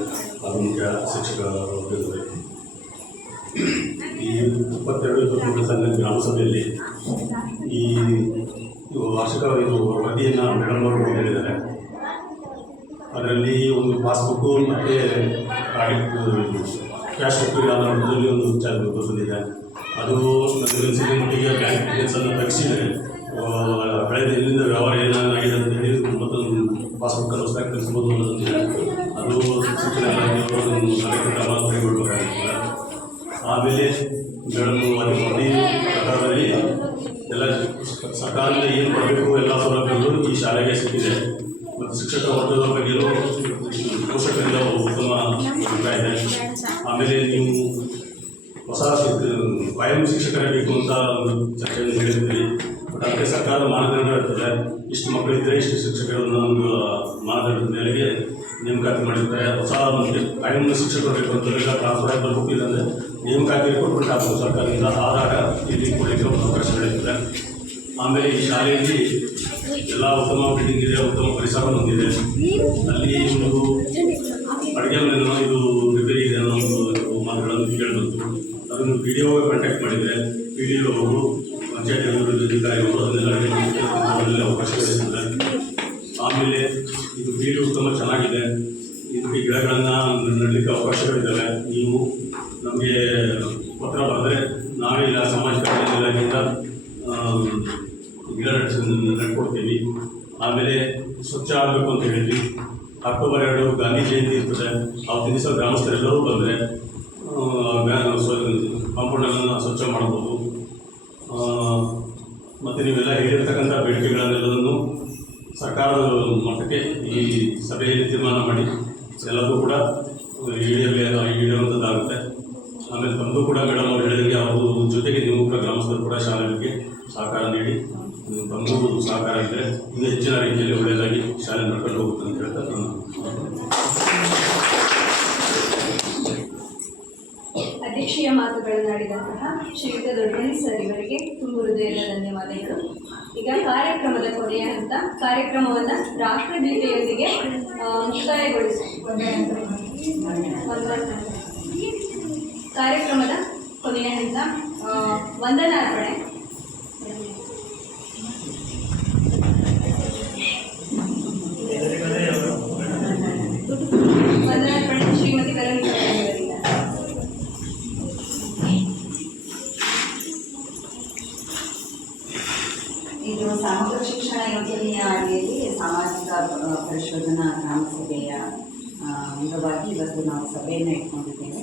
ಹಾಗೂ ಮುಖ್ಯ ಶಿಕ್ಷಕ ವರ್ಗದವರೇ, ಈ 22-23 ಸಂಘ ಗ್ರಾಮ ಸಭೆಯಲ್ಲಿ ಈ ವಾರ್ಷಿಕ ಇದು ವರದಿಯನ್ನು ಮೇಡಮ್ ಅವರು ಹೇಳಿದ್ದಾರೆ. ಅದರಲ್ಲಿ ಒಂದು ಪಾಸ್ಬುಕ್ಕು ಮತ್ತು ಕ್ಯಾಶ್ ಬುಕ್ ಅನ್ನೋದ್ರಲ್ಲಿ ಒಂದು ವಿಚಾರ ಬಂದಿದೆ. ಅದು ನನಗೆ ಅನಿಸಿದ ಮಟ್ಟಿಗೆ ಬ್ಯಾಂಕ್ ಡೀಟೇಲ್ಸನ್ನು ತೆಗೆಸಿದರೆ ಕಳೆದ ಎಲ್ಲಿಂದ ವ್ಯವಹಾರ ಏನಾಗಿದೆ ಅಂತ ಹೇಳಿ ಮತ್ತೊಂದು ಪಾಸ್ಬುಕ್ಕನ್ನು ಹೊಸದಾಗಿ ತಿಳಿಸ್ಬೋದು ಅನ್ನೋದೊಂದಿದೆ. ಅದು ಶಿಕ್ಷಣ ಇಲಾಖೆಯವರು ಕ್ರಮ ಕೈಗೊಳ್ಳಬೇಕಾಗಿಲ್ಲ. ಆಮೇಲೆ ಮೇಡಮ್ ವರದಿ ಪ್ರಕಾರದಲ್ಲಿ ಎಲ್ಲ ಸರ್ಕಾರದಿಂದ ಏನು ಕೊಡಬೇಕು ಎಲ್ಲ ಸೌಲಭ್ಯಗಳು ಈ ಶಾಲೆಗೆ ಸಿಕ್ಕಿದೆ. ಮತ್ತು ಶಿಕ್ಷಕ ವರ್ಗದ ಬಗ್ಗೆಯೂ ಪೋಷಕರಿಂದ ಉತ್ತಮ ಅಭಿಪ್ರಾಯ ಇದೆ. ಆಮೇಲೆ ನೀವು ಹೊಸ ಕಾಯಂ ಶಿಕ್ಷಕರೇ ಬೇಕು ಅಂತ ಒಂದು ಚರ್ಚೆಯನ್ನು ಹೇಳಿರ್ತೀರಿ. ಬಟ್ ಅದಕ್ಕೆ ಸರ್ಕಾರದ ಮಾನದಂಡ ಇರ್ತದೆ. ಇಷ್ಟು ಮಕ್ಕಳಿದ್ದರೆ ಇಷ್ಟು ಶಿಕ್ಷಕರನ್ನು ಒಂದು ಮಾನದಂಡದ ಮೇಲೆಗೆ ನೇಮಕಾತಿ ಮಾಡಿರ್ತಾರೆ. ಹೊಸ ಕಾಯಂ ಶಿಕ್ಷಕರು ಬೇಕು ಅಂತ ಟ್ರಾನ್ಸ್ಫರ್ ಆಗಿ ಬರಬೇಕು. ಇಲ್ಲಾಂದರೆ ನೇಮಕಾತಿ ಕೊಟ್ಬಿಟ್ಟು ಆಗಬೇಕು ಸರ್ಕಾರದಿಂದ. ಆದಾಗ ಇಲ್ಲಿ ಕೊಡಲಿಕ್ಕೆ ಅವಕಾಶಗಳಿರ್ತದೆ. ಆಮೇಲೆ ಈ ಶಾಲೆಯಲ್ಲಿ ಎಲ್ಲ ಉತ್ತಮ ಬಿಲ್ಡಿಂಗ್ ಇದೆ, ಉತ್ತಮ ಪರಿಸರ ಹೊಂದಿದೆ. ಅಲ್ಲಿ ಒಂದು ಅಡುಗೆ ಮನೆಯನ್ನು ಇದು ರಿಪೇರಿ ಇದೆ ಅನ್ನೋ ಒಂದು ಮಾತುಗಳನ್ನು ಕೇಳಬೇಕು. ಅದನ್ನು PDO ಕಾಂಟ್ಯಾಕ್ಟ್ ಮಾಡಿದರೆ PDO ಅವರು ಪಂಚಾಯತ್ ಅಭಿವೃದ್ಧಿ ಅಧಿಕಾರಿಗಳು ಅದನ್ನೆಲ್ಲ ಅವಕಾಶಗಳಿರ್ತದೆ. ಆಮೇಲೆ ಇದು ಬೀಡು ಉತ್ತಮ ಚೆನ್ನಾಗಿದೆ. ಇದಕ್ಕೆ ಗಿಡಗಳನ್ನು ನೆಡಲಿಕ್ಕೆ ಅವಕಾಶಗಳಿದ್ದಾವೆ. ನೀವು ನಮಗೆ ಪತ್ರ ಬರೆದರೆ ನಾವೇ ಇಲ್ಲ ಸಾಮಾಜಿಕ ಇಲಾಖೆಯಿಂದ ಗಿಡ ನಡ್ಕೊಡ್ತೀವಿ. ಆಮೇಲೆ ಸ್ವಚ್ಛ ಆಗಬೇಕು ಅಂತ ಹೇಳಿದ್ವಿ. ಅಕ್ಟೋಬರ್ 2 ಗಾಂಧಿ ಜಯಂತಿ ಇರ್ತದೆ. ಅವತ್ತಿನ ದಿವಸ ಗ್ರಾಮಸ್ಥರೆಲ್ಲರೂ ಬಂದರೆ ಕಾಂಪೌಂಡನ್ನು ಸ್ವಚ್ಛ ಮಾಡ್ಬೋದು. ಮತ್ತು ನೀವೆಲ್ಲ ಹೇಳಿರ್ತಕ್ಕಂಥ ಬೇಡಿಕೆಗಳನ್ನೆಲ್ಲದನ್ನು ಸರ್ಕಾರದ ಮಟ್ಟಕ್ಕೆ ಈ ಸಭೆಯಲ್ಲಿ ತೀರ್ಮಾನ ಮಾಡಿ ಎಲ್ಲದೂ ಕೂಡ ಈಡೇರುವಂಥದ್ದಾಗುತ್ತೆ. ಆಮೇಲೆ ತಮ್ಮದು ಕೂಡ ಮೇಡಮ್ ಅವರು ಹೇಳಿದಂಗೆ ಅವರು ಜೊತೆಗೆ ನೀವು ಕೂಡ ಗ್ರಾಮಸ್ಥರು ಕೂಡ ಶಾಲೆಗಳಿಗೆ ಸಹಕಾರ ನೀಡಿ ತಮ್ಮದು ಸಹಕಾರ ಇದ್ದರೆ ಇನ್ನೂ ಹೆಚ್ಚಿನ ರೀತಿಯಲ್ಲಿ ಒಳ್ಳೆಯದಾಗಿ ಶಾಲೆ ನಡ್ಕೊಂಡು ಹೋಗುತ್ತೆ ಅಂತ ಹೇಳ್ತಾ ನಾನು ಅಧ್ಯಕ್ಷೀಯ ಮಾತುಗಳನ್ನಾಡಿದಂತಹ ಶ್ರೀಯುತ ದೊಡ್ಡಮನಿ ಸರ್ ಇವರಿಗೆ ತುಂಬ ಹೃದಯದ ಧನ್ಯವಾದಗಳು. ಈಗ ಕಾರ್ಯಕ್ರಮದ ಕೊನೆಯ ಹಂತ, ಕಾರ್ಯಕ್ರಮವನ್ನು ರಾಷ್ಟ್ರಗೀತೆಯೊಂದಿಗೆ ಮುಕ್ತಾಯಗೊಳಿಸಿ ಕಾರ್ಯಕ್ರಮದ ಕೊನೆಯ ಹಂತ ವಂದನಾರ್ಪಣೆ. ವಂದನಾರ್ಪಣೆ ಶ್ರೀಮತಿ ವೆರೋನಿಕಾ ಅವರಿಂದ. ಇದು ಸಮಗ್ರ ಶಿಕ್ಷಣ ಯೋಜನೆಯ ಅಡಿಯಲ್ಲಿ ಸಾಮಾಜಿಕ ಪರಿಶೋಧನಾ ಗ್ರಾಮ ಸಭೆಯ ಅಂಗವಾಗಿ ಇವತ್ತು ನಾವು ಸಭೆಯನ್ನು ಇಟ್ಕೊಂಡಿದ್ದೇವೆ.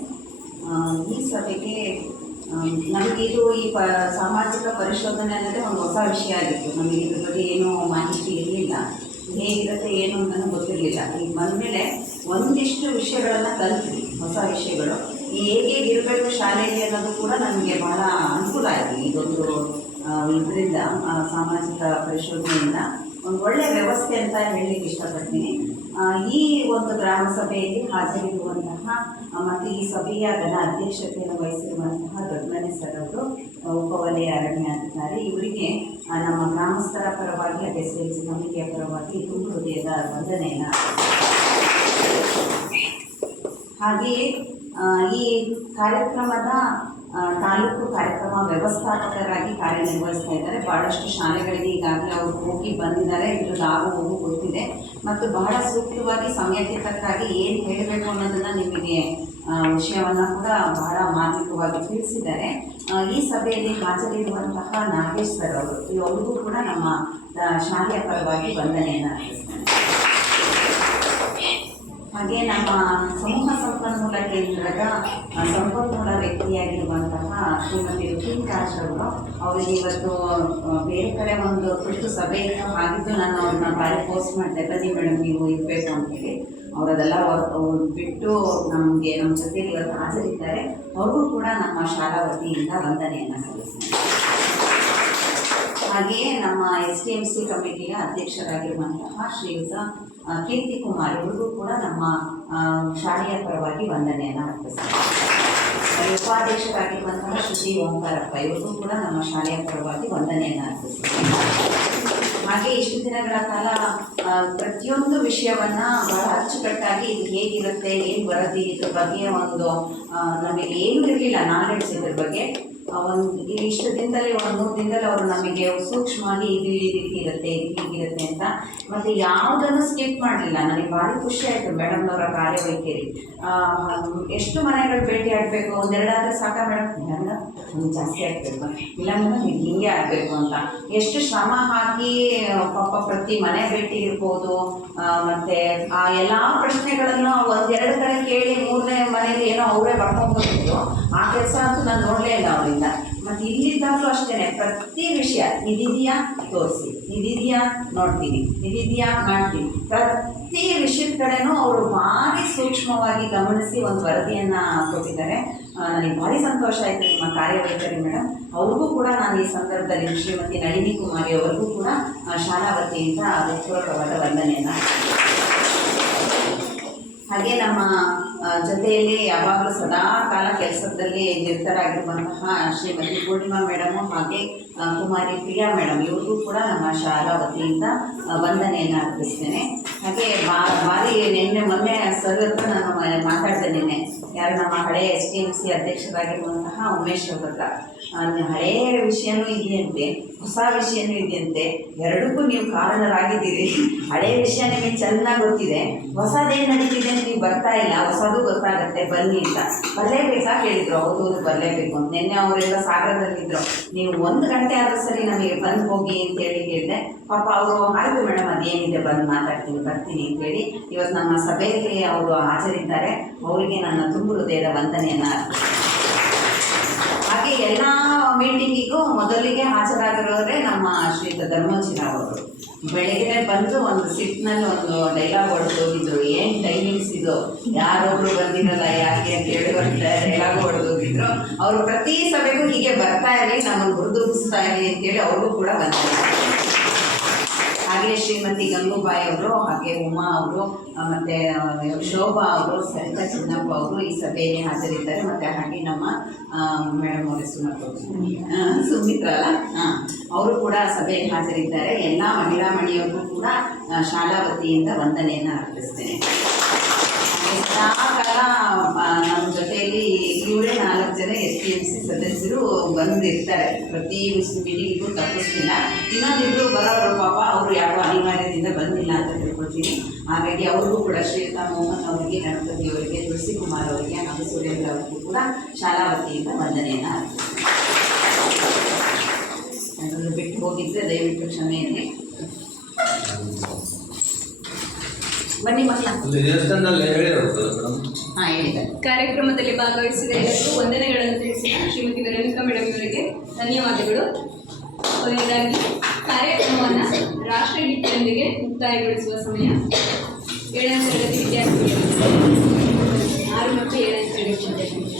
ಈ ಸಭೆಗೆ ನಮಗಿದು ಈ ಸಾಮಾಜಿಕ ಪರಿಶೋಧನೆ ಅನ್ನೋದೇ ಒಂದು ಹೊಸ ವಿಷಯ ಆಗಿತ್ತು. ನಮಗೆ ಇದ್ರ ಬಗ್ಗೆ ಏನೂ ಮಾಹಿತಿ ಇರಲಿಲ್ಲ, ಹೇಗಿರುತ್ತೆ ಏನು ಅಂತಲೂ ಗೊತ್ತಿರಲಿಲ್ಲ. ಈಗ ಬಂದಮೇಲೆ ಒಂದಿಷ್ಟು ವಿಷಯಗಳನ್ನು ಕಲಿತ್ವಿ, ಹೊಸ ವಿಷಯಗಳು. ಹೇಗೆ ಇರಬೇಕು ಶಾಲೆಯಲ್ಲಿ ಅನ್ನೋದು ಕೂಡ ನಮಗೆ ಬಹಳ ಅನುಕೂಲ ಆಯಿತು. ಇದೊಂದು ಇದರಿಂದ ಸಾಮಾಜಿಕ ಪರಿಶೋಧನೆಯಿಂದ ಒಂದು ಒಳ್ಳೆಯ ವ್ಯವಸ್ಥೆ ಅಂತ ಹೇಳಲಿಕ್ಕೆ ಇಷ್ಟಪಡ್ತೀನಿ. ಈ ಒಂದು ಗ್ರಾಮ ಸಭೆಯಲ್ಲಿ ಹಾಜರಿರುವಂತಹ ಮತ್ತು ಈ ಸಭೆಯ ಘನ ಅಧ್ಯಕ್ಷತೆಯನ್ನು ವಹಿಸಿರುವಂತಹ ದೊಡ್ಡಮನೆ ಸರ್ ಅವರು ಉಪವಲಯ ಅರಣ್ಯಾಧಿಕಾರಿ, ಇವರಿಗೆ ನಮ್ಮ ಗ್ರಾಮಸ್ಥರ ಪರವಾಗಿ SLC ಕಮಿಟಿಯ ಪರವಾಗಿ ತುಂಬ ಹೃದಯದ ವಂದನೆಯನ್ನು. ಹಾಗೆಯೇ ಈ ಕಾರ್ಯಕ್ರಮದ ತಾಲೂಕು ಕಾರ್ಯಕ್ರಮ ವ್ಯವಸ್ಥಾಪಕರಾಗಿ ಕಾರ್ಯನಿರ್ವಹಿಸ್ತಾ ಇದ್ದಾರೆ. ಭಾಳಷ್ಟು ಶಾಲೆಗಳಿಗೆ ಈಗಾಗಲೇ ಅವರು ಹೋಗಿ ಬಂದಿದ್ದಾರೆ, ಇದ್ರದ್ದು ಹೋಗು ಗೊತ್ತಿದೆ ಮತ್ತು ಬಹಳ ಸೂಕ್ತವಾಗಿ ಸಮಯಕ್ಕೆ ತಕ್ಕಾಗಿ ಏನು ಹೇಳಬೇಕು ಅನ್ನೋದನ್ನು ನಿಮಗೆ ವಿಷಯವನ್ನು ಕೂಡ ಬಹಳ ಮಾರ್ಮಿಕವಾಗಿ ತಿಳಿಸಿದ್ದಾರೆ. ಈ ಸಭೆಯಲ್ಲಿ ಹಾಜರಿರುವಂತಹ ನಾಗೇಶ್ ಸರ್ ಅವರು, ಅವರಿಗೂ ಕೂಡ ನಮ್ಮ ಶಾಲೆಯ ಪರವಾಗಿ ವಂದನೆಯನ್ನು ಅರ್ಪಿಸ್ತಾರೆ. ಹಾಗೆ ನಮ್ಮ ಸಮೂಹ ಸಂಪನ್ಮೂಲ ಕೇಂದ್ರದ ಸಂಪನ್ಮೂಲ ವ್ಯಕ್ತಿಯಾಗಿರುವಂತಹ ಶ್ರೀಮತಿ ರುಕ್ಮಿಣಿ ರಾಜ್ ಅವರು, ಅವರಿಗೆ ಇವತ್ತು ಬೇರೆ ಕಡೆ ಒಂದು ತುರ್ತು ಸಭೆ ಇತ್ತು, ಹಾಗಿದ್ದು ನಾನು ಅವ್ರನ್ನ ಬಾರಿ ಪೋಸ್ಟ್ ಮಾಡಿದೆ, ಬನ್ನಿ ಮೇಡಮ್ ನೀವು ಇರಬೇಕು ಅಂತೇಳಿ. ಅವರದೆಲ್ಲ ಬಿಟ್ಟು ನಮಗೆ ನಮ್ಮ ಜೊತೆಲಿ ಇವತ್ತು ಹಾಜರಿದ್ದಾರೆ. ಅವ್ರಿಗೂ ಕೂಡ ನಮ್ಮ ಶಾಲಾ ವತಿಯಿಂದ ವಂದನೆಯನ್ನು ಸಲ್ಲಿಸ್ತಾರೆ. ಹಾಗೆಯೇ ನಮ್ಮ STMC ಕಮಿಟಿಯ ಅಧ್ಯಕ್ಷರಾಗಿರುವಂತಹ ಶ್ರೀಯುತ ಕೀರ್ತಿ ಕುಮಾರ್, ಇವರಿಗೂ ಕೂಡ ನಮ್ಮ ಶಾಲೆಯ ಪರವಾಗಿ ವಂದನೆಯನ್ನು ಅರ್ಪಿಸ್ತಾರೆ. ಉಪಾಧ್ಯಕ್ಷರಾಗಿರುವಂತಹ ಶ್ರುತಿ ಓಂಕಾರಪ್ಪ, ಇವರಿಗೂ ಕೂಡ ನಮ್ಮ ಶಾಲೆಯ ಪರವಾಗಿ ವಂದನೆಯನ್ನು ಅರ್ಪಿಸ್ತಾರೆ. ಹಾಗೆ ಇಷ್ಟು ದಿನಗಳ ಕಾಲ ಪ್ರತಿಯೊಂದು ವಿಷಯವನ್ನು ಬಹಳ ಅಚ್ಚುಕಟ್ಟಾಗಿ ಇದು ಹೇಗಿರುತ್ತೆ, ಏನು ವರದಿ, ಇದ್ರ ಬಗ್ಗೆ ಒಂದು ನಮಗೆ ಏನೂ ಇರಲಿಲ್ಲ ನಾಲೆಡ್ಜ್ ಇದ್ರ ಬಗ್ಗೆ. ಇಷ್ಟು ದಿನದಲ್ಲಿ 1-3 ದಿನದಲ್ಲಿ ಅವರು ನಮಗೆ ಸೂಕ್ಷ್ಮವಾಗಿ ಇದು ಈ ರೀತಿ ಇರುತ್ತೆ, ಇದು ಹೀಗಿರುತ್ತೆ ಅಂತ, ಮತ್ತು ಯಾವುದನ್ನು ಸ್ಕಿಪ್ ಮಾಡಲಿಲ್ಲ. ನನಗೆ ಭಾರಿ ಖುಷಿ ಆಯಿತು ಮೇಡಮ್ನವರ ಕಾರ್ಯವೈಖರಿ. ಎಷ್ಟು ಮನೆಗಳು ಭೇಟಿ ಆಗಬೇಕು, 1-2 ಆದರೆ ಸಾಕಾ ಮೇಡಮ್? ಇಲ್ಲ ಜಾಸ್ತಿ ಆಗಬೇಕು, ಇಲ್ಲ ಮೇಡಮ್ ಇದು ಹೀಗೆ ಆಗಬೇಕು ಅಂತ ಎಷ್ಟು ಶ್ರಮ ಹಾಕಿ ಪಾಪ ಪ್ರತಿ ಮನೆ ಭೇಟಿ ಇರ್ಬೋದು, ಮತ್ತು ಆ ಎಲ್ಲ ಪ್ರಶ್ನೆಗಳನ್ನು 1-2 ಕಡೆ ಕೇಳಿ 3ನೇ ಮನೇಲಿ ಏನೋ ಅವರೇ ಬರ್ಕೊಂಡ್ಬಂದಿದ್ದು, ಆ ಕೆಲಸ ಅಂತೂ ನಾನು ನೋಡಲೇ ಇಲ್ಲ ಅವರಿಂದ. ಮತ್ತು ಇಲ್ಲಿದ್ದಾಗಲೂ ಅಷ್ಟೇ, ಪ್ರತಿ ವಿಷಯ ಇದಿದೆಯಾ ತೋರಿಸಿ, ಇದಿದೆಯಾ ನೋಡ್ತೀನಿ, ಇದಿದೆಯಾ ಮಾಡ್ತೀನಿ, ಪ್ರತಿ ವಿಷಯದ ಕಡೆನೂ ಅವರು ಭಾರಿ ಸೂಕ್ಷ್ಮವಾಗಿ ಗಮನಿಸಿ ಒಂದು ವರದಿಯನ್ನು ಕೊಟ್ಟಿದ್ದಾರೆ. ನನಗೆ ಭಾರಿ ಸಂತೋಷ ಆಯಿತು ನಿಮ್ಮ ಕಾರ್ಯವೈಖರಿ ಮೇಡಮ್. ಅವ್ರಿಗೂ ಕೂಡ ನಾನು ಈ ಸಂದರ್ಭದಲ್ಲಿ ಶ್ರೀಮತಿ ನಳಿನಿ ಕುಮಾರಿ ಅವರಿಗೂ ಕೂಡ ಶಾಲಾ ವತಿಯಿಂದ ಪೂರಕವಾದ ವಂದನೆಯನ್ನು. ಹಾಗೆ ನಮ್ಮ ಜೊತೆಯಲ್ಲಿ ಯಾವಾಗಲೂ ಸದಾ ಕಾಲ ಕೆಲಸದಲ್ಲಿ ನಿರತರಾಗಿರುವಂತಹ ಶ್ರೀಮತಿ ಪೂರ್ಣಿಮಾ ಮೇಡಮು ಹಾಗೆ ಕುಮಾರಿ ಪ್ರಿಯಾ ಮೇಡಮ್, ಇವ್ರಿಗೂ ಕೂಡ ನಮ್ಮ ಶಾಲಾ ವತಿಯಿಂದ ವಂದನೆಯನ್ನು ಅರ್ಪಿಸ್ತೇನೆ. ಹಾಗೆ ಭಾರಿ ಮೊನ್ನೆ ಸರ್ ಹತ್ರ ನಾನು ಮಾತಾಡಿದೆ ನಿನ್ನೆ, ಯಾರು ನಮ್ಮ ಹಳೆಯ STMC ಅಧ್ಯಕ್ಷರಾಗಿರುವಂತಹ ಉಮೇಶ್ ಅವ್ರ ಹತ್ರ. ಹಳೆಯ ವಿಷಯನೂ ಇದೆಯಂತೆ, ಹೊಸ ವಿಷಯನೂ ಇದೆಯಂತೆ, ಎರಡಕ್ಕೂ ನೀವು ಕಾರಣರಾಗಿದ್ದೀರಿ. ಹಳೆಯ ವಿಷಯ ನಿಮಗೆ ಚೆನ್ನಾಗಿ ಗೊತ್ತಿದೆ, ಹೊಸದೇನು ನಡೀತಿದೆ ನೀವು ಬರ್ತಾ ಇಲ್ಲ, ಹೊಸದು ಗೊತ್ತಾಗುತ್ತೆ ಬನ್ನಿ ಅಂತ. ಬರಲೇಬೇಕಾ ಹೇಳಿದ್ರು. ಹೌದು ಬರಲೇಬೇಕು ಅಂತ. ನಿನ್ನೆ ಅವರೆಲ್ಲ ಸಾಗರದಲ್ಲಿದ್ದರು, ನೀವು 1 ಗಂಟೆ ಆದರೂ ಸರಿ ನಮಗೆ ಬಂದು ಹೋಗಿ ಅಂತೇಳಿ ಹೇಳಿದೆ. ಪಾಪ ಅವರು ಆಯಿತು ಮೇಡಮ್ ಅದೇನಿದೆ ಬಂದು ಮಾತಾಡ್ತೀನಿ ಬರ್ತೀನಿ ಅಂತೇಳಿ ಇವತ್ತು ನಮ್ಮ ಸಭೆಯಲ್ಲಿ ಅವರು ಹಾಜರಿದ್ದಾರೆ. ಅವರಿಗೆ ನನ್ನ ತುಂಬ ಹೃದಯದ ವಂದನೆಯನ್ನು. ಹಾಗೆ ಎಲ್ಲ ಮೀಟಿಂಗಿಗೂ ಮೊದಲಿಗೆ ಹಾಜರಾಗಿರೋರೆ ನಮ್ಮ ಶ್ರೀಯುತ ಧರ್ಮೋಜಿರಾವ್ ಅವರು. ಬೆಳಗ್ಗೆ ಬಂದು ಒಂದು ಸಿಟ್ನಲ್ಲಿ ಒಂದು ಡೈಲಾಗ್ ಹೊಡೆದೋಗಿದ್ರು, ಏನು ಟೈಮಿಂಗ್ಸ್ ಇದು, ಯಾರೊಬ್ರು ಬಂದಿರಲ್ಲ ಯಾಕೆ ಅಂತ ಹೇಳಿ ಒಂದು ಡೈಲಾಗ್ ಹೊಡೆದೋಗಿದ್ರು. ಅವರು ಪ್ರತಿ ಸಭೆಗೂ ಹೀಗೆ ಬರ್ತಾ ಇರಲಿ, ನಮ್ಮನ್ನು ಹುರಿದುಂಬಿಸ್ತಾ ಇರಲಿ ಅಂತೇಳಿ ಅವ್ರಿಗೂ ಕೂಡ ಬಂದಿದ್ದಾರೆ. ಹಾಗೆ ಶ್ರೀಮತಿ ಗಂಗೂಬಾಯಿ ಅವರು, ಹಾಗೆ ಉಮಾ ಅವರು, ಮತ್ತು ಶೋಭಾ ಅವರು, ಸರಿತಾ ಚಿನ್ನಪ್ಪ ಅವರು ಈ ಸಭೆಯಲ್ಲಿ ಹಾಜರಿದ್ದಾರೆ. ಮತ್ತು ಹಾಗೆ ನಮ್ಮ ಮೇಡಮ್ ಅವರೇ ಸುಮಿತ್ರಾ ಅಲ್ಲ, ಅವರು ಕೂಡ ಸಭೆಯಲ್ಲಿ ಹಾಜರಿದ್ದಾರೆ. ಎಲ್ಲ ಮಹಿಳಾ ಮಣಿಯವ್ರಿಗೂ ಕೂಡ ಶಾಲಾ ವತಿಯಿಂದ ವಂದನೆಯನ್ನು ಅರ್ಪಿಸ್ತೇನೆ. ಕಾಲ ನಮ್ಮ ಜೊತೆಯಲ್ಲಿ ಇವರೇ 4 ಜನ STMC ಸದಸ್ಯರು ಬಂದಿರ್ತಾರೆ. ಪ್ರತಿ ಮೀಟಿಂಗಿಗೂ ತಪ್ಪಿಸ್ತಿಲ್ಲ. ಇನ್ನೊಂದಿಬ್ಬರು ಬರೋರು ಪಾಪ ಅವರು ಯಾವ ಅನಿವಾರ್ಯದಿಂದ ಬಂದಿಲ್ಲ ಅಂತ ತಿಳ್ಕೊಳ್ತೀನಿ. ಹಾಗಾಗಿ ಅವ್ರಿಗೂ ಕೂಡ ಶ್ರೀಯುತ ಮೋಹನ್ ಅವರಿಗೆ, ಗಣಪತಿ ಅವರಿಗೆ, ತುಳಸಿ ಕುಮಾರ್ ಅವರಿಗೆ ಹಾಗೂ ಸುರೇಂದ್ರ ಅವರಿಗೂ ಕೂಡ ಶಾಲಾ ವತಿಯಿಂದ ವಂದನೆಯನ್ನು ಅರ್ಪಿಸ್ತೀನಿ. ಅದನ್ನು ಬಿಟ್ಟು ಹೋಗಿದ್ದರೆ ದಯವಿಟ್ಟು ಕ್ಷಮೆಯಲ್ಲಿ ಬನ್ನಿ ಮಕ್ಕಳ. ದೇವಸ್ಥಾನದಲ್ಲಿ ಹೇಳಿರೋದು ಹಾಂ ಹೇಳಿದ್ದಾರೆ. ಕಾರ್ಯಕ್ರಮದಲ್ಲಿ ಭಾಗವಹಿಸಿದ ಎಲ್ಲರಿಗೂ ವಂದನೆಗಳನ್ನು ತಿಳಿಸಿದ ಶ್ರೀಮತಿ ವೆರೋನಿಕಾ ಮೇಡಮ್ ಇವರಿಗೆ ಧನ್ಯವಾದಗಳು. ಕೊನೆಯದಾಗಿ ಕಾರ್ಯಕ್ರಮವನ್ನು ರಾಷ್ಟ್ರಗೀತೆಯೊಂದಿಗೆ ಮುಕ್ತಾಯಗೊಳಿಸುವ ಸಮಯ. 7ನೇ ತರಗತಿ ವಿದ್ಯಾರ್ಥಿಗಳು 6 ಮತ್ತು 7ನೇ ತರಗತಿ ವಿದ್ಯಾರ್ಥಿಗಳು.